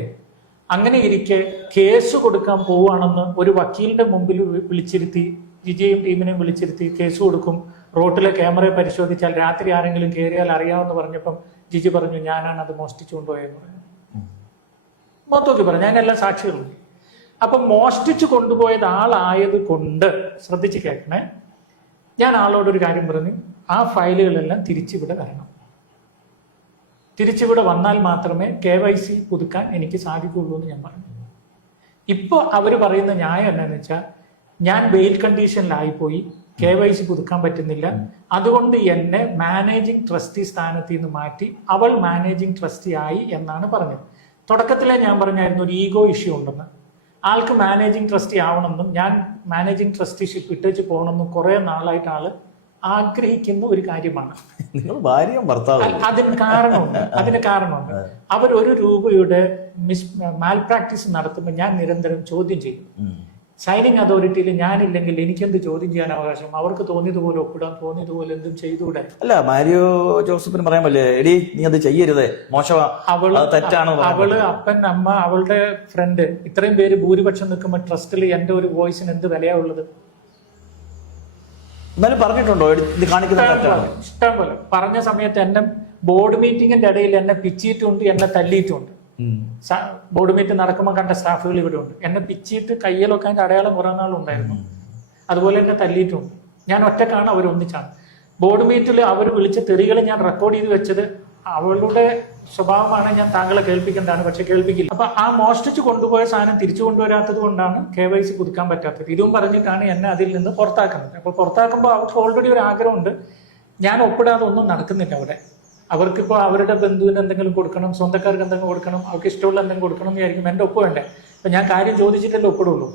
അങ്ങനെ ഇരിക്കെ കേസ് കൊടുക്കാൻ പോവുകയാണെന്ന് ഒരു വക്കീലിന്റെ മുമ്പിൽ വിളിച്ചിരുത്തി, ജിജിയും ടീമിനെയും വിളിച്ചിരുത്തി കേസ് കൊടുക്കും, റോട്ടിലെ ക്യാമറയെ പരിശോധിച്ചാൽ രാത്രി ആരെങ്കിലും കയറിയാൽ അറിയാമെന്ന് പറഞ്ഞപ്പം ജിജി പറഞ്ഞു ഞാനാണ് അത് മോഷ്ടിച്ചു കൊണ്ടുപോയെന്ന് പറഞ്ഞു. മൊത്തമൊക്കെ പറഞ്ഞു, ഞാനെല്ലാം സാക്ഷികളുണ്ട്. അപ്പം മോഷ്ടിച്ചു കൊണ്ടുപോയത് ആളായത് കൊണ്ട് ശ്രദ്ധിച്ച് കേൾക്കണേ, ഞാൻ ആളോടൊരു കാര്യം പറഞ്ഞു, ആ ഫയലുകളെല്ലാം തിരിച്ചിവിടെ വരണം. തിരിച്ചിവിടെ വന്നാൽ മാത്രമേ KYC പുതുക്കാൻ എനിക്ക് സാധിക്കുള്ളൂ എന്ന് ഞാൻ പറഞ്ഞു. ഇപ്പോൾ അവർ പറയുന്ന ന്യായം എന്താണെന്ന് വെച്ചാൽ, ഞാൻ ബെയിൽ കണ്ടീഷനിലായിപ്പോയി, KYC പുതുക്കാൻ പറ്റുന്നില്ല, അതുകൊണ്ട് എന്നെ മാനേജിങ് ട്രസ്റ്റി സ്ഥാനത്ത് നിന്ന് മാറ്റി അവൾ മാനേജിങ് ട്രസ്റ്റി ആയി എന്നാണ് പറഞ്ഞത്. തുടക്കത്തിലെ ഞാൻ പറഞ്ഞായിരുന്നു ഒരു ഈഗോ ഇഷ്യൂ ഉണ്ടെന്ന്. ആൾക്ക് മാനേജിങ് ട്രസ്റ്റി ആവണമെന്നും ഞാൻ മാനേജിങ് ട്രസ്റ്റിഷിപ്പ് ഇട്ടേച്ച് പോകണമെന്നും കുറെ നാളായിട്ട് ആള് ആഗ്രഹിക്കുന്ന ഒരു കാര്യമാണ്. അതിന് കാരണമുണ്ട്. അവർ 1 രൂപയുടെ മാൽ പ്രാക്ടീസ് നടത്തുമ്പോൾ ഞാൻ നിരന്തരം ചോദ്യം ചെയ്യും. സൈനിങ് അതോറിറ്റിയിൽ ഞാനില്ലെങ്കിൽ എനിക്കെന്ത് ചോദ്യം ചെയ്യാൻ അവകാശം? അവർക്ക് തോന്നിയതുപോലെ ഒപ്പിടാം, തോന്നിയതുപോലെ എന്തും ചെയ്തുകൂടെ? അല്ല, മാരിയോ ജോസഫിന് പറയാൻ പറ്റില്ലേ, എടി നീ അത് ചെയ്യരുതേ, മോശമാ, തെറ്റാണ്. അവള്, അപ്പൻ, അമ്മ, അവളുടെ ഫ്രണ്ട്, ഇത്രയും പേര് ഭൂരിപക്ഷം നിൽക്കുമ്പോൾ ട്രസ്റ്റിൽ എന്റെ ഒരു വോയിസിന് എന്ത് വിലയാ ഉള്ളത്? എന്നാലും പറഞ്ഞിട്ടുണ്ടോ ഇത് കാണിക്കുന്ന? ഇഷ്ടം പോലെ പറഞ്ഞ സമയത്ത് എന്നെ ബോർഡ് മീറ്റിംഗിന്റെ ഇടയിൽ എന്നെ പിച്ചിയിട്ടുണ്ട്, എന്നെ തല്ലിയിട്ടുണ്ട്. ബോർഡ് മീറ്റ് നടക്കുമ്പോൾ കണ്ട സ്റ്റാഫുകൾ ഇവിടെ ഉണ്ട്. എന്നെ പിച്ചിയിട്ട് കയ്യിലൊക്കെ അതിന്റെ അടയാളം കുറെ നാളുണ്ടായിരുന്നു. അതുപോലെ എന്നെ തല്ലിയിട്ടുണ്ട്. ഞാൻ ഒറ്റക്കാണ്, അവർ ഒന്നിച്ചാണ്. ബോർഡ് മീറ്റിൽ അവർ വിളിച്ച തെറികൾ ഞാൻ റെക്കോർഡ് ചെയ്ത് വെച്ചത് അവളുടെ സ്വഭാവമാണ്. ഞാൻ താങ്കളെ കേൾപ്പിക്കേണ്ടതാണ്, പക്ഷെ കേൾപ്പിക്കില്ല. അപ്പൊ ആ മോഷ്ടിച്ച് കൊണ്ടുപോയ സാധനം തിരിച്ചു കൊണ്ടുവരാത്തത് കൊണ്ടാണ് KYC പുതുക്കാൻ പറ്റാത്തത്. ഇതും പറഞ്ഞിട്ടാണ് എന്നെ അതിൽ നിന്ന് പുറത്താക്കുന്നത്. അപ്പൊ പുറത്താക്കുമ്പോൾ അവർക്ക് ഓൾറെഡി ഒരു ആഗ്രഹമുണ്ട്. ഞാൻ ഒപ്പിടാതെ ഒന്നും നടക്കുന്നില്ല അവിടെ. അവർക്കിപ്പോൾ അവരുടെ ബന്ധുവിന് എന്തെങ്കിലും കൊടുക്കണം, സ്വന്തക്കാർക്ക് എന്തെങ്കിലും കൊടുക്കണം, അവർക്ക് ഇഷ്ടമുള്ള എന്തെങ്കിലും കൊടുക്കണം എന്നായിരിക്കും. എൻ്റെ ഒപ്പ് വേണ്ടേ? അപ്പം ഞാൻ കാര്യം ചോദിച്ചിട്ടല്ലേ ഒപ്പിടുള്ളൂ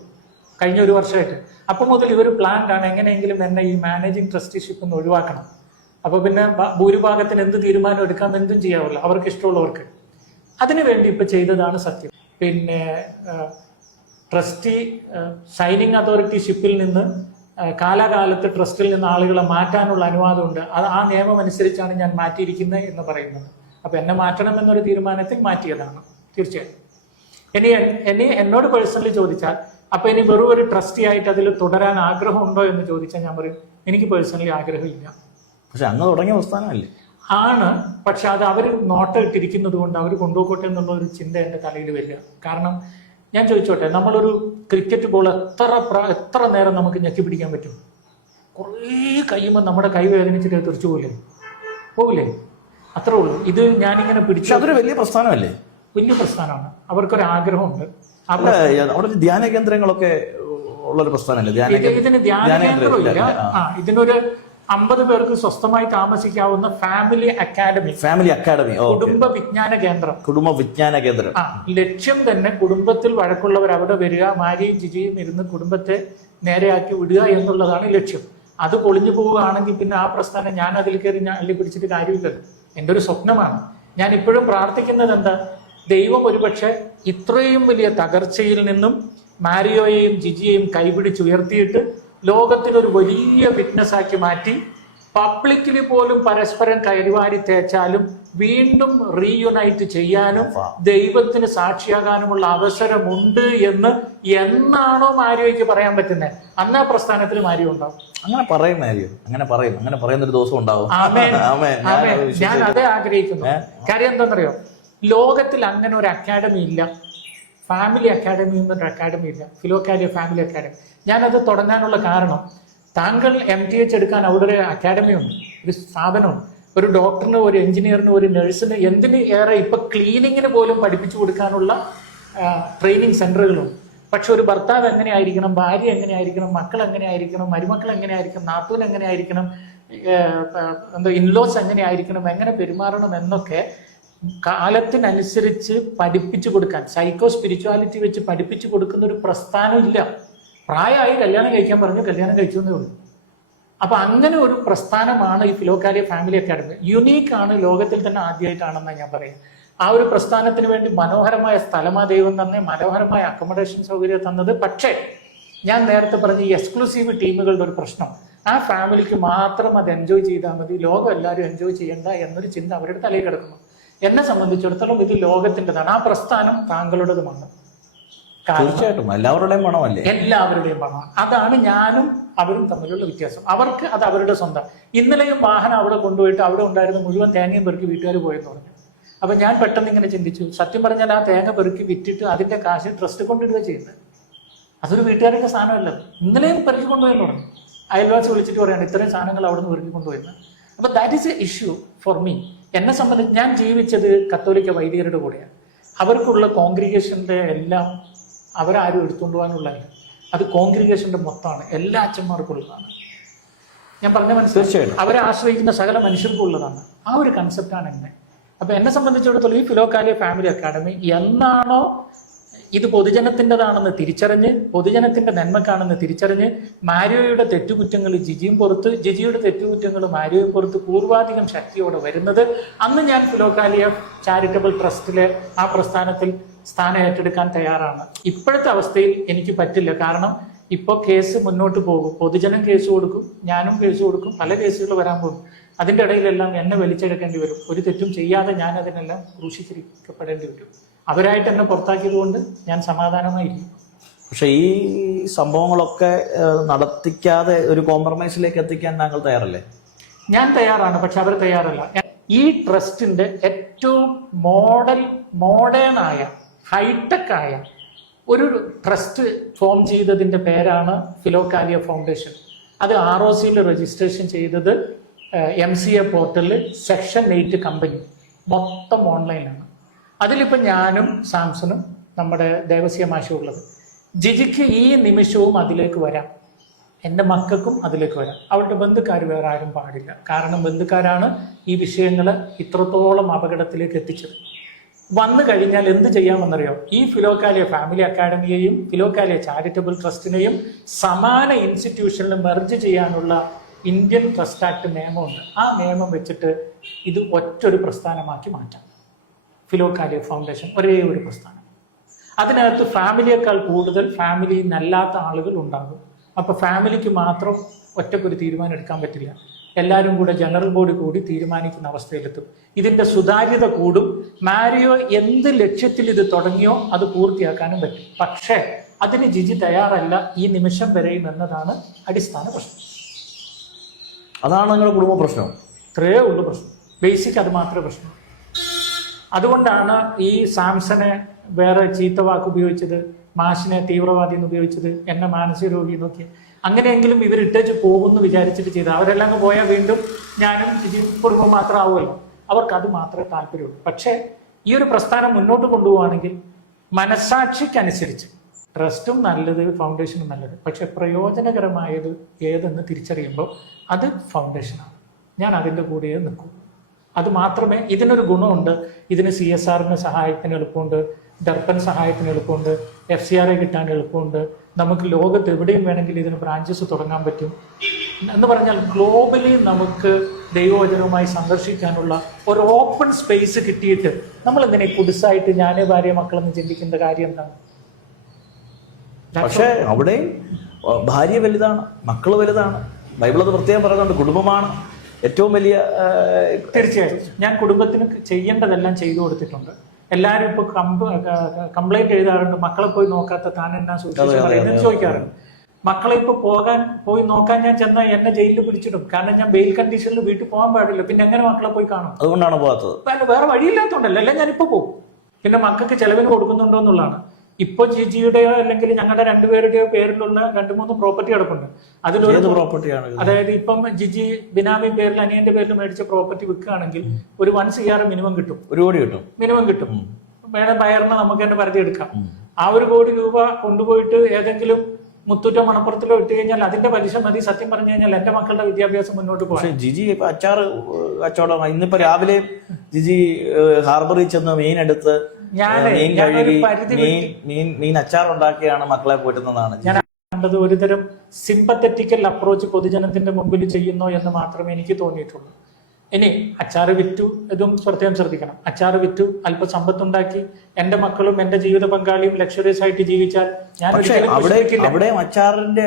കഴിഞ്ഞ ഒരു വർഷമായിട്ട്. അപ്പം മുതൽ ഇവർ പ്ലാൻഡാണ് എങ്ങനെയെങ്കിലും എന്നെ ഈ മാനേജിങ് ട്രസ്റ്റിഷിപ്പ് ഒന്ന് ഒഴിവാക്കണം. അപ്പോൾ പിന്നെ ഭൂരിഭാഗത്തിന് എന്ത് തീരുമാനം എടുക്കാം, എന്തും ചെയ്യാമല്ലോ അവർക്ക് ഇഷ്ടമുള്ളവർക്ക്. അതിനുവേണ്ടി ഇപ്പം ചെയ്തതാണ് സത്യം. പിന്നെ ട്രസ്റ്റി സൈനിങ് അതോറിറ്റിഷിപ്പിൽ നിന്ന് കാലാകാലത്ത് ട്രസ്റ്റിൽ നിന്ന് ആളുകളെ മാറ്റാനുള്ള അനുവാദമുണ്ട്. അത് ആ നിയമം അനുസരിച്ചാണ് ഞാൻ മാറ്റിയിരിക്കുന്നത് എന്ന് പറയുന്നത്. അപ്പം എന്നെ മാറ്റണം എന്നൊരു തീരുമാനത്തിൽ മാറ്റിയതാണ് തീർച്ചയായും. ഇനി എന്നോട് പേഴ്സണലി ചോദിച്ചാൽ, അപ്പം ഇനി വെറും ഒരു ട്രസ്റ്റി ആയിട്ട് അതിൽ തുടരാൻ ആഗ്രഹമുണ്ടോ എന്ന് ചോദിച്ചാൽ ഞാൻ പറയും എനിക്ക് പേഴ്സണലി ആഗ്രഹമില്ല. പക്ഷെ അങ്ങ് തുടങ്ങിയ പ്രസ്ഥാനമല്ലേ? ആണ്, പക്ഷെ അത് അവർ നോട്ടം ഇട്ടിരിക്കുന്നത് കൊണ്ട് അവർ കൊണ്ടുപോകട്ടെ എന്നുള്ള ഒരു ചിന്ത എൻ്റെ തലയിൽ വരിക. കാരണം ഞാൻ ചോദിച്ചോട്ടെ, നമ്മളൊരു ക്രിക്കറ്റ് ബോൾ എത്ര നേരം നമുക്ക് ഞെക്കി പിടിക്കാൻ പറ്റും? കുറേ കഴിയുമ്പോൾ നമ്മുടെ കൈ വേദനിച്ചിട്ട് തെറിച്ചു പോകില്ലേ? അത്രേ ഉള്ളൂ. ഇത് ഞാനിങ്ങനെ പിടിച്ചു. അതൊരു വലിയ പ്രസ്ഥാനമല്ലേ? വലിയ പ്രസ്ഥാനമാണ്. അവർക്കൊരു ആഗ്രഹമുണ്ട്. അവിടെ ധ്യാന കേന്ദ്രങ്ങളൊക്കെ ഉള്ളൊരു പ്രസ്ഥാനമല്ലേ? ഇതിന് ധ്യാന കേന്ദ്രം ഇല്ല. ഇതിനൊരു 50 പേർക്ക് സ്വസ്ഥമായി താമസിക്കാവുന്ന ഫാമിലി അക്കാഡമി, കുടുംബ വിജ്ഞാന കേന്ദ്രം. ലക്ഷ്യം തന്നെ കുടുംബത്തിൽ വഴക്കുള്ളവർ അവിടെ വരിക, മാരിയും ജിജിയും ഇരുന്ന് കുടുംബത്തെ നേരെയാക്കി വിടുക എന്നുള്ളതാണ് ലക്ഷ്യം. അത് പൊളിഞ്ഞു പോവുകയാണെങ്കിൽ പിന്നെ ആ പ്രസ്ഥാനം ഞാൻ അതിൽ കയറി അള്ളി പിടിച്ചിട്ട് കാര്യമില്ല. എൻ്റെ ഒരു സ്വപ്നമാണ്. ഞാൻ ഇപ്പോഴും പ്രാർത്ഥിക്കുന്നത് എന്താ, ദൈവം ഒരുപക്ഷെ ഇത്രയും വലിയ തകർച്ചയിൽ നിന്നും മാരിയോയെയും ജിജിയെയും കൈപിടിച്ചുയർത്തിയിട്ട് ലോകത്തിനൊരു വലിയ ഫിറ്റ്നസ് ആക്കി മാറ്റി, പബ്ലിക്കിന് പോലും പരസ്പരം കൈവാരി തേച്ചാലും വീണ്ടും റീയുണൈറ്റ് ചെയ്യാനും ദൈവത്തിന് സാക്ഷിയാകാനുമുള്ള അവസരമുണ്ട് എന്ന് എന്നാണോ മാരിയോയ്ക്ക് പറയാൻ പറ്റുന്നത്, അന്ന് ആ പ്രസ്ഥാനത്തിൽ മാരിയോ ഉണ്ടാവും. അങ്ങനെ പറയും മാരിയോ, അങ്ങനെ പറയുന്ന ഒരു ദിവസം ഉണ്ടാവും. ഞാൻ അതേ ആഗ്രഹിക്കുന്നു. കാര്യം എന്താണെന്നറിയോ, ലോകത്തിൽ അങ്ങനെ ഒരു അക്കാഡമി ഇല്ല. ഫാമിലി അക്കാഡമി എന്നൊരു അക്കാഡമി ഇല്ല, ഫിലോക്കാലിയ ഫാമിലി അക്കാഡമി. ഞാനത് തുടങ്ങാനുള്ള കാരണം, താങ്കൾ MTH എടുക്കാൻ അവിടെ ഒരു അക്കാഡമി ഉണ്ട്, ഒരു സ്ഥാപനമുണ്ട്. ഒരു ഡോക്ടറിന്, ഒരു എഞ്ചിനീയറിന്, ഒരു നഴ്സിന്, എന്തിന് ഏറെ ഇപ്പൊ ക്ലീനിങ്ങിന് പോലും പഠിപ്പിച്ചു കൊടുക്കാനുള്ള ട്രെയിനിങ് സെന്ററുകളുണ്ട്. പക്ഷെ ഒരു ഭർത്താവ് എങ്ങനെയായിരിക്കണം, ഭാര്യ എങ്ങനെയായിരിക്കണം, മക്കൾ എങ്ങനെയായിരിക്കണം, മരുമക്കൾ എങ്ങനെയായിരിക്കണം, നാത്തൂൻ എങ്ങനെയായിരിക്കണം, ഇൻലോസ് എങ്ങനെയായിരിക്കണം, എങ്ങനെ പെരുമാറണം എന്നൊക്കെ കാലത്തിനനുസരിച്ച് പഠിപ്പിച്ചു കൊടുക്കാൻ, സൈക്കോ സ്പിരിച്വാലിറ്റി വെച്ച് പഠിപ്പിച്ചു കൊടുക്കുന്ന ഒരു പ്രസ്ഥാനം ഇല്ല. പ്രായമായി കല്യാണം കഴിക്കാൻ പറഞ്ഞു, കല്യാണം കഴിച്ചെന്നേ ഉള്ളൂ. അപ്പൊ അങ്ങനെ ഒരു പ്രസ്ഥാനമാണ് ഈ ഫിലോക്കാലിയ ഫാമിലി അക്കാഡമി. യുണീക്കാണ്, ലോകത്തിൽ തന്നെ ആദ്യമായിട്ടാണെന്നാണ് ഞാൻ പറയും. ആ ഒരു പ്രസ്ഥാനത്തിന് വേണ്ടി മനോഹരമായ സ്ഥലമാ ദൈവം തന്നെ, മനോഹരമായ അക്കോമഡേഷൻ സൗകര്യം തന്നത്. പക്ഷേ ഞാൻ നേരത്തെ പറഞ്ഞ ഈ എക്സ്ക്ലൂസീവ് ടീമുകളുടെ ഒരു പ്രശ്നം, ആ ഫാമിലിക്ക് മാത്രം അത് എൻജോയ് ചെയ്താൽ മതി, ലോകം എല്ലാവരും എൻജോയ് ചെയ്യണ്ട എന്നൊരു ചിന്ത അവരുടെ തലയിൽ കിടക്കുന്നു. എന്നെ സംബന്ധിച്ചിടത്തോളം ഇത് ലോകത്തിൻ്റെതാണ്. ആ പ്രസ്ഥാനം താങ്കളുടേതുമാണ്. തീർച്ചയായിട്ടും എല്ലാവരുടെയും പണമല്ലേ? എല്ലാവരുടെയും പണം. അതാണ് ഞാനും അവരും തമ്മിലുള്ള വ്യത്യാസം. അവർക്ക് അത് അവരുടെ സ്വന്തം. ഇന്നലെയും വാഹനം അവിടെ കൊണ്ടുപോയിട്ട് അവിടെ ഉണ്ടായിരുന്ന മുഴുവൻ തേങ്ങയും പെറുക്കി വീട്ടുകാർ പോയെന്ന് പറഞ്ഞു. അപ്പൊ ഞാൻ പെട്ടെന്ന് ഇങ്ങനെ ചിന്തിച്ചു, സത്യം പറഞ്ഞാൽ ആ തേങ്ങ പെറുക്കി വിറ്റിട്ട് അതിന്റെ കാശ് ട്രസ്റ്റ് കൊണ്ടിടുക ചെയ്യുന്നത്. അതൊരു വീട്ടുകാരുടെ സാധനമല്ല. ഇന്നലെയും പെറുക്കി കൊണ്ടുപോയെന്ന് പറഞ്ഞു. അയൽവാസി വിളിച്ചിട്ട് പറയാണ് ഇത്രയും സാധനങ്ങൾ അവിടെ നിന്ന് പെറുക്കി കൊണ്ടുപോയെന്ന്. അപ്പൊ that is A issue for me. എന്നെ സംബന്ധിച്ച് ഞാൻ ജീവിച്ചത് കത്തോലിക്ക വൈദികരുടെ കൂടെയാണ്. അവർക്കുള്ള കോൺഗ്രിഗേഷന്റെ എല്ലാം അവരാരും എടുത്തുകൊണ്ട് പോകാനുള്ളതല്ല, അത് കോൺഗ്രിഗേഷന്റെ മൊത്തമാണ്, എല്ലാ അച്ഛന്മാർക്കുള്ളതാണ്. ഞാൻ പറഞ്ഞ മനസ്സിലായി. അവരെ ആശ്രയിക്കുന്ന സകല മനുഷ്യർക്കുള്ളതാണ്. ആ ഒരു കൺസെപ്റ്റാണ് എന്നെ. അപ്പൊ എന്നെ സംബന്ധിച്ചിടത്തോളം ഈ ഫിലോക്കാലിയ ഫാമിലി അക്കാഡമി എന്നാണോ ഇത് പൊതുജനത്തിൻ്റെതാണെന്ന് തിരിച്ചറിഞ്ഞ്, പൊതുജനത്തിന്റെ നന്മക്കാണെന്ന് തിരിച്ചറിഞ്ഞ്, മാരിയോയുടെ തെറ്റുകുറ്റങ്ങൾ ജിജിയും പുറത്ത്, ജിജിയുടെ തെറ്റുകുറ്റങ്ങൾ മാരിയോയും പുറത്ത് പൂർവാധികം ശക്തിയോടെ വരുന്നത്, അന്ന് ഞാൻ ഫിലോക്കാലിയ ചാരിറ്റബിൾ ട്രസ്റ്റിലെ ആ പ്രസ്ഥാനത്തിൽ സ്ഥാനം ഏറ്റെടുക്കാൻ തയ്യാറാണ്. ഇപ്പോഴത്തെ അവസ്ഥയിൽ എനിക്ക് പറ്റില്ല. കാരണം ഇപ്പോൾ കേസ് മുന്നോട്ട് പോകും, പൊതുജനം കേസ് കൊടുക്കും, ഞാനും കേസ് കൊടുക്കും, പല കേസുകൾ വരാൻ പോകും. അതിൻ്റെ ഇടയിലെല്ലാം എന്നെ വലിച്ചെടുക്കേണ്ടി വരും. ഒരു തെറ്റും ചെയ്യാതെ ഞാൻ അതിനെല്ലാം ക്രൂശീകരിക്കപ്പെടേണ്ടി വരും. അവരായിട്ട് എന്നെ പുറത്താക്കിയത് കൊണ്ട് ഞാൻ സമാധാനമായിരിക്കും. പക്ഷെ ഈ സംഭവങ്ങളൊക്കെ നടത്തിക്കാതെ ഒരു കോംപ്രമൈസിലേക്ക് എത്തിക്കാൻ താങ്കൾ തയ്യാറല്ലേ? ഞാൻ തയ്യാറാണ്, പക്ഷെ അവർ തയ്യാറല്ല. ഈ ട്രസ്റ്റിന്റെ ഏറ്റവും മോഡേൺ ആയ ഹൈടെക് ആയ ഒരു ട്രസ്റ്റ് ഫോം ചെയ്തതിന്റെ പേരാണ് ഫിലോകാലിയ ഫൗണ്ടേഷൻ. അത് ROCയിൽ രജിസ്ട്രേഷൻ ചെയ്തത് MCA പോർട്ടലിൽ സെക്ഷൻ 8 കമ്പനി, മൊത്തം ഓൺലൈനാണ്. അതിലിപ്പോൾ ഞാനും സാംസണും നമ്മുടെ ദേവസ്യ മാഷും ഉള്ളത്. ജിജിക്ക് ഈ നിമിഷവും അതിലേക്ക് വരാം, എൻ്റെ മക്കൾക്കും അതിലേക്ക് വരാം. അവരുടെ ബന്ധുക്കാർ വേറെ ആരും പാടില്ല. കാരണം ബന്ധുക്കാരാണ് ഈ വിഷയങ്ങൾ ഇത്രത്തോളം അപകടത്തിലേക്ക് എത്തിച്ചത്. വന്നു കഴിഞ്ഞാൽ എന്ത് ചെയ്യാമെന്നറിയോ? ഈ ഫിലോകാലിയ ഫാമിലി അക്കാഡമിയെയും ഫിലോകാലിയ ചാരിറ്റബിൾ ട്രസ്റ്റിനെയും സമാന ഇൻസ്റ്റിറ്റ്യൂഷനിൽ മെർജ് ചെയ്യാനുള്ള ഇന്ത്യൻ ട്രസ്റ്റ് ആക്ട് നിയമമുണ്ട്. ആ നിയമം വെച്ചിട്ട് ഇത് ഒറ്റൊരു പ്രസ്ഥാനമാക്കി മാറ്റാം. ഫിലോകാലിയ ഫൗണ്ടേഷൻ ഒരേ ഒരു പ്രസ്ഥാനം. അതിനകത്ത് ഫാമിലിയേക്കാൾ കൂടുതൽ ഫാമിലിയിൽ നിന്നല്ലാത്ത ആളുകൾ ഉണ്ടാകും. അപ്പോൾ ഫാമിലിക്ക് മാത്രം ഒറ്റക്കൊരു തീരുമാനം എടുക്കാൻ പറ്റില്ല. എല്ലാവരും കൂടെ ജനറൽ ബോഡി കൂടി തീരുമാനിക്കുന്ന അവസ്ഥയിലെത്തും. ഇതിൻ്റെ സുതാര്യത കൂടും. മാരിയോ എന്ത് ലക്ഷ്യത്തിൽ ഇത് തുടങ്ങിയോ അത് പൂർത്തിയാക്കാനും പറ്റും. പക്ഷേ അതിന് ജിജി തയ്യാറല്ല ഈ നിമിഷം വരെയും എന്നതാണ് അടിസ്ഥാന പ്രശ്നം. അതാണ് നിങ്ങളുടെ കുടുംബ പ്രശ്നം. ഇത്രയേ ഉള്ളൂ പ്രശ്നം. ബേസിക് അത് മാത്രമേ പ്രശ്നം. അതുകൊണ്ടാണ് ഈ സാംസനെ വേറെ ചീത്ത വാക്ക് ഉപയോഗിച്ചത്, മാഷിനെ തീവ്രവാദി എന്ന് ഉപയോഗിച്ചത്, എന്നെ മാനസിക രോഗി എന്നൊക്കെ. അങ്ങനെയെങ്കിലും ഇവരിട്ടേച്ച് പോകുമെന്ന് വിചാരിച്ചിട്ട് ചെയ്ത് അവരെല്ലാം അങ്ങ് പോയാൽ വീണ്ടും ഞാനും കുടുംബം മാത്രമാവുമല്ലോ. അവർക്ക് അത് മാത്രമേ താല്പര്യമുള്ളൂ. പക്ഷേ ഈ ഒരു പ്രസ്ഥാനം മുന്നോട്ട് കൊണ്ടുപോവുകയാണെങ്കിൽ മനസ്സാക്ഷിക്കനുസരിച്ച് ട്രസ്റ്റും നല്ലത്, ഫൗണ്ടേഷനും നല്ലത്, പക്ഷെ പ്രയോജനകരമായത് ഏതെന്ന് തിരിച്ചറിയുമ്പോൾ അത് ഫൗണ്ടേഷനാണ്. ഞാൻ അതിൻ്റെ കൂടെ നിൽക്കും. അത് മാത്രമേ ഇതിനൊരു ഗുണമുണ്ട്. ഇതിന് CSRന് സഹായത്തിന് എളുപ്പമുണ്ട്, ദർപ്പൻ സഹായത്തിന് എളുപ്പമുണ്ട്, FCRA കിട്ടാൻ എളുപ്പമുണ്ട്. നമുക്ക് ലോകത്ത് എവിടെയും വേണമെങ്കിൽ ഇതിന് ബ്രാഞ്ചസ് തുടങ്ങാൻ പറ്റും. എന്ന് പറഞ്ഞാൽ ഗ്ലോബലി നമുക്ക് ദൈവവചനവുമായി സന്ദർശിക്കാനുള്ള ഒരു ഓപ്പൺ സ്പേസ് കിട്ടിയിട്ട് നമ്മൾ എന്തിനെ കുടിസായിട്ട് ഞാനേ ഭാര്യ മക്കളെന്ന് ചിന്തിക്കേണ്ട കാര്യം എന്താണ്? പക്ഷേ അവിടെ ഭാര്യ വലുതാണ്, മക്കള് വലുതാണ്. ബൈബിൾ അത് പ്രത്യേകം പറയുന്നുണ്ട്. കുടുംബമാണ് ഏറ്റവും വലിയ. തീർച്ചയായും ഞാൻ കുടുംബത്തിന് ചെയ്യേണ്ടതെല്ലാം ചെയ്തു കൊടുത്തിട്ടുണ്ട്. എല്ലാവരും ഇപ്പൊ കംപ്ലൈന്റ് എഴുതാറുണ്ട്, മക്കളെ പോയി നോക്കാത്ത താൻ എന്നാ സുവിശേഷം പറയുന്നത് ചോദിക്കാറുണ്ട്. മക്കളെ ഇപ്പൊ പോയി നോക്കാൻ ഞാൻ ചെന്നാൽ എന്നെ ജയിലിൽ പിടിച്ചിടും. കാരണം ഞാൻ ബെയിൽ കണ്ടീഷനിൽ വീട്ടിൽ പോകാൻ പാടില്ല. പിന്നെ എങ്ങനെ മക്കളെ പോയി കാണും? അതുകൊണ്ടാണ് പോകാത്തത്. വേറെ വഴിയില്ലാത്തതുകൊണ്ടല്ല, അല്ലെ ഞാനിപ്പോ പോകും. പിന്നെ മക്കൾക്ക് ചെലവിന് കൊടുക്കുന്നുണ്ടോ എന്നുള്ളതാണ്. ഇപ്പൊ ജിജിയുടെയോ അല്ലെങ്കിൽ ഞങ്ങളുടെ രണ്ടുപേരുടെയോ പേരിലുള്ള 2-3 പ്രോപ്പർട്ടി കിടപ്പുണ്ട്. അതിലൊരു പ്രോപ്പർട്ടിയാണ്. അതായത് ഇപ്പം ജിജി ബിനാമി പേരിൽ അനിയന്റെ പേരിൽ മേടിച്ച പ്രോപ്പർട്ടി വിൽക്കുകയാണെങ്കിൽ ഒരു 1 CR മിനിമം കിട്ടും. 1 കോടി കിട്ടും, മിനിമം കിട്ടും. വേണം ബയറിനെ നമുക്ക് തന്നെ പരിധി എടുക്കാം. ആ 1 കോടി രൂപ കൊണ്ടുപോയിട്ട് ഏതെങ്കിലും മുത്തൂറ്റോ മണപ്പുറത്തിലോ ഇട്ട് കഴിഞ്ഞാൽ അതിന്റെ പലിശ മതി. സത്യം പറഞ്ഞു കഴിഞ്ഞാൽ എന്റെ മക്കളുടെ വിദ്യാഭ്യാസം മുന്നോട്ട് പോകാം. ജിജി ഇപ്പൊ അച്ചാറ് കച്ചവടം. ഇന്നിപ്പോ രാവിലെ ജിജി ഹാർബറിൽ ചെന്ന് മീൻ എടുത്ത് മീൻ കഴുകി മീൻ അച്ചാർ ഉണ്ടാക്കിയാണ് മക്കളെ പോറ്റുന്നതാണ്. ഞാൻ കണ്ടത് ഒരുതരം സിമ്പത്തറ്റിക്കൽ അപ്രോച്ച് പൊതുജനത്തിന്റെ മുമ്പിൽ ചെയ്യുന്നു എന്ന് മാത്രമേ എനിക്ക് തോന്നിയിട്ടുള്ളൂ. ഇനി അച്ചാറ് വിറ്റു, ഇതും പ്രത്യേകം ശ്രദ്ധിക്കണം. അച്ചാറ് വിറ്റു അല്പ സമ്പത്തുണ്ടാക്കി എന്റെ മക്കളും എന്റെ ജീവിത പങ്കാളിയും ലക്ഷറീസ് ആയിട്ട് ജീവിച്ചാൽ ഞാൻ അവിടെ അച്ചാറിന്റെ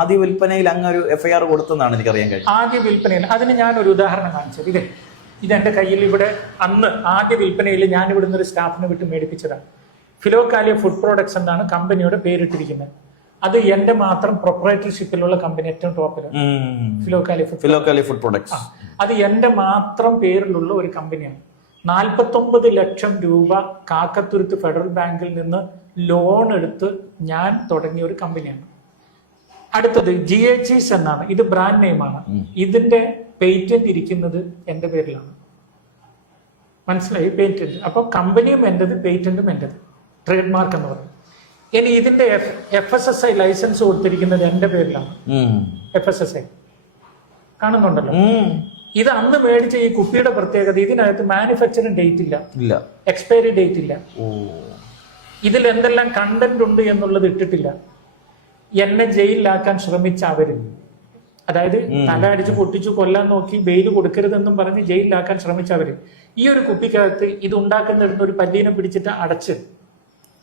ആദ്യ വിൽപ്പനയിൽ അങ്ങൊരു FIR കൊടുത്തെന്നാണ് എനിക്കറിയാൻ കഴിയും. ആദ്യ വിൽപ്പനയിൽ അതിന് ഞാനൊരു ഉദാഹരണം കാണിച്ചത് ഇതെന്റെ കയ്യിൽ ഇവിടെ അന്ന് ആദ്യ വിൽപ്പനയിൽ ഞാൻ ഇവിടുന്ന് ഒരു സ്റ്റാഫിനെ വിട്ട് മേടിപ്പിച്ചതാണ്. ഫിലോകാലിയ ഫുഡ് പ്രോഡക്ട്സ് എന്നാണ് കമ്പനിയുടെ പേരിട്ടിരിക്കുന്നത്. അത് എന്റെ മാത്രം പ്രൊപ്പറേറ്റർഷിപ്പിലുള്ള കമ്പനി, ഏറ്റവും ടോപ്പിലാണ് ഫിലോകാലിയ ഫുഡ് പ്രോഡക്ട്സ്. അത് എന്റെ മാത്രം പേരിലുള്ള ഒരു കമ്പനിയാണ്. 49 ലക്ഷം രൂപ കാക്കത്തുരുത്ത് ഫെഡറൽ ബാങ്കിൽ നിന്ന് ലോൺ എടുത്ത് ഞാൻ തുടങ്ങിയ ഒരു കമ്പനിയാണ്. അടുത്തത് GHES എന്നാണ്. ഇത് ബ്രാൻഡ് നെയിമാണ്. ഇതിന്റെ പേറ്റന്റ് ഇരിക്കുന്നത് എന്റെ പേരിലാണ്. മനസ്സിലായി? പേറ്റന്റ്. അപ്പൊ കമ്പനിയും എന്റേത്, പേറ്റന്റും എന്റേത്, ട്രേഡ് മാർക്ക് എന്ന് പറയും. ഇനി ഇതിന്റെ FSSI ലൈസൻസ് കൊടുത്തിരിക്കുന്നത് എന്റെ പേരിലാണ്. FSSI കാണുന്നുണ്ടല്ലോ. ഇത് അന്ന് മേടിച്ച ഈ കുപ്പിയുടെ പ്രത്യേകത, ഇതിനകത്ത് മാനുഫാക്ചറിംഗ് ഡേറ്റ് ഇല്ല, എക്സ്പയറി ഡേറ്റ് ഇല്ല. ഇതിൽ എന്തെല്ലാം കണ്ടന്റ് ഉണ്ട് എന്നുള്ളത് ഇട്ടിട്ടില്ല. എന്നെ ജയിലിലാക്കാൻ ശ്രമിച്ച അവര്, അതായത് തല അടിച്ച് പൊട്ടിച്ചു കൊല്ലാൻ നോക്കി ബെയിൽ കൊടുക്കരുതെന്നും പറഞ്ഞ് ജയിലിലാക്കാൻ ശ്രമിച്ചവര് ഈ ഒരു കുപ്പിക്കകത്ത് ഇത് ഉണ്ടാക്കുന്നിടന്ന് ഒരു പല്ലീനെ പിടിച്ചിട്ട് അടച്ച്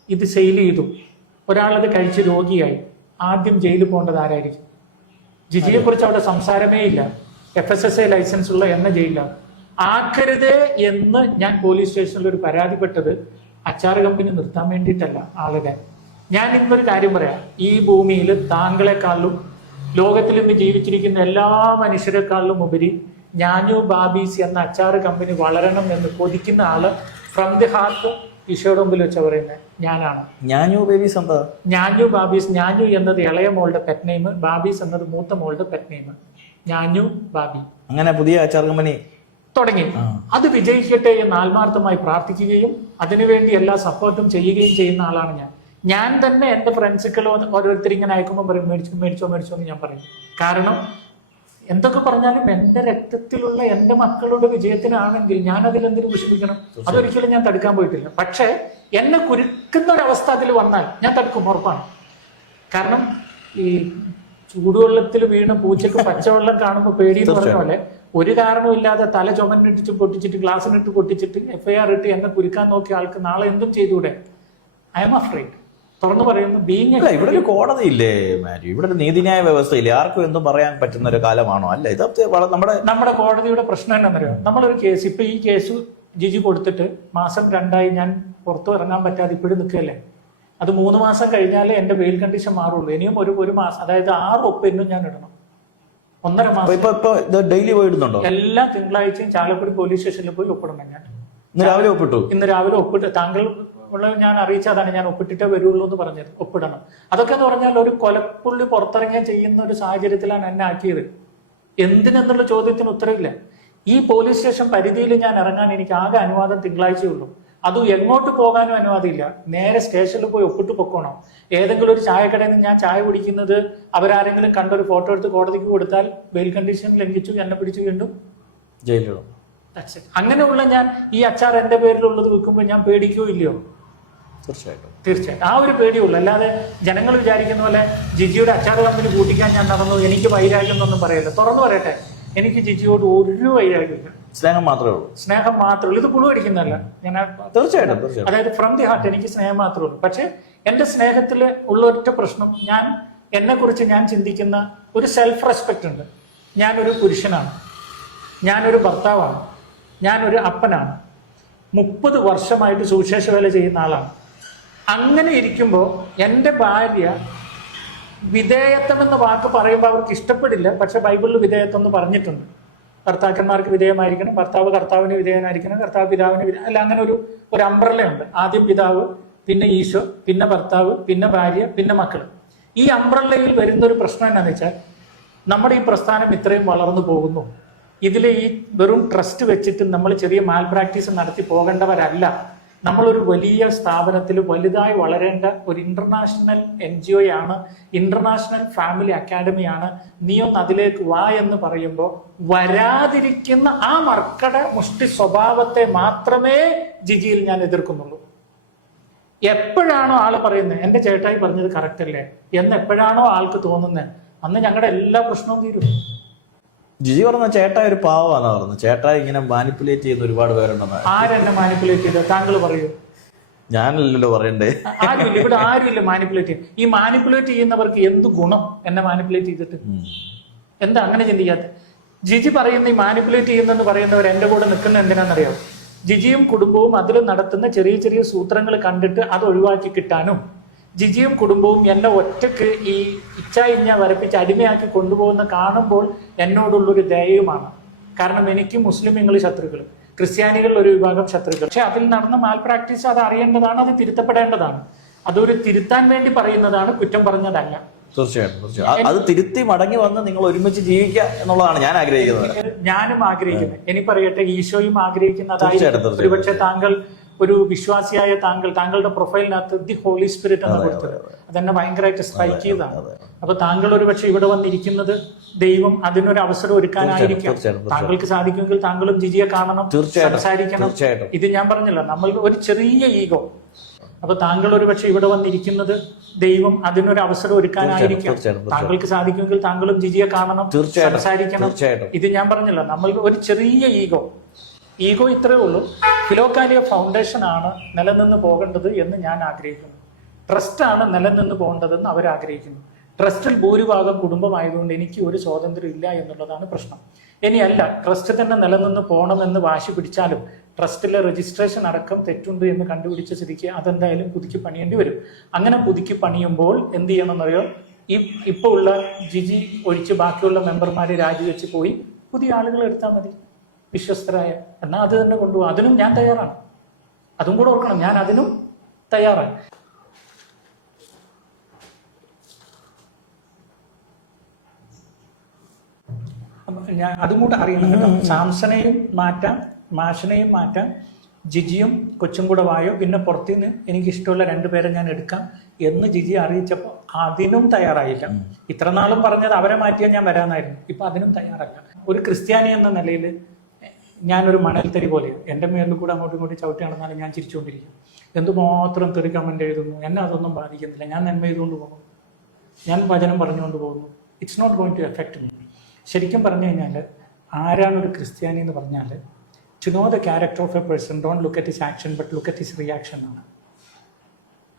ഇത് സെയിൽ ചെയ്തു. ഒരാളത് കഴിച്ച് രോഗിയായി. ആദ്യം ജയിലിൽ പോകേണ്ടത് ആരായിരിക്കും? ജിജിയെ കുറിച്ച് അവിടെ സംസാരമേ ഇല്ല. FSSAI ലൈസൻസ് ഉള്ള എന്നെ ജയിലിലാണ് ആക്കരുതേ എന്ന് ഞാൻ പോലീസ് സ്റ്റേഷനിൽ ഒരു പരാതിപ്പെട്ടത് അച്ചാർ കമ്പനി നിർത്താൻ വേണ്ടിയിട്ടല്ല ആളുടെ. ഞാൻ ഇന്നൊരു കാര്യം പറയാം, ഈ ഭൂമിയിൽ താങ്കളെക്കാളും ലോകത്തിൽ ഇന്ന് ജീവിച്ചിരിക്കുന്ന എല്ലാ മനുഷ്യരെക്കാളിലും ഉപരി ഞാനു ബാബീസ് എന്ന അച്ചാർ കമ്പനി വളരണം എന്ന് കൊതിക്കുന്ന ആള് ഫ്രം ദി ഹാർട്ട് ഈശോയുടെ മുമ്പിൽ വെച്ച പറയുന്നത് ഞാനാണ്. ഞാനു ബേബീസ് എന്താ? ഞാനു ബാബീസ്. ഞാനു എന്നത് ഇളയ മോളുടെ പെറ്റ് നെയിം, ബാബീസ് എന്നത് മൂത്ത മോളുടെ പെറ്റ് നെയിം. ഞാനു ബാബി. അങ്ങനെ പുതിയ അച്ചാർ കമ്പനി തുടങ്ങി. അത് വിജയിക്കട്ടെ എന്ന് ആത്മാർത്ഥമായി പ്രാർത്ഥിക്കുകയും അതിനുവേണ്ടി എല്ലാ സപ്പോർട്ടും ചെയ്യുകയും ചെയ്യുന്ന ആളാണ് ഞാൻ. ഞാൻ തന്നെ എന്റെ ഫ്രണ്ട്സുകൾ ഓരോരുത്തർ ഇങ്ങനെ അയക്കുമ്പോൾ പറയും മേടിച്ചോ എന്ന് ഞാൻ പറയും. കാരണം എന്തൊക്കെ പറഞ്ഞാലും എന്റെ രക്തത്തിലുള്ള എന്റെ മക്കളുടെ വിജയത്തിനാണെങ്കിൽ ഞാൻ അതിലെന്തിനു വിഷമിക്കണം? അതൊരിക്കലും ഞാൻ തടുക്കാൻ പോയിട്ടില്ല. പക്ഷെ എന്നെ കുരുക്കുന്ന ഒരവസ്ഥ അതിൽ വന്നാൽ ഞാൻ തടുക്കും, ഉറപ്പാണ്. കാരണം ഈ ചൂടുവെള്ളത്തിൽ വീണ് പൂച്ചക്ക് പച്ചവെള്ളം കാണുമ്പോൾ പേടി എന്ന് പറഞ്ഞ പോലെ ഒരു കാരണമില്ലാതെ തല ചുമന്നിട്ട് പൊട്ടിച്ചിട്ട് ഗ്ലാസ്സിനിട്ട് പൊട്ടിച്ചിട്ട് FIR ഇട്ട് എന്നെ കുരുക്കാൻ നോക്കിയ ആൾക്ക് നാളെ എന്തും ചെയ്തൂടെ? I am afraid. തുറന്നു പറയുന്നു. ഇവിടെ ഒരു കോടതി ഇല്ലേ മാരി? ഇവിടെ ഒരു നീതിന്യായ വ്യവസ്ഥയില്ലേ? ആർക്കും എന്തും പറയാൻ പറ്റുന്ന ഒരു കാലമാണോ? അല്ല, ഇത് നമ്മുടെ കോടതിയുടെ പ്രശ്നം എന്താണെന്നറിയോ? നമ്മളൊരു കേസ്, ഇപ്പൊ ഈ കേസ് ജിജി കൊടുത്തിട്ട് മാസം 2 ഞാൻ പുറത്തു ഇറങ്ങാൻ പറ്റാതെ ഇപ്പോഴും നിൽക്കുകയല്ലേ. അത് 3 മാസം കഴിഞ്ഞാലേ എന്റെ ബെയിൽ കണ്ടീഷൻ മാറുള്ളൂ. ഇനിയും ഒരു മാസം, അതായത് 6 ഒപ്പ് എന്നും ഞാൻ ഇടണം. 1.5 മാസം ഡെയിലി പോയിടുന്നുണ്ടോ? എല്ലാ തിങ്കളാഴ്ചയും ചാലക്കുടി പോലീസ് സ്റ്റേഷനിൽ പോയി ഒപ്പിടണം. ഞാൻ ഇന്ന് രാവിലെ ഒപ്പിട്ട് താങ്കൾ ഉള്ള ഞാൻ അറിയിച്ചതാണ്, ഞാൻ ഒപ്പിട്ടിട്ടേ വരുള്ളൂ എന്ന് പറഞ്ഞത്. ഒപ്പിടണം. അതൊക്കെ എന്ന് പറഞ്ഞാൽ ഒരു കൊലപ്പുള്ളി പുറത്തിറങ്ങിയ ചെയ്യുന്ന ഒരു സാഹചര്യത്തിലാണ് എന്നെ ആക്കിയത്. എന്തിനെന്നുള്ള ചോദ്യത്തിന് ഉത്തരവില്ല. ഈ പോലീസ് സ്റ്റേഷൻ പരിധിയിൽ ഞാൻ ഇറങ്ങാൻ എനിക്ക് ആകെ അനുവാദം തിങ്കളാഴ്ചയുള്ളൂ. അതും എങ്ങോട്ട് പോകാനും അനുവാദമില്ല. നേരെ സ്റ്റേഷനിൽ പോയി ഒപ്പിട്ട് പൊക്കോണം. ഏതെങ്കിലും ഒരു ചായക്കടയിൽ നിന്ന് ഞാൻ ചായ കുടിക്കുന്നത് അവരാരെങ്കിലും കണ്ടൊരു ഫോട്ടോ എടുത്ത് കോടതിക്ക് കൊടുത്താൽ ബെയിൽ കണ്ടീഷൻ ലംഘിച്ചു, എന്നെ പിടിച്ചു വീണ്ടും ജയിലിടും. അങ്ങനെയുള്ള ഞാൻ ഈ അച്ചാർ എന്റെ പേരിലുള്ളത് വെക്കുമ്പോൾ ഞാൻ പേടിക്കോ ഇല്ലയോ? തീർച്ചയായിട്ടും ആ ഒരു പേടിയുള്ളൂ. അല്ലാതെ ജനങ്ങൾ വിചാരിക്കുന്ന പോലെ ജിജിയുടെ അച്ചാർ കമ്പനി കൂട്ടിക്കാൻ ഞാൻ നടന്നു, എനിക്ക് വൈരാഗ്യം എന്നൊന്നും പറയല്ല. തുറന്നു പറയട്ടെ, എനിക്ക് ജിജിയോട് ഒരു വൈരാഗ്യമില്ല. സ്നേഹം മാത്രമേ ഉള്ളൂ. ഇത് പുളു അടിക്കുന്നതല്ല. ഞാൻ തീർച്ചയായിട്ടും അതായത് ഫ്രം ദി ഹാർട്ട് എനിക്ക് സ്നേഹം മാത്രമേ ഉള്ളൂ. പക്ഷെ എന്റെ സ്നേഹത്തിൽ ഉള്ള ഒറ്റ പ്രശ്നം, ഞാൻ എന്നെ കുറിച്ച് ഞാൻ ചിന്തിക്കുന്ന ഒരു സെൽഫ് റെസ്പെക്ട് ഉണ്ട്. ഞാനൊരു പുരുഷനാണ്, ഞാനൊരു ഭർത്താവാണ്, ഞാനൊരു അപ്പനാണ്, 30 വർഷമായിട്ട് സുവിശേഷ വേല ചെയ്യുന്ന ആളാണ്. അങ്ങനെ ഇരിക്കുമ്പോൾ എൻ്റെ ഭാര്യ വിധേയത്വം എന്ന വാക്ക് പറയുമ്പോൾ അവർക്ക് ഇഷ്ടപ്പെടില്ല. പക്ഷെ ബൈബിളിൽ വിധേയത്വം എന്ന് പറഞ്ഞിട്ടുണ്ട്. ഭർത്താക്കന്മാർക്ക് വിധേയമായിരിക്കണം, ഭർത്താവ് കർത്താവിന് വിധേയനായിരിക്കണം, കർത്താവ് പിതാവിന് അല്ല, അങ്ങനെ ഒരു അംബ്രല്ലയുണ്ട്. ആദ്യം പിതാവ്, പിന്നെ ഈശോ, പിന്നെ ഭർത്താവ്, പിന്നെ ഭാര്യ, പിന്നെ മക്കൾ. ഈ അംബ്രല്ലയിൽ വരുന്നൊരു പ്രശ്നം എന്താണെന്ന് വെച്ചാൽ, നമ്മുടെ ഈ പ്രസ്ഥാനം ഇത്രയും വളർന്നു പോകുന്നു. ഇതിൽ ഈ വെറും ട്രസ്റ്റ് വെച്ചിട്ട് നമ്മൾ ചെറിയ മാൽ പ്രാക്ടീസ് നടത്തി പോകേണ്ടവരല്ല. നമ്മളൊരു വലിയ സ്ഥാപനത്തിൽ വലുതായി വളരേണ്ട ഒരു ഇന്റർനാഷണൽ NGO ആണ്, ഇന്റർനാഷണൽ ഫാമിലി അക്കാഡമിയാണ്. നീ ഒന്ന് അതിലേക്ക് വാ എന്ന് പറയുമ്പോൾ വരാതിരിക്കുന്ന ആ മർക്കട മുഷ്ടി സ്വഭാവത്തെ മാത്രമേ ജിജിയിൽ ഞാൻ എതിർക്കുന്നുള്ളൂ. എപ്പോഴാണോ ആള് പറയുന്നത് എന്റെ ചേട്ടായി പറഞ്ഞത് കറക്റ്റ് അല്ലേ എന്ന് എപ്പോഴാണോ ആൾക്ക് തോന്നുന്നത്, അന്ന് ഞങ്ങളുടെ എല്ലാ പ്രശ്നവും തീരും. ജിജി പറഞ്ഞ ചേട്ടായി ഒരു പാവാന്നാ പറഞ്ഞു. ചേട്ടായി ഇങ്ങനെ മാനിപ്പുലേറ്റ് ചെയ്യുന്ന ഒരുപാട് പേരുണ്ടെന്ന്. ആരെന്നെ മാനിപ്പുലേറ്റ് ചെയ്തത്? താങ്കൾ പറയൂ. ഞാനല്ലല്ലോ പറയണ്ടേ. ആരുമില്ല, ഇവിടെ ആരുമില്ല മാനിപ്പുലേറ്റ് ചെയ്യും. ഈ മാനിപ്പുലേറ്റ് ചെയ്യുന്നവർക്ക് എന്ത് ഗുണം എന്നെ മാനിപ്പുലേറ്റ് ചെയ്തിട്ട്? എന്താ അങ്ങനെ ചിന്തിക്കാത്ത? ജിജി പറയുന്ന ഈ മാനിപ്പുലേറ്റ് ചെയ്യുന്നെന്ന് പറയുന്നവർ എന്റെ കൂടെ നിൽക്കുന്ന എന്തിനാണെന്നറിയാം? ജിജിയും കുടുംബവും അതിൽ നടത്തുന്ന ചെറിയ ചെറിയ സൂത്രങ്ങൾ കണ്ടിട്ട് അത് ഒഴിവാക്കി കിട്ടാനും, ജിജിയും കുടുംബവും എന്നെ ഒറ്റക്ക് ഈ ഇച്ഛ വരപ്പിച്ച് അടിമയാക്കി കൊണ്ടുപോകുന്ന കാണുമ്പോൾ എന്നോടുള്ളൊരു ദയയുമാണ്. കാരണം എനിക്ക് മുസ്ലിമുകൾ ശത്രുക്കൾ, ക്രിസ്ത്യാനികളിൽ ഒരു വിഭാഗം ശത്രുക്കൾ. പക്ഷെ അതിൽ നടന്ന മാൽ പ്രാക്ടീസ് അത് അറിയേണ്ടതാണ്, അത് തിരുത്തപ്പെടേണ്ടതാണ്. അതൊരു തിരുത്താൻ വേണ്ടി പറയുന്നതാണ്, കുറ്റം പറഞ്ഞതല്ല. തീർച്ചയായിട്ടും അത് തിരുത്തി മടങ്ങി വന്ന് നിങ്ങൾ ഒരുമിച്ച് ജീവിക്കുക എന്നുള്ളതാണ് ഞാൻ ആഗ്രഹിക്കുന്നത്. ഞാനും ആഗ്രഹിക്കുന്നത്. ഇനി പറയട്ടെ, ഈശോയും ആഗ്രഹിക്കുന്നതായിരിക്കും. ഒരുപക്ഷെ താങ്കൾ ഒരു വിശ്വാസിയായ താങ്കളുടെ പ്രൊഫൈലിനകത്ത് ദി ഹോളി സ്പിരിറ്റ് എന്ന് കൊടുത്തത് അതെന്നെ ഭയങ്കരമായിട്ട് സ്ട്രൈക്ക് ചെയ്തതാണ്. അപ്പൊ താങ്കൾ ഒരു പക്ഷെ ഇവിടെ വന്നിരിക്കുന്നത് ദൈവം അതിനൊരു അവസരം ഒരുക്കാനായിരിക്കാം. താങ്കൾക്ക് സാധിക്കുമെങ്കിൽ താങ്കളും ജിജിയെ കാണണം, സംസാരിക്കണം. ഇത് ഞാൻ പറഞ്ഞില്ല, നമ്മൾ ഒരു ചെറിയ ഈഗോ. അപ്പൊ താങ്കൾ ഒരു പക്ഷെ ഇവിടെ വന്നിരിക്കുന്നത് ദൈവം അതിനൊരു അവസരം ഒരുക്കാനായിരിക്കാം. താങ്കൾക്ക് സാധിക്കുമെങ്കിൽ താങ്കളും ജിജിയെ കാണണം, സംസാരിക്കണം. ഇത് ഞാൻ പറഞ്ഞില്ല, നമ്മൾ ഒരു ചെറിയ ഈഗോ ഇത്രയേ ഉള്ളൂ. ഫിലോക്കാലിയ ഫൗണ്ടേഷൻ ആണ് നിലനിന്ന് പോകേണ്ടത് എന്ന് ഞാൻ ആഗ്രഹിക്കുന്നു. ട്രസ്റ്റ് ആണ് നിലനിന്ന് പോകേണ്ടതെന്ന് അവർ ആഗ്രഹിക്കുന്നു. ട്രസ്റ്റിൽ ഭൂരിഭാഗം കുടുംബമായതുകൊണ്ട് എനിക്ക് ഒരു സ്വാതന്ത്ര്യം ഇല്ല എന്നുള്ളതാണ് പ്രശ്നം. ഇനിയല്ല, ട്രസ്റ്റ് തന്നെ നിലനിന്ന് പോകണമെന്ന് വാശി പിടിച്ചാലും ട്രസ്റ്റിലെ രജിസ്ട്രേഷൻ അടക്കം തെറ്റുണ്ട് എന്ന് കണ്ടുപിടിച്ച സ്ഥിതിക്ക് അതെന്തായാലും പുതുക്കി പണിയേണ്ടി വരും. അങ്ങനെ പുതുക്കി പണിയുമ്പോൾ എന്ത് ചെയ്യണമെന്നറിയോ, ഇപ്പോൾ ഉള്ള ജിജി ഒഴിച്ച് ബാക്കിയുള്ള മെമ്പർമാരെ രാജിവെച്ച് പോയി പുതിയ ആളുകൾ എടുത്താൽ മതി, വിശ്വസ്തരായ. എന്നാൽ അത് തന്നെ കൊണ്ടുപോകും. അതിനും ഞാൻ തയ്യാറാണ്. അതും കൂടെ ഓർക്കണം, ഞാൻ അതിനും തയ്യാറാണ്. ഞാൻ അതും കൂടെ അറിയണം കേട്ടോ. സാംസണെയും മാറ്റാം, മാഷിനെയും മാറ്റാം, ജിജിയും കൊച്ചും കൂടെ വായോ, പിന്നെ പുറത്തുനിന്ന് എനിക്ക് ഇഷ്ടമുള്ള രണ്ടുപേരെ ഞാൻ എടുക്കാം എന്ന് ജിജി അറിയിച്ചപ്പോൾ അതിനും തയ്യാറായില്ല. ഇത്ര നാളും പറഞ്ഞത് അവരെ മാറ്റിയാൽ ഞാൻ വരാനായിരുന്നു. ഇപ്പൊ അതിനും തയ്യാറല്ല. ഒരു ക്രിസ്ത്യാനി എന്ന നിലയിൽ ഞാനൊരു മണൽത്തരി പോലെയാണ്. എൻ്റെ മേലിൽ കൂടെ അങ്ങോട്ടും ഇങ്ങോട്ടും ചവിട്ടി നടന്നാലും ഞാൻ ചിരിച്ചുകൊണ്ടിരിക്കും. എന്തുമാത്രം തെറി കമന്റ് എഴുതുന്നു, എന്നെ അതൊന്നും ബാധിക്കുന്നില്ല. ഞാൻ നന്മ ചെയ്തുകൊണ്ട് പോകുന്നു, ഞാൻ വചനം പറഞ്ഞുകൊണ്ട് പോകുന്നു. It's not going to affect me. ശരിക്കും പറഞ്ഞു കഴിഞ്ഞാൽ ആരാണ് ഒരു ക്രിസ്ത്യാനി എന്ന് പറഞ്ഞാൽ, to know the character of a person don't look at his action but look at his reaction ആണ്.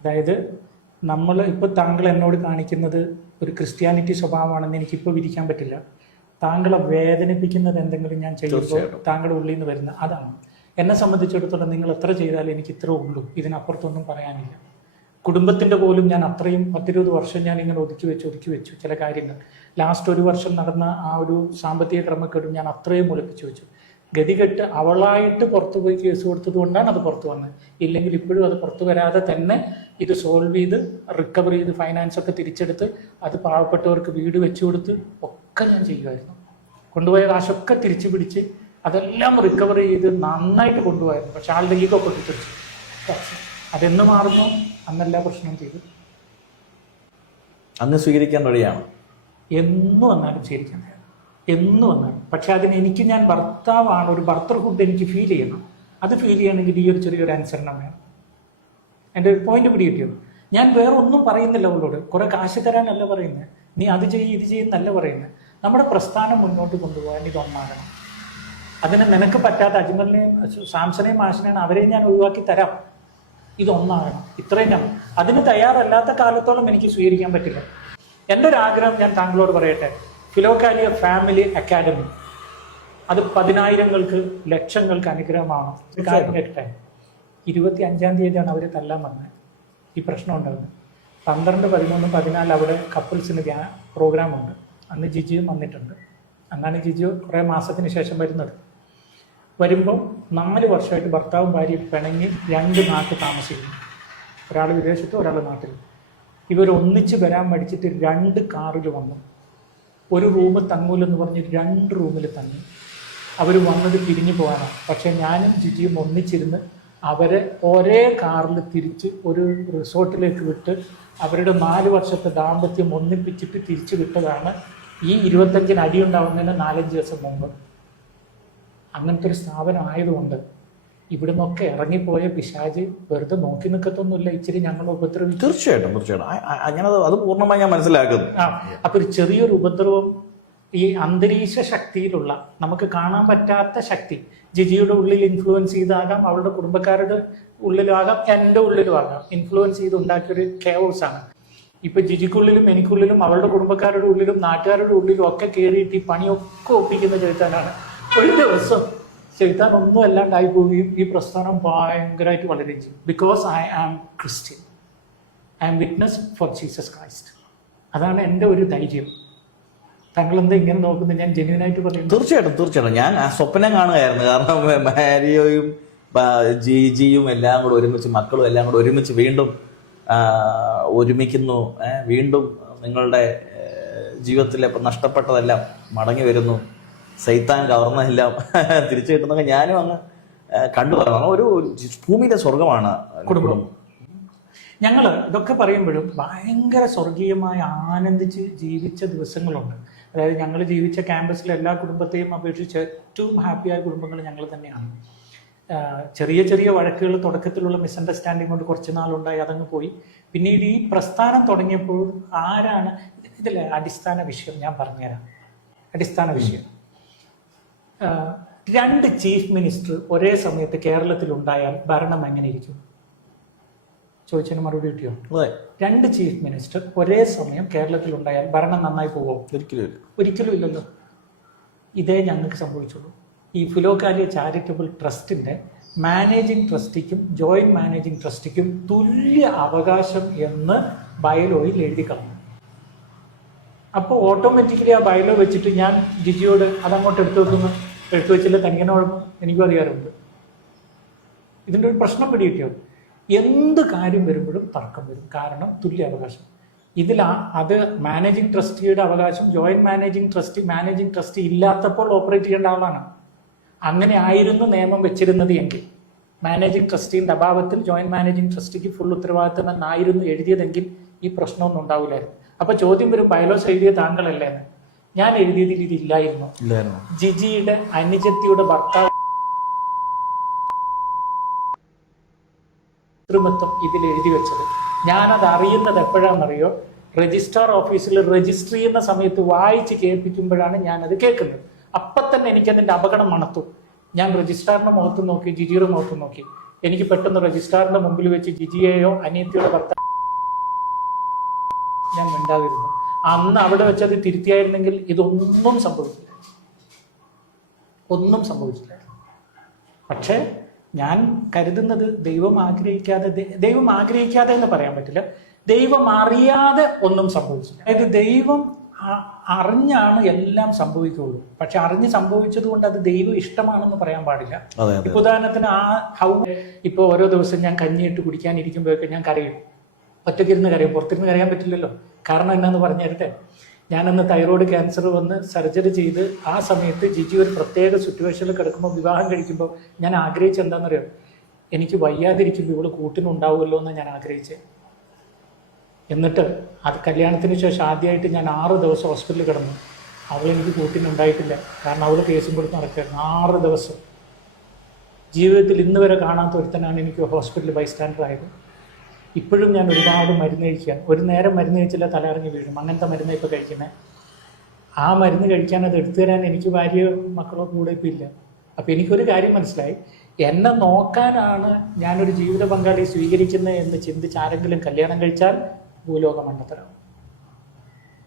അതായത് നമ്മൾ ഇപ്പോൾ താങ്കൾ എന്നോട് കാണിക്കുന്നത് ഒരു ക്രിസ്ത്യാനിറ്റി സ്വഭാവമാണെന്ന് എനിക്കിപ്പോൾ വിധിക്കാൻ പറ്റില്ല. താങ്കളെ വേദനിപ്പിക്കുന്നത് എന്തെങ്കിലും ഞാൻ ചെയ്യുമ്പോൾ താങ്കളുടെ ഉള്ളിൽ നിന്ന് വരുന്ന അതാണ്. എന്നെ സംബന്ധിച്ചിടത്തോളം നിങ്ങൾ എത്ര ചെയ്താലും എനിക്ക് ഇത്രേ ഉള്ളൂ, ഇതിനപ്പുറത്തൊന്നും പറയാനില്ല. കുടുംബത്തിൻ്റെ പോലും ഞാൻ അത്രയും 10-20 വർഷം ഞാൻ ഇങ്ങനെ ഒതുക്കി വെച്ചു ചില കാര്യങ്ങൾ. ലാസ്റ്റ് 1 വർഷം നടന്ന ആ ഒരു സാമ്പത്തിക ക്രമക്കേടും ഞാൻ അത്രയും ഒളിപ്പിച്ചു വെച്ചു. ഗതികെട്ട് അവളായിട്ട് പുറത്തു പോയി കേസ് കൊടുത്തത് കൊണ്ടാണ് അത് പുറത്തു വന്നത്. ഇല്ലെങ്കിൽ ഇപ്പോഴും അത് പുറത്തു വരാതെ തന്നെ ഇത് സോൾവ് ചെയ്ത് റിക്കവർ ചെയ്ത് ഫൈനാൻസ് ഒക്കെ തിരിച്ചെടുത്ത് അത് പാവപ്പെട്ടവർക്ക് വീട് വെച്ചു കൊടുത്ത് ഒക്കെ ഞാൻ ചെയ്യുമായിരുന്നു. കൊണ്ടുപോയ കാശൊക്കെ തിരിച്ചു പിടിച്ച് അതെല്ലാം റിക്കവർ ചെയ്ത് നന്നായിട്ട് കൊണ്ടുപോയായിരുന്നു. പക്ഷെ ആളുടെ ഈഗോ പൊട്ടിത്തെറിച്ചു. അതെന്ന് മാറുമ്പോൾ അന്നെല്ലാ പ്രശ്നവും ചെയ്തു. അന്ന് സ്വീകരിക്കാൻ റെഡിയാണ്. എന്ന് വന്നാലും സ്വീകരിക്കാൻ തയ്യാറാണ്, എന്ന് വന്നാലും. പക്ഷെ അതിന് എനിക്ക് ഞാൻ ഭർത്താവാണ്, ഒരു ഭർത്തൃഹുഡ് എനിക്ക് ഫീൽ ചെയ്യണം. അത് ഫീൽ ചെയ്യണമെങ്കിൽ ഈ ഒരു ചെറിയൊരു അനുസരണം വേണം. എൻ്റെ ഒരു പോയിന്റ് പിടി കിട്ടിയത്. ഞാൻ വേറെ ഒന്നും പറയുന്നില്ല അവളോട്. കുറെ കാശ് തരാനല്ല പറയുന്നത്, നീ അത് ചെയ്യും ഇത് ചെയ്യുന്നല്ല പറയുന്നത്. നമ്മുടെ പ്രസ്ഥാനം മുന്നോട്ട് കൊണ്ടുപോകാൻ ഇതൊന്നാകണം. അതിന് നിനക്ക് പറ്റാത്ത അജ്മലിനെയും സാംസണെയും മാഷിനെയും അവരെയും ഞാൻ ഒഴിവാക്കി തരാം. ഇതൊന്നാകണം. ഇത്രയും ഞാൻ അതിന് തയ്യാറല്ലാത്ത കാലത്തോളം എനിക്ക് സ്വീകരിക്കാൻ പറ്റില്ല. എൻ്റെ ഒരു ആഗ്രഹം ഞാൻ താങ്കളോട് പറയട്ടെ. ഫിലോകാലിയ ഫാമിലി അക്കാഡമി അത് 10,000-കൾക്ക് ലക്ഷങ്ങൾക്ക് അനുഗ്രഹമാണ്. ഒരു കാര്യം കേട്ടെ, 25-ാം തീയതിയാണ് അവർ തല്ലാൻ വന്നത്. ഈ പ്രശ്നം ഉണ്ടാകുന്നത് 12, 13, 14 അവിടെ കപ്പിൾസിന് പ്രോഗ്രാമുണ്ട്. അന്ന് ജിജിയും വന്നിട്ടുണ്ട്. അന്നാണ് ജിജി കുറേ മാസത്തിന് ശേഷം വരുന്നത്. വരുമ്പോൾ 4 വർഷമായിട്ട് ഭർത്താവും ഭാര്യയും പിണങ്ങി 2 നാട്ടിൽ താമസിക്കുന്നു. ഒരാൾ വിദേശത്തും ഒരാൾ നാട്ടിലും. ഇവർ ഒന്നിച്ച് വരാൻ മടിച്ചിട്ട് 2 കാറിൽ വന്നു. ഒരു റൂം തങ്ങൂലെന്ന് പറഞ്ഞ് 2 റൂമിൽ തങ്ങി. അവർ വന്നത് പിരിഞ്ഞു പോകാനാണ്. പക്ഷേ ഞാനും ജിജിയും ഒന്നിച്ചിരുന്ന് അവരെ ഒരേ കാറിൽ തിരിച്ച് ഒരു റിസോർട്ടിലേക്ക് വിട്ട് അവരുടെ 4 വർഷത്തെ ദാമ്പത്യം ഒന്നിപ്പിച്ചിട്ട് തിരിച്ചു വിട്ടതാണ് ഈ 25-ന് അടിയുണ്ടാവുന്നതിന് 4-5 ദിവസം മുമ്പ്. അങ്ങനത്തെ ഒരു സ്ഥാപനം ആയതുകൊണ്ട് ഇവിടെ നിന്നൊക്കെ ഇറങ്ങിപ്പോയ പിശാച് വെറുതെ നോക്കി നിൽക്കത്തൊന്നുമില്ല. ഇച്ചിരി ഞങ്ങൾ ഉപദ്രവിക്കും. തീർച്ചയായിട്ടും അങ്ങനെ അത് പൂർണ്ണമായി ഞാൻ മനസ്സിലാക്കുന്നു. അപ്പൊ ഒരു ചെറിയൊരു ഉപദ്രവം ഈ അന്തരീക്ഷ ശക്തിയിലുള്ള നമുക്ക് കാണാൻ പറ്റാത്ത ശക്തി ജിജിയുടെ ഉള്ളിൽ ഇൻഫ്ലുവൻസ് ചെയ്താകാം, അവളുടെ കുടുംബക്കാരുടെ ഉള്ളിലാകാം, എൻ്റെ ഉള്ളിലും ആകാം. ഇൻഫ്ലുവൻസ് ചെയ്ത് ഉണ്ടാക്കിയൊരു കെയോസ് ആണ്. ഇപ്പൊ ജിജിക്കുള്ളിലും എനിക്കുള്ളിലും അവളുടെ കുടുംബക്കാരുടെ ഉള്ളിലും നാട്ടുകാരുടെ ഉള്ളിലും ഒക്കെ കയറിയിട്ട് ഈ പണിയൊക്കെ ഒപ്പിക്കുന്ന ചെലുത്താനാണ്. ഒരു ദിവസം ചെലുത്താൻ ഒന്നും അല്ലാണ്ടായി പോവുകയും ഈ പ്രസ്ഥാനം ഭയങ്കരമായിട്ട് വളരുകയും ചെയ്യും. Because I am Christian, I am witness for Jesus Christ. അതാണ് എൻ്റെ ഒരു ധൈര്യം. താങ്കൾ എന്താ ഇങ്ങനെ നോക്കുന്നത്? ഞാൻ ജെന്യൂനായിട്ട് പറയുന്നു. തീർച്ചയായിട്ടും ഞാൻ സ്വപ്നം കാണുകയായിരുന്നു. കാരണം മാരിയോയും ജിജിയും എല്ലാം കൂടെ ഒരുമിച്ച്, മക്കളും എല്ലാം കൂടെ ഒരുമിച്ച് വീണ്ടും ഒരുമിക്കുന്നു. വീണ്ടും നിങ്ങളുടെ ജീവിതത്തിലെ നഷ്ടപ്പെട്ടതെല്ലാം മടങ്ങി വരുന്നു. സൈത്താൻ കവർന്നെല്ലാം തിരിച്ചു കിട്ടുന്നതൊക്കെ ഞാനും അങ്ങ് കണ്ടു പറഞ്ഞു. ഒരു ഭൂമിയിലെ സ്വർഗമാണ് കുടുംബം. ഞങ്ങൾ ഇതൊക്കെ പറയുമ്പോഴും ഭയങ്കര സ്വർഗീയമായി ആനന്ദിച്ച് ജീവിച്ച ദിവസങ്ങളുണ്ട്. അതായത് ഞങ്ങൾ ജീവിച്ച ക്യാമ്പസിലെ എല്ലാ കുടുംബത്തെയും അപേക്ഷിച്ച് ഏറ്റവും ഹാപ്പിയായ കുടുംബങ്ങൾ ഞങ്ങൾ തന്നെയാണ്. ചെറിയ ചെറിയ വഴക്കുകൾ, തുടക്കത്തിലുള്ള മിസ്അണ്ടർസ്റ്റാൻഡിങ് കൊണ്ട് കുറച്ച് നാളുണ്ടായി, അതങ്ങ് പോയി. പിന്നീട് ഈ പ്രസ്ഥാനം തുടങ്ങിയപ്പോൾ ആരാണ് ഇതിലെ അടിസ്ഥാന വിഷയം ഞാൻ പറഞ്ഞുതരാം. അടിസ്ഥാന വിഷയം, 2 ചീഫ് മിനിസ്റ്റർ ഒരേ സമയത്ത് കേരളത്തിൽ ഉണ്ടായാൽ ഭരണം എങ്ങനെ ഇരിക്കും ചോദിച്ചതിന് മറുപടി കിട്ടിയോ? അതെ, 2 ചീഫ് മിനിസ്റ്റർ ഒരേ സമയം കേരളത്തിൽ ഉണ്ടായാൽ ഭരണം നന്നായി പോകുമോ? ഒരിക്കലും ഇല്ലല്ലോ. ഇതേ ഞങ്ങൾക്ക് സംഭവിച്ചുള്ളൂ. ഈ ഫിലോകാലിയ ചാരിറ്റബിൾ ട്രസ്റ്റിന്റെ മാനേജിംഗ് ട്രസ്റ്റിക്കും ജോയിന്റ് മാനേജിംഗ് ട്രസ്റ്റിക്കും തുല്യ അവകാശം എന്ന് ബയലോയിൽ എഴുതി കളഞ്ഞു. അപ്പോൾ ഓട്ടോമാറ്റിക്കലി ആ ബയലോ വെച്ചിട്ട് ഞാൻ ജിജിയോട് അതങ്ങോട്ട് എടുത്തു വെച്ചില്ല, തനിങ്ങനെ എനിക്കും അറിയാറുണ്ട്. ഇതിൻ്റെ ഒരു പ്രശ്നം പിടികിട്ടിയോ? എന്ത് കാര്യം വരുമ്പോഴും തർക്കം വരും. കാരണം തുല്യ അവകാശം. അത് മാനേജിംഗ് ട്രസ്റ്റിയുടെ അവകാശം ജോയിന്റ് മാനേജിംഗ് ട്രസ്റ്റി ഇല്ലാത്തപ്പോൾ ഓപ്പറേറ്റ് ചെയ്യേണ്ട ആളാണ്. അങ്ങനെ ആയിരുന്നു നിയമം വെച്ചിരുന്നത് എങ്കിൽ, മാനേജിംഗ് ട്രസ്റ്റിന്റെ അഭാവത്തിൽ ജോയിന്റ് മാനേജിംഗ് ട്രസ്റ്റിക്ക് ഫുൾ ഉത്തരവാദിത്തം എന്നായിരുന്നു എഴുതിയതെങ്കിൽ ഈ പ്രശ്നമൊന്നും ഉണ്ടാവില്ലായിരുന്നു. അപ്പൊ ചോദ്യം വരും, ബയലോസ് എഴുതിയ താങ്കളല്ലേന്ന്. ഞാൻ എഴുതിയതിൽ ഇതില്ലായിരുന്നു. ജിജിയുടെ അനുജത്തിയുടെ ഭർത്താവ് ഇതിൽ എഴുതി വെച്ചത്. ഞാനത് അറിയുന്നത് എപ്പോഴാണെന്നറിയോ? രജിസ്ട്രാർ ഓഫീസിൽ രജിസ്റ്റർ ചെയ്യുന്ന സമയത്ത് വായിച്ച് കേൾപ്പിക്കുമ്പോഴാണ് ഞാനത് കേൾക്കുന്നത്. അപ്പം തന്നെ എനിക്കതിൻ്റെ അപകടം മണത്തു. ഞാൻ രജിസ്ട്രാറിന്റെ മുഖത്ത് നോക്കി, ജിജിയുടെ മുഖത്ത് നോക്കി. എനിക്ക് പെട്ടെന്ന് രജിസ്ട്രാറിന്റെ മുമ്പിൽ വെച്ച് ജിജിയെയോ അനിയത്തിയുടെ ഭർത്താവ് ഞാൻ മിണ്ടാതിരുന്നു. അന്ന് അവിടെ വെച്ചത് തിരുത്തിയായിരുന്നെങ്കിൽ ഇതൊന്നും സംഭവിച്ചില്ല, ഒന്നും സംഭവിച്ചില്ല. പക്ഷേ ഞാൻ കരുതുന്നത് ദൈവം ആഗ്രഹിക്കാതെ എന്ന് പറയാൻ പറ്റില്ല, ദൈവം അറിയാതെ ഒന്നും സംഭവിച്ചില്ല. അതായത് ദൈവം അറിഞ്ഞാണ് എല്ലാം സംഭവിക്കുള്ളൂ. പക്ഷെ അറിഞ്ഞ് സംഭവിച്ചത് കൊണ്ട് അത് ദൈവം ഇഷ്ടമാണെന്ന് പറയാൻ പാടില്ല. ഇപ്പൊ ഉദാഹരണത്തിന് ഇപ്പൊ ഓരോ ദിവസം ഞാൻ കഞ്ഞിയിട്ട് കുടിക്കാനിരിക്കുമ്പോഴൊക്കെ ഞാൻ കരയും. ഒറ്റയ്ക്കിരുന്ന് കരയും, പുറത്തിരുന്ന് കരയാൻ പറ്റില്ലല്ലോ. കാരണം എന്നാന്ന് പറഞ്ഞു തരട്ടെ, ഞാനന്ന് തൈറോയ്ഡ് ക്യാൻസർ വന്ന് സർജറി ചെയ്ത് ആ സമയത്ത് ജിജി ഒരു പ്രത്യേക സിറ്റുവേഷനിൽ കിടക്കുമ്പോൾ, വിവാഹം കഴിക്കുമ്പോൾ ഞാൻ ആഗ്രഹിച്ചത് എന്താണെന്നറിയോ? എനിക്ക് വയ്യാതിരിക്കുമ്പോൾ ഇവള് കൂട്ടിനുണ്ടാവുമല്ലോ എന്ന് ഞാൻ ആഗ്രഹിച്ചത്. എന്നിട്ട് അത് കല്യാണത്തിന് ശേഷം ആദ്യമായിട്ട് ഞാൻ 6 ദിവസം ഹോസ്പിറ്റലിൽ കിടന്നു. അവളെനിക്ക് കൂട്ടിനുണ്ടായിട്ടില്ല. കാരണം അവൾ കേസും കൊടുത്ത് നടക്കുകയായിരുന്നു 6 ദിവസം. ജീവിതത്തിൽ ഇന്ന് വരെ കാണാത്ത ഒരുത്തനാണ് എനിക്ക് ഹോസ്പിറ്റലിൽ ബൈസ്റ്റാൻഡർ ആയത്. ഇപ്പോഴും ഞാൻ ഒരുപാട് മരുന്ന് കഴിക്കുകയാണ്. ഒരു നേരം മരുന്ന് കഴിച്ചില്ല തലയിറങ്ങി വീഴും. അങ്ങനത്തെ മരുന്ന് ഇപ്പോൾ കഴിക്കുന്നത്. ആ മരുന്ന് കഴിക്കാൻ അത് എടുത്തു തരാൻ എനിക്ക് ഭാര്യ മക്കളോ കൂടെ ഇപ്പം ഇല്ല. അപ്പം എനിക്കൊരു കാര്യം മനസ്സിലായി, എന്നെ നോക്കാനാണ് ഞാനൊരു ജീവിത പങ്കാളി സ്വീകരിക്കുന്നത് എന്ന് ചിന്തിച്ച് ആരെങ്കിലും കല്യാണം കഴിച്ചാൽ ഭൂലോക മണ്ണത്തരാണ്.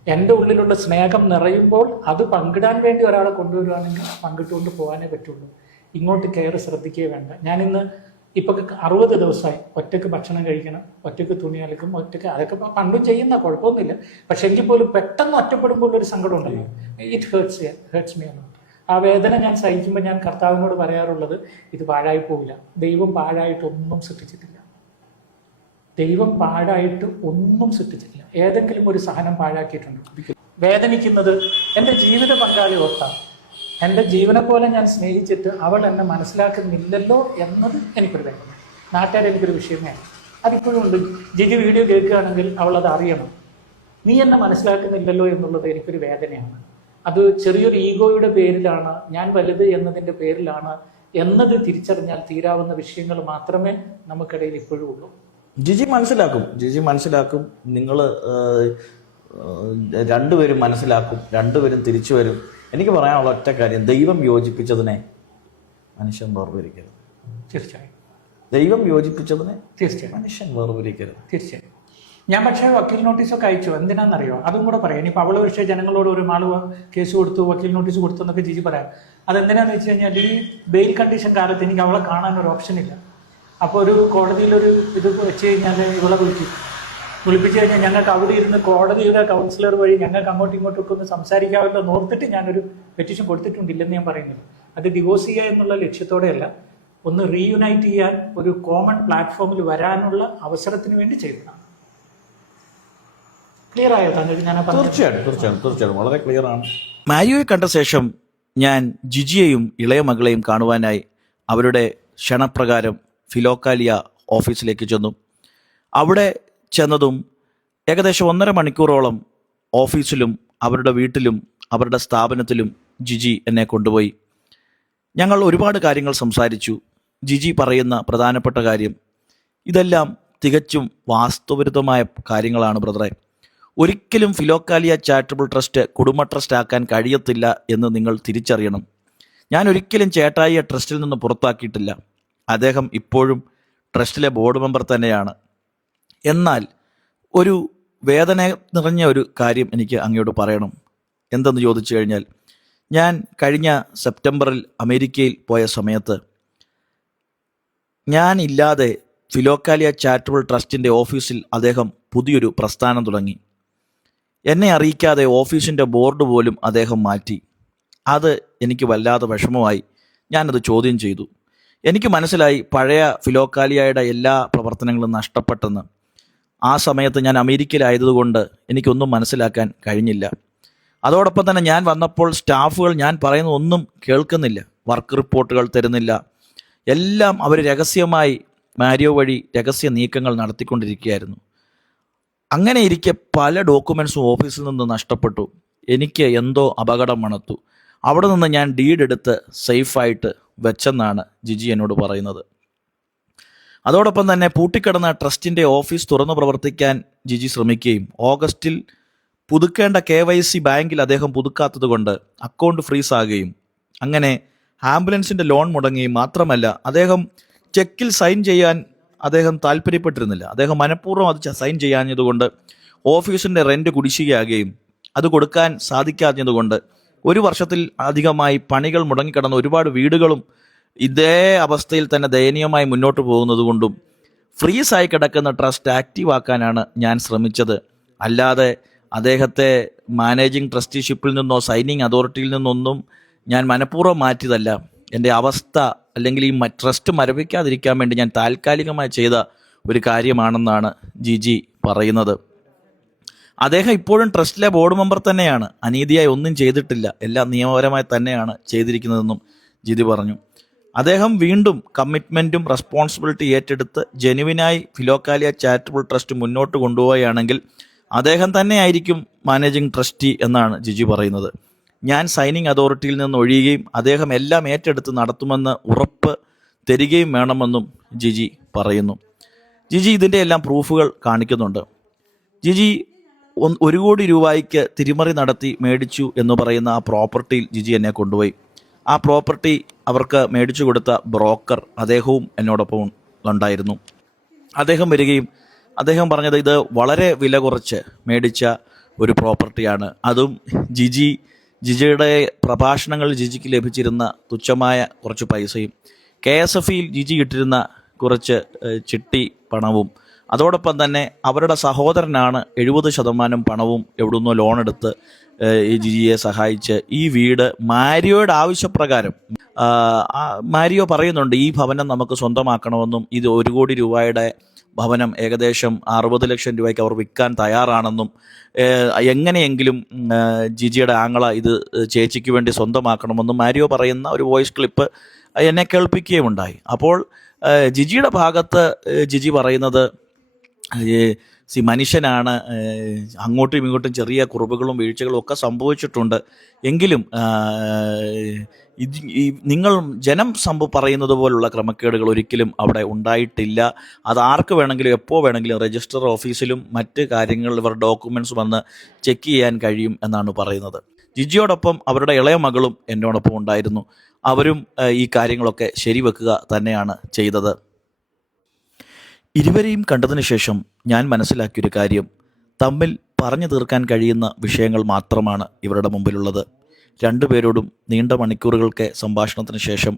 എൻ്റെ ഉള്ളിലുള്ള സ്നേഹം നിറയുമ്പോൾ അത് പങ്കിടാൻ വേണ്ടി ഒരാളെ കൊണ്ടുവരുവാണെങ്കിൽ പങ്കിട്ടുകൊണ്ട് പോകാനേ പറ്റുള്ളൂ. ഇങ്ങോട്ട് കെയർ ശ്രദ്ധിക്കുകയേ വേണ്ട. ഞാനിന്ന് ഇപ്പം 60 ദിവസമായി ഒറ്റയ്ക്ക് ഭക്ഷണം കഴിക്കണം, ഒറ്റയ്ക്ക് തുണി അലക്കും, ഒറ്റയ്ക്ക്, അതൊക്കെ പണ്ടും ചെയ്യുന്ന കുഴപ്പമൊന്നുമില്ല. പക്ഷെ എങ്കിൽ പോലും പെട്ടെന്ന് ഒറ്റപ്പെടുമ്പോൾ ഒരു സങ്കടം ഉണ്ടല്ലോ. ഇറ്റ് ഹേർട്സ് മീ എന്നോ. ആ വേദന ഞാൻ സഹിക്കുമ്പോൾ ഞാൻ കർത്താവിനോട് പറയാറുള്ളത്, ഇത് പാഴായി പോവില്ല. ദൈവം പാഴായിട്ടൊന്നും സൃഷ്ടിച്ചിട്ടില്ല. ദൈവം പാഴായിട്ട് ഒന്നും സൃഷ്ടിച്ചിട്ടില്ല. ഏതെങ്കിലും ഒരു സഹനം പാഴാക്കിയിട്ടുണ്ട്. വേദനിക്കുന്നത് എൻ്റെ ജീവിത പങ്കാളി ഓർത്താണ്. എൻ്റെ ജീവനെ പോലെ ഞാൻ സ്നേഹിച്ചിട്ട് അവൾ എന്നെ മനസ്സിലാക്കുന്നില്ലല്ലോ എന്നത് എനിക്കൊരു വേദന. നാട്ടുകാർ എനിക്കൊരു വിഷയമേ. അതിപ്പോഴും ഉണ്ട്. ജിജി വീഡിയോ കേൾക്കുകയാണെങ്കിൽ അവൾ അത് അറിയണം. നീ എന്നെ മനസ്സിലാക്കുന്നില്ലല്ലോ എന്നുള്ളത് എനിക്കൊരു വേദനയാണ്. അത് ചെറിയൊരു ഈഗോയുടെ പേരിലാണ്, ഞാൻ വലുത് എന്നതിൻ്റെ പേരിലാണ് എന്നത് തിരിച്ചറിഞ്ഞാൽ തീരാവുന്ന വിഷയങ്ങൾ മാത്രമേ നമുക്കിടയിൽ ഇപ്പോഴും ഉള്ളൂ. ജിജി മനസ്സിലാക്കും. നിങ്ങൾ രണ്ടുപേരും മനസ്സിലാക്കും, രണ്ടുപേരും തിരിച്ചു വരും. എനിക്ക് പറയാനുള്ള ഒറ്റ കാര്യം, ദൈവം യോജിപ്പിച്ചതിനെ മനുഷ്യൻ വേർതിരിക്കരുത്. തീർച്ചയായും ദൈവം യോജിപ്പിച്ചതിനെ തീർച്ചയായും മനുഷ്യൻ വേർതിരിക്കരുത്. തീർച്ചയായും. ഞാൻ പക്ഷേ വക്കീൽ നോട്ടീസൊക്കെ അയച്ചു. എന്തിനാണെന്നറിയോ? അതും കൂടെ പറയാം. ഇനിയിപ്പോൾ അവള് പക്ഷേ ജനങ്ങളോട് ഒരു ആൾ കേസ് കൊടുത്തു, വക്കീൽ നോട്ടീസ് കൊടുത്തു എന്നൊക്കെ ജിജി പറയാം. അതെന്തിനാന്ന് വെച്ച് കഴിഞ്ഞാൽ ഈ ബെയിൽ കണ്ടീഷൻ കാലത്ത് എനിക്ക് അവളെ കാണാൻ ഒരു ഓപ്ഷൻ ഇല്ല. അപ്പോൾ ഒരു കോടതിയിലൊരു ഇത് വെച്ച് കഴിഞ്ഞാൽ ഇവളെ വിളിപ്പിച്ച് കഴിഞ്ഞാൽ ഞങ്ങൾക്ക് അവിടെ ഇരുന്ന് കോടതിയുടെ കൗൺസിലർ വഴി ഞങ്ങൾക്ക് അങ്ങോട്ടും ഇങ്ങോട്ടും ഒന്ന് സംസാരിക്കാമല്ലോ നോർത്തിട്ട് ഞാനൊരു പെറ്റീഷൻ കൊടുത്തിട്ടുണ്ടില്ലെന്ന് ഞാൻ പറയുന്നില്ല. അത് ഡിവോഴ്സ് ചെയ്യുക എന്നുള്ള ലക്ഷ്യത്തോടെയല്ല, ഒന്ന് റീയുണൈറ്റ് ചെയ്യാൻ ഒരു കോമൺ പ്ലാറ്റ്ഫോമിൽ വരാനുള്ള അവസരത്തിന് വേണ്ടി ചെയ്തതാണ്. ക്ലിയർ ആയോ താങ്കൾ? ഞാൻ തീർച്ചയായിട്ടും വളരെ ക്ലിയർ ആണ്. മാരിയോയെ കണ്ട ശേഷം ഞാൻ ജിജിയെയും ഇളയ മകളെയും കാണുവാനായി അവരുടെ ക്ഷണപ്രകാരം ഫിലോകാലിയ ഓഫീസിലേക്ക് ചെന്നു. അവിടെ ചെന്നതും ഏകദേശം 1.5 മണിക്കൂറോളം ഓഫീസിലും അവരുടെ വീട്ടിലും അവരുടെ സ്ഥാപനത്തിലും ജിജി എന്നെ കൊണ്ടുപോയി. ഞങ്ങൾ ഒരുപാട് കാര്യങ്ങൾ സംസാരിച്ചു. ജിജി പറയുന്ന പ്രധാനപ്പെട്ട കാര്യം, ഇതെല്ലാം തികച്ചും വാസ്തവവിരുദ്ധമായ കാര്യങ്ങളാണ് ബ്രദറെ. ഒരിക്കലും ഫിലോകാലിയ ചാരിറ്റബിൾ ട്രസ്റ്റ് കുടുംബ ട്രസ്റ്റ് ആക്കാൻ കഴിയത്തില്ല എന്ന് നിങ്ങൾ തിരിച്ചറിയണം. ഞാൻ ഒരിക്കലും ചേട്ടായിയെ ട്രസ്റ്റിൽ നിന്ന് പുറത്താക്കിയിട്ടില്ല. അദ്ദേഹം ഇപ്പോഴും ട്രസ്റ്റിലെ ബോർഡ് മെമ്പർ തന്നെയാണ്. എന്നാൽ ഒരു വേദന നിറഞ്ഞ ഒരു കാര്യം എനിക്ക് അങ്ങയോട് പറയണം. എന്തെന്ന് ചോദിച്ചു കഴിഞ്ഞാൽ, ഞാൻ കഴിഞ്ഞ സെപ്റ്റംബറിൽ അമേരിക്കയിൽ പോയ സമയത്ത് ഞാനില്ലാതെ ഫിലോക്കാലിയ ചാരിറ്റബിൾ ട്രസ്റ്റിൻ്റെ ഓഫീസിൽ അദ്ദേഹം പുതിയൊരു പ്രസ്ഥാനം തുടങ്ങി. എന്നെ അറിയിക്കാതെ ഓഫീസിൻ്റെ ബോർഡ് പോലും അദ്ദേഹം മാറ്റി. അത് എനിക്ക് വല്ലാതെ വിഷമമായി. ഞാനത് ചോദ്യം ചെയ്തു. എനിക്ക് മനസ്സിലായി പഴയ ഫിലോക്കാലിയയുടെ എല്ലാ പ്രവർത്തനങ്ങളും നഷ്ടപ്പെട്ടെന്ന്. ആ സമയത്ത് ഞാൻ അമേരിക്കയിലായതുകൊണ്ട് എനിക്കൊന്നും മനസ്സിലാക്കാൻ കഴിഞ്ഞില്ല. അതോടൊപ്പം തന്നെ ഞാൻ വന്നപ്പോൾ സ്റ്റാഫുകൾ ഞാൻ പറയുന്ന ഒന്നും കേൾക്കുന്നില്ല, വർക്ക് റിപ്പോർട്ടുകൾ തരുന്നില്ല. എല്ലാം അവർ രഹസ്യമായി മാരിയോ വഴി രഹസ്യ നീക്കങ്ങൾ നടത്തിക്കൊണ്ടിരിക്കുകയായിരുന്നു. അങ്ങനെ ഇരിക്കെ പല ഡോക്യുമെൻസും ഓഫീസിൽ നിന്ന് നഷ്ടപ്പെട്ടു. എനിക്ക് എന്തോ അപകടം മണത്തു. അവിടെ നിന്ന് ഞാൻ ഡീഡ് എടുത്ത് സേഫായിട്ട് വെച്ചെന്നാണ് ജിജി എന്നോട് പറയുന്നത്. അതോടൊപ്പം തന്നെ പൂട്ടിക്കിടന്ന ട്രസ്റ്റിൻ്റെ ഓഫീസ് തുറന്നു പ്രവർത്തിക്കാൻ ജിജി ശ്രമിക്കുകയും ഓഗസ്റ്റിൽ പുതുക്കേണ്ട KYC ബാങ്കിൽ അദ്ദേഹം പുതുക്കാത്തത് കൊണ്ട് അക്കൗണ്ട് ഫ്രീസ് ആകുകയും അങ്ങനെ ആംബുലൻസിൻ്റെ ലോൺ മുടങ്ങുകയും മാത്രമല്ല അദ്ദേഹം ചെക്കിൽ സൈൻ ചെയ്യാൻ അദ്ദേഹം താല്പര്യപ്പെട്ടിരുന്നില്ല. അദ്ദേഹം മനഃപൂർവ്വം അത് സൈൻ ചെയ്യാഞ്ഞതുകൊണ്ട് ഓഫീസിൻ്റെ റെൻറ്റ് കുടിശ്ശികയാകുകയും അത് കൊടുക്കാൻ സാധിക്കാഞ്ഞതുകൊണ്ട് 1 വർഷത്തിൽ അധികമായി പണികൾ മുടങ്ങിക്കിടന്ന ഒരുപാട് വീടുകളും ഇതേ അവസ്ഥയിൽ തന്നെ ദയനീയമായി മുന്നോട്ട് പോകുന്നത് കൊണ്ടും ഫ്രീസായി കിടക്കുന്ന ട്രസ്റ്റ് ആക്റ്റീവാക്കാനാണ് ഞാൻ ശ്രമിച്ചത്. അല്ലാതെ അദ്ദേഹത്തെ മാനേജിങ് ട്രസ്റ്റിഷിപ്പിൽ നിന്നോ സൈനിങ് അതോറിറ്റിയിൽ നിന്നൊന്നും ഞാൻ മനഃപൂർവ്വം മാറ്റിയതല്ല. എൻ്റെ അവസ്ഥ അല്ലെങ്കിൽ ഈ ട്രസ്റ്റ് മരവിക്കാതിരിക്കാൻ വേണ്ടി ഞാൻ താൽക്കാലികമായി ചെയ്ത ഒരു കാര്യമാണെന്നാണ് ജിജി പറയുന്നത്. അദ്ദേഹം ഇപ്പോഴും ട്രസ്റ്റിലെ ബോർഡ് മെമ്പർ തന്നെയാണ്. അനീതിയായി ഒന്നും ചെയ്തിട്ടില്ല, എല്ലാം നിയമപരമായി തന്നെയാണ് ചെയ്തിരിക്കുന്നതെന്നും ജിജി പറഞ്ഞു. അദ്ദേഹം വീണ്ടും കമ്മിറ്റ്മെൻറ്റും റെസ്പോൺസിബിലിറ്റി ഏറ്റെടുത്ത് ജെനുവിനായി ഫിലോക്കാലിയ ചാരിറ്റബിൾ ട്രസ്റ്റ് മുന്നോട്ട് കൊണ്ടുപോവുകയാണെങ്കിൽ അദ്ദേഹം തന്നെയായിരിക്കും മാനേജിങ് ട്രസ്റ്റി എന്നാണ് ജിജി പറയുന്നത്. ഞാൻ സൈനിങ് അതോറിറ്റിയിൽ നിന്ന് ഒഴിയുകയും അദ്ദേഹം എല്ലാം ഏറ്റെടുത്ത് നടത്തുമെന്ന് ഉറപ്പ് തരികയും വേണമെന്നും ജിജി പറയുന്നു. ജിജി ഇതിൻ്റെ എല്ലാം പ്രൂഫുകൾ കാണിക്കുന്നുണ്ട്. ജിജി 1 കോടി രൂപയ്ക്ക് തിരിമറി നടത്തി മേടിച്ചു എന്ന് പറയുന്ന ആ പ്രോപ്പർട്ടിയിൽ ജിജി എന്നെ കൊണ്ടുപോയി. ആ പ്രോപ്പർട്ടി അവർക്ക് മേടിച്ചു കൊടുത്ത ബ്രോക്കർ അദ്ദേഹവും എന്നോടൊപ്പം ഉണ്ടായിരുന്നു. അദ്ദേഹം വരികയും അദ്ദേഹം പറഞ്ഞത് ഇത് വളരെ വില കുറച്ച് മേടിച്ച ഒരു പ്രോപ്പർട്ടിയാണ്. അതും ജിജിയുടെ പ്രഭാഷണങ്ങളിൽ ജിജിക്ക് ലഭിച്ചിരുന്ന തുച്ഛമായ കുറച്ച് പൈസയും KSFയിൽ ജിജി ഇട്ടിരുന്ന കുറച്ച് ചിട്ടി പണവും അതോടൊപ്പം തന്നെ അവരുടെ സഹോദരനാണ് 70% പണവും എവിടുന്നോ ലോൺ എടുത്ത് ഈ ജിജിയെ സഹായിച്ച് ഈ വീട് മാരിയോയുടെ ആവശ്യപ്രകാരം മാരിയോ പറയുന്നുണ്ട് ഈ ഭവനം നമുക്ക് സ്വന്തമാക്കണമെന്നും ഇത് 1 കോടി രൂപയുടെ ഭവനം ഏകദേശം 60 ലക്ഷം രൂപയ്ക്ക് അവർ വിൽക്കാൻ തയ്യാറാണെന്നും എങ്ങനെയെങ്കിലും ജിജിയുടെ ആങ്ങള ഇത് ചേച്ചിക്ക് വേണ്ടി സ്വന്തമാക്കണമെന്നും മാരിയോ പറയുന്ന ഒരു വോയിസ് ക്ലിപ്പ് എന്നെ കേൾപ്പിക്കുകയും ഉണ്ടായി. അപ്പോൾ ജിജിയുടെ ഭാഗത്ത് ജിജി പറയുന്നത് മനുഷ്യനാണ്, അങ്ങോട്ടും ഇങ്ങോട്ടും ചെറിയ കുറവുകളും വീഴ്ചകളും ഒക്കെ സംഭവിച്ചിട്ടുണ്ട്, എങ്കിലും നിങ്ങൾ ജനം പറയുന്നത് പോലുള്ള ക്രമക്കേടുകൾ ഒരിക്കലും അവിടെ ഉണ്ടായിട്ടില്ല. അത് ആർക്ക് വേണമെങ്കിലും എപ്പോൾ വേണമെങ്കിലും രജിസ്റ്റർ ഓഫീസിലും മറ്റ് കാര്യങ്ങളിൽ ഇവർ ഡോക്യുമെൻറ്റ്സ് വന്ന് ചെക്ക് ചെയ്യാൻ കഴിയും എന്നാണ് പറയുന്നത്. ജിജിയോടൊപ്പം അവരുടെ ഇളയ മകളും എന്നോടൊപ്പം ഉണ്ടായിരുന്നു. അവരും ഈ കാര്യങ്ങളൊക്കെ ശരിവെക്കുക തന്നെയാണ് ചെയ്തത്. ഇരുവരെയും കണ്ടതിന് ശേഷം ഞാൻ മനസ്സിലാക്കിയൊരു കാര്യം, തമ്മിൽ പറഞ്ഞു തീർക്കാൻ കഴിയുന്ന വിഷയങ്ങൾ മാത്രമാണ് ഇവരുടെ മുമ്പിലുള്ളത്. രണ്ടുപേരോടും നീണ്ട മണിക്കൂറുകൾക്ക് സംഭാഷണത്തിന് ശേഷം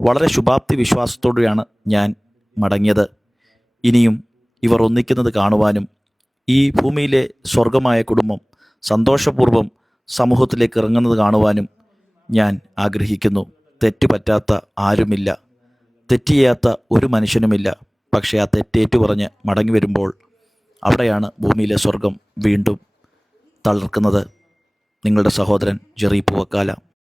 വളരെ ശുഭാപ്തി വിശ്വാസത്തോടെയാണ് ഞാൻ മടങ്ങിയത്. ഇനിയും ഇവർ ഒന്നിക്കുന്നത് കാണുവാനും ഈ ഭൂമിയിലെ സ്വർഗമായ കുടുംബം സന്തോഷപൂർവ്വം സമൂഹത്തിലേക്ക് ഇറങ്ങുന്നത് കാണുവാനും ഞാൻ ആഗ്രഹിക്കുന്നു. തെറ്റ് പറ്റാത്ത ആരുമില്ല, തെറ്റ് ചെയ്യാത്ത ഒരു മനുഷ്യനുമില്ല. പക്ഷേ ആ തെറ്റേറ്റു പറഞ്ഞ് മടങ്ങി വരുമ്പോൾ അവിടെയാണ് ഭൂമിയിലെ സ്വർഗം വീണ്ടും തളർക്കുന്നത്. നിങ്ങളുടെ സഹോദരൻ ജെറി പൂവക്കാല.